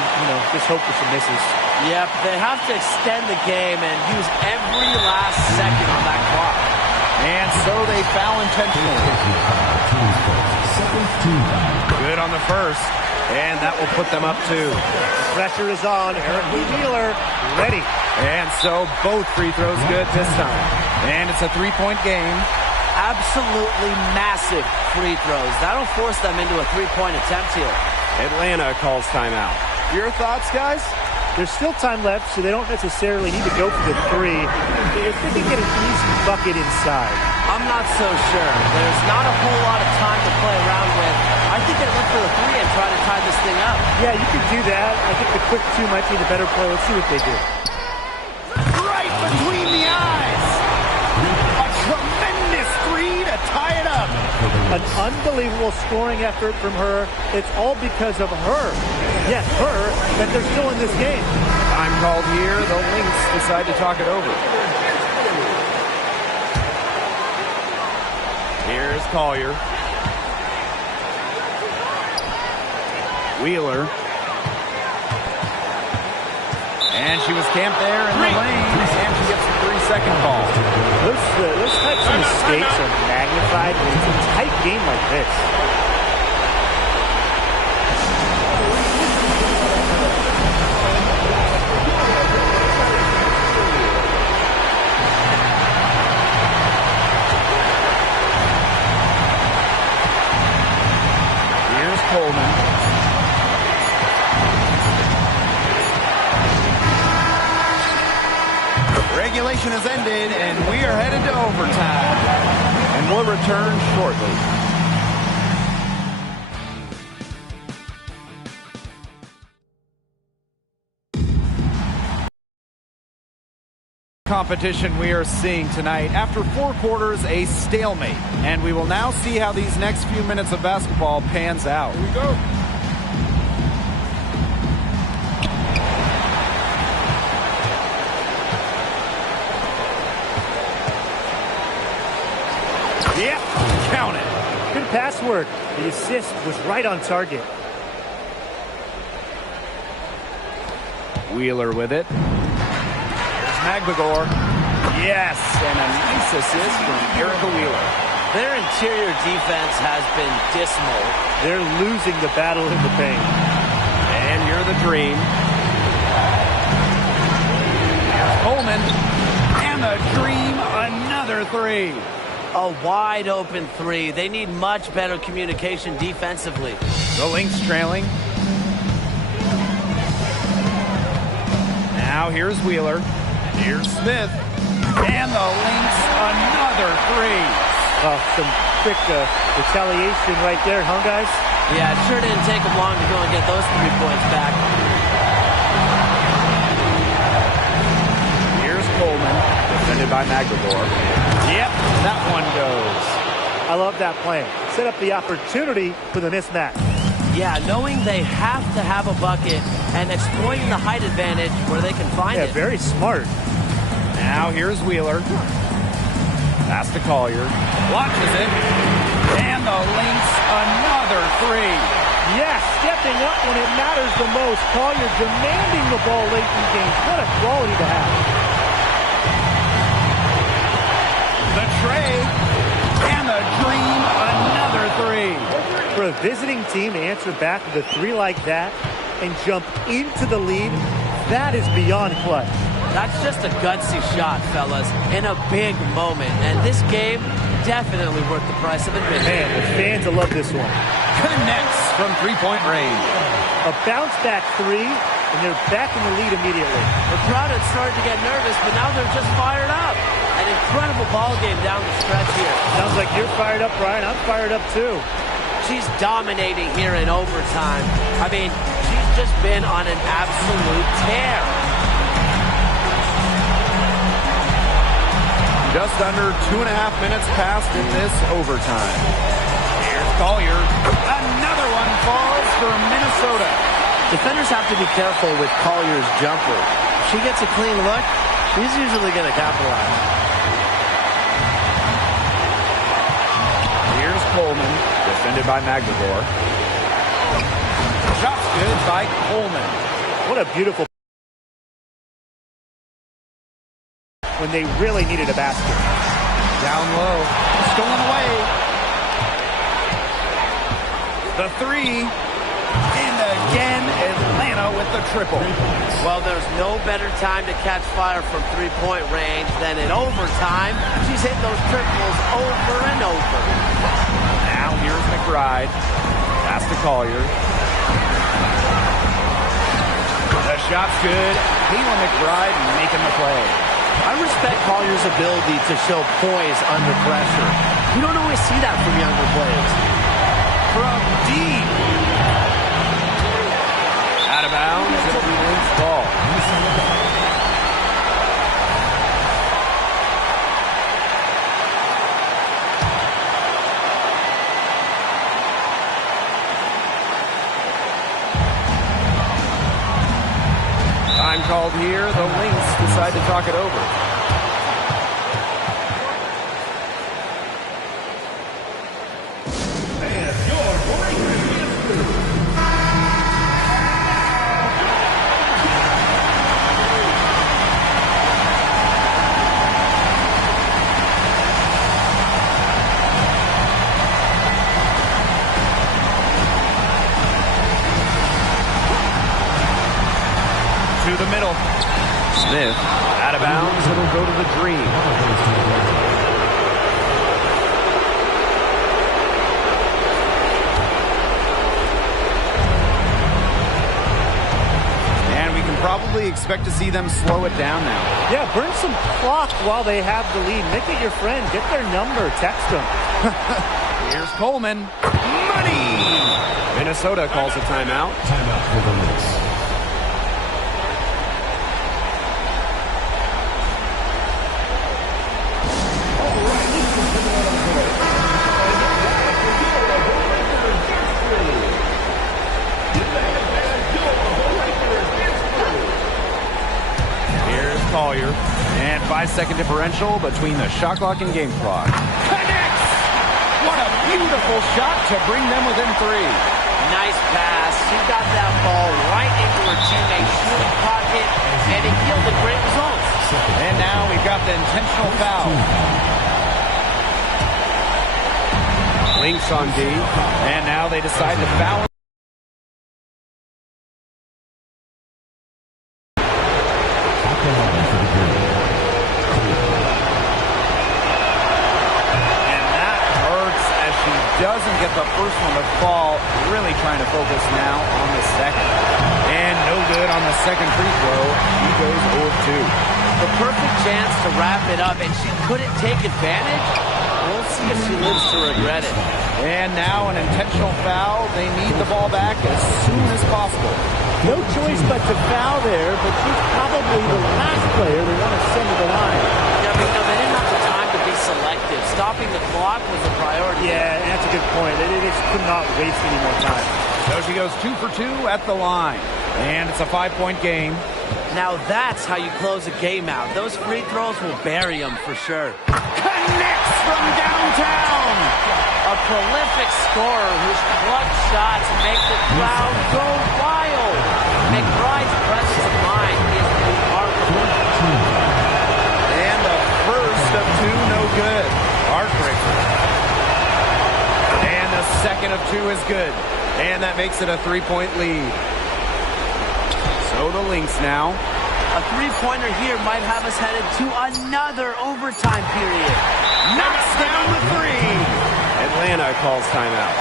just hope for some misses. Yep, they have to extend the game and use every last second on that clock. And so they foul intentionally. Good on the first, and that will put them up 2. Pressure is on. Erica Wheeler ready. And so both free throws good this time. And it's a 3-point game. Absolutely massive free throws. That'll force them into a 3-point attempt here. Atlanta calls timeout. Your thoughts, guys? There's still time left, so they don't necessarily need to go for the three. If they can get an easy bucket inside. I'm not so sure. There's not a whole lot of time to play around with. I think they look for the three and try to tie this thing up. Yeah, you could do that. I think the quick two might be the better play. Let's see what they do. Right between the eyes. A tremendous three to tie it up. An unbelievable scoring effort from her. It's all because of her. Yes, her, that they're still in this game. Time called here. The Lynx decide to talk it over. Here's Collier. Wheeler. And she was camped there in the lane, and she gets a 3-second call. Those types of mistakes are magnified when it's a tight game like this. Here's Coleman. Regulation has ended, and we are headed to overtime. And we'll return shortly. Competition we are seeing tonight. After 4 quarters, a stalemate. And we will now see how these next few minutes of basketball pans out. Here we go. Yep, count it. Good pass work. The assist was right on target. Wheeler with it. Here's Magdalor. Yes, and a nice assist from Erica Wheeler. Their interior defense has been dismal. They're losing the battle in the paint. And you're the dream. Here's Coleman. And the dream, another three. A wide open three. They need much better communication defensively. The Lynx trailing. Now here's Wheeler. Here's Smith. And the Lynx, another three. Some quick retaliation right there, huh, guys? Yeah, it sure didn't take them long to go and get those 3 points back. Here's Coleman, defended by Magdalor. Yep, that one goes. I love that plan. Set up the opportunity for the mismatch. Yeah, knowing they have to have a bucket and exploiting the height advantage where they can find it. Yeah, very smart. Now here's Wheeler. Pass to Collier. Watches it. And the Lynx, another 3. Yes, stepping up when it matters the most. Collier demanding the ball late in games. What a quality to have. The tray. And the Dream, another 3. For a visiting team to answer back with a 3 like that and jump into the lead, that is beyond clutch. That's just a gutsy shot, fellas, in a big moment. And this game, definitely worth the price of admission. Man, the fans will love this one. Connects from 3-point range. A bounce-back 3, and they're back in the lead immediately. The crowd had started to get nervous, but now they're just fired up. An incredible ball game down the stretch here. Sounds like you're fired up, Brian. I'm fired up, too. She's dominating here in overtime. I mean, she's just been on an absolute tear. Just under 2.5 minutes passed in this overtime. Here's Collier. Another one falls for Minnesota. Defenders have to be careful with Collier's jumper. If she gets a clean look, she's usually going to capitalize. Here's Coleman, defended by Magdalor. Shot's good by Coleman. What a beautiful... when they really needed a basket. Down low. Stolen away. The 3. And again, Atlanta with the triple. Well, there's no better time to catch fire from 3-point range than in overtime. She's hit those triples over and over. Now here's McBride. Pass to Collier. The shot's good. Kayla McBride making the play. I respect Collier's ability to show poise under pressure. You don't always see that from younger players. From deep. Out of bounds. It'll be Lynx ball. Time called here. The Lynx decide to talk it over. To the middle. Smith out of bounds. It'll go to the Dream. And we can probably expect to see them slow it down now. Yeah, burn some clock while they have the lead. Make it your friend. Get their number. Text them. Here's Coleman. Money! Minnesota calls a timeout. Timeout for the Lynx. Collier. And 5-second differential between the shot clock and game clock. Connects! What a beautiful shot to bring them within 3. Nice pass. She got that ball right into her teammate's shooting pocket, and it yielded great results. And now we've got the intentional foul. Lynx on D. And now they decide to foul. Doesn't get the first one to fall. Really trying to focus now on the second. And no good on the second free throw. He goes 0 of 2. The perfect chance to wrap it up, and she couldn't take advantage. Wolves Let's see if she lives to regret it. And now an intentional foul. They need the ball back as soon as possible. No choice but to foul there, but she's probably the last player they want to send to the line. Yeah, but they didn't have the time to be selective. Stopping the clock was a priority. Yeah, and that's a good point. They just could not waste any more time. So she goes 2 for 2 at the line. And it's a 5-point game. Now that's how you close a game out. Those free throws will bury them for sure. Connects from downtown. A prolific scorer whose clutch shots make the crowd go wild. McBride's presence of mind is remarkable. And a first of 2, no good. Heartbreaker. And the second of 2 is good. And that makes it a 3-point lead. So the Lynx now. A three-pointer here might have us headed to another overtime period. Knocks down the 3. Atlanta calls timeout.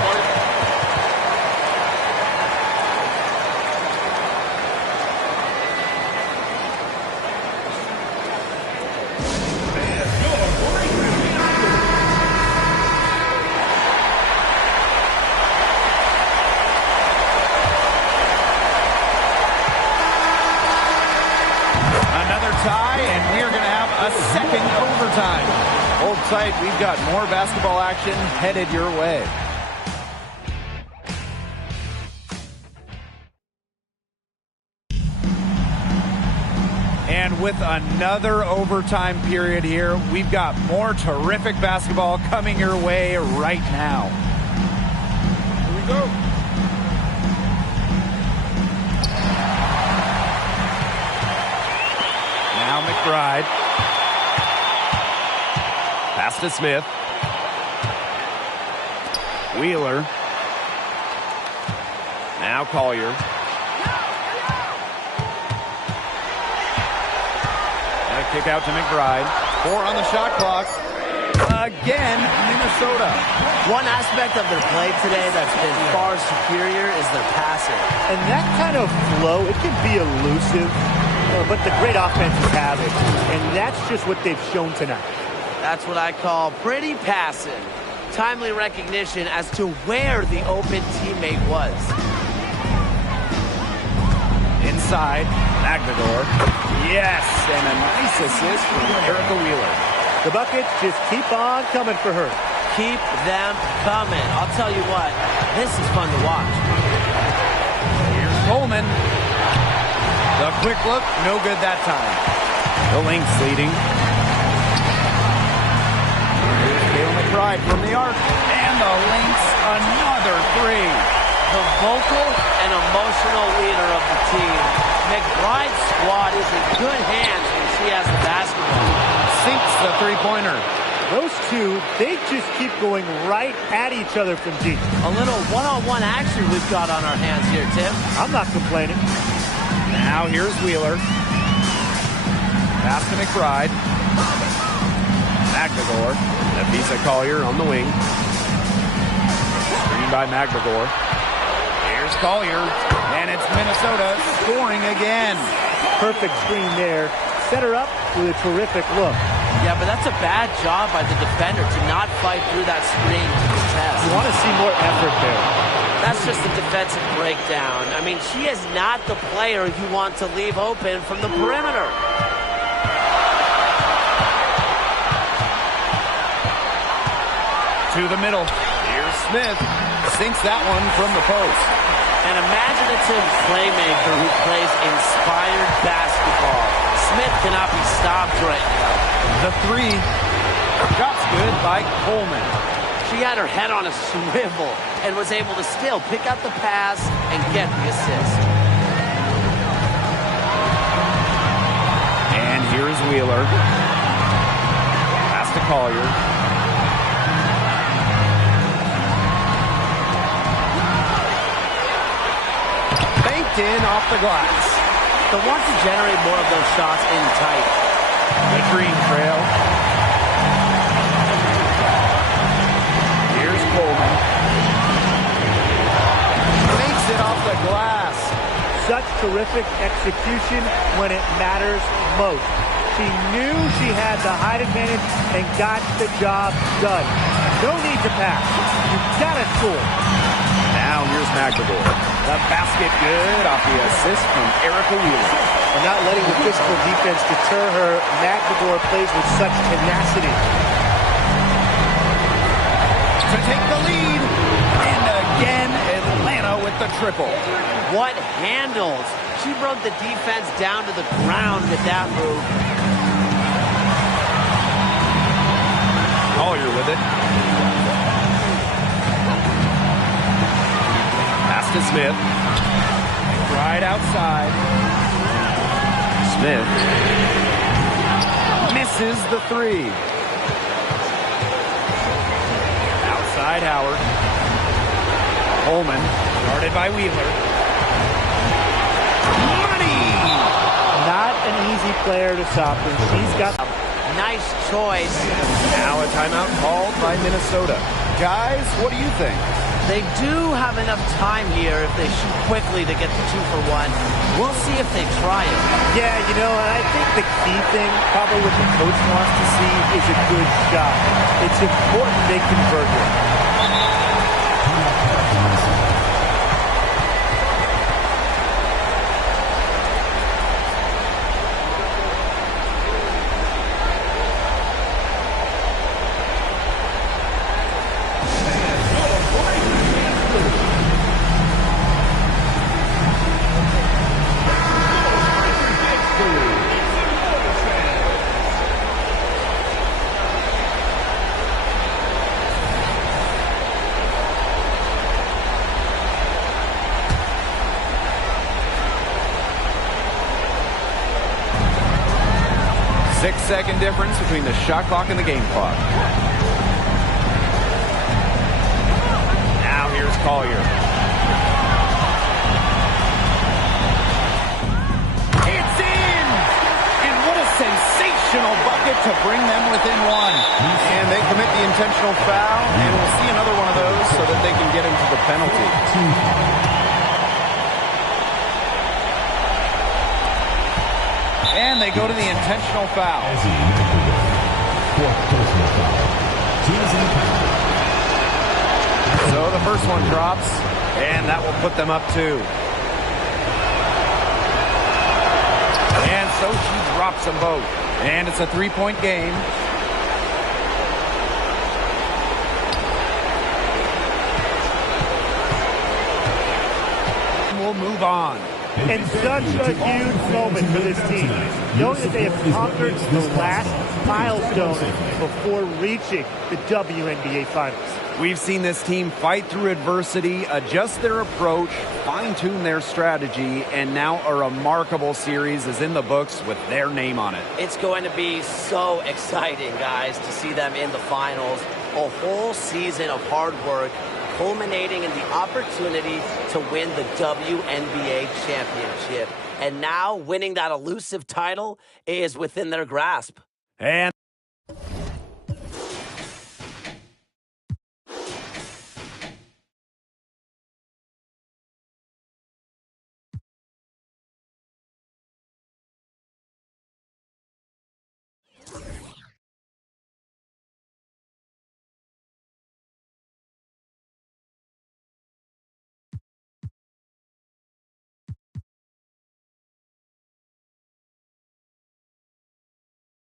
Tie, and we're going to have a second overtime. Hold tight, we've got more basketball action headed your way. And with another overtime period here, we've got more terrific basketball coming your way right now. Here we go. Now McBride. Pass to Smith. Wheeler. Now Collier. And a kick out to McBride. 4 on the shot clock. Again, Minnesota. One aspect of their play today that's been far superior is their passing. And that kind of flow, it can be elusive. But the great offenses have it, and that's just what they've shown tonight. That's what I call pretty passing. Timely recognition as to where the open teammate was. Inside, Magdador. Yes, and a nice assist from Erica Wheeler. The buckets just keep on coming for her. Keep them coming. I'll tell you what, this is fun to watch. Here's Coleman. The quick look, no good that time. The Lynx leading. Here's Kayla McBride from the arc. And the Lynx, another 3. The vocal and emotional leader of the team. McBride's squad is in good hands when she has the basketball. Sinks the three-pointer. Those two, they just keep going right at each other from deep. A little one-on-one action we've got on our hands here, Tim. I'm not complaining. Now here's Wheeler. Pass to McBride. Magdagor. Nafisa Collier on the wing. Screen by Magdagor. Here's Collier. And it's Minnesota scoring again. Perfect screen there. Set her up with a terrific look. Yeah, but that's a bad job by the defender to not fight through that screen to the test. You want to see more effort there. That's just a defensive breakdown. I mean, she is not the player you want to leave open from the perimeter. To the middle. Here's Smith. Sinks that one from the post. An imaginative playmaker who plays inspired basketball. Smith cannot be stopped right now. The 3. Shots good by Coleman. She had her head on a swivel and was able to still pick out the pass and get the assist. And here's Wheeler. Pass to Collier. Banked in off the glass. They'll want to generate more of those shots in tight. The green trail. Here's Coleman. Makes it off the glass. Such terrific execution when it matters most. She knew she had the height advantage and got the job done. No need to pass. You've got to score. Now here's McNamara. The basket good off the assist from Erica Wheeler. And not letting the physical defense deter her. McNamara plays with such tenacity. To take the lead. And again, Atlanta with the triple. What handles. She broke the defense down to the ground with that move. Collier with it. Pass to Smith. Right outside. Smith misses the three. Outside Howard. Holman, guarded by Wheeler. Money! Not an easy player to stop, and she's got... Nice choice. Now a timeout called by Minnesota. Guys, what do you think? They do have enough time here if they shoot quickly to get the 2-for-1. We'll see if they try it. Yeah, you know, and I think the key thing, probably what the coach wants to see, is a good shot. It's important they convert it. 6-second difference between the shot clock and the game clock. Now here's Collier. It's in! And what a sensational bucket to bring them within one. And they commit the intentional foul, and we'll see another one of those so that they can get into the penalty. And they go to the intentional foul. So the first one drops, and that will put them up 2. And so she drops them both. And it's a 3-point game. We'll move on. And such a huge moment for this team, knowing that they have conquered the last milestone before reaching the WNBA Finals. We've seen this team fight through adversity, adjust their approach, fine-tune their strategy, and now a remarkable series is in the books with their name on it. It's going to be so exciting, guys, to see them in the finals. A whole season of hard work culminating in the opportunity to win the WNBA championship. And now winning that elusive title is within their grasp. And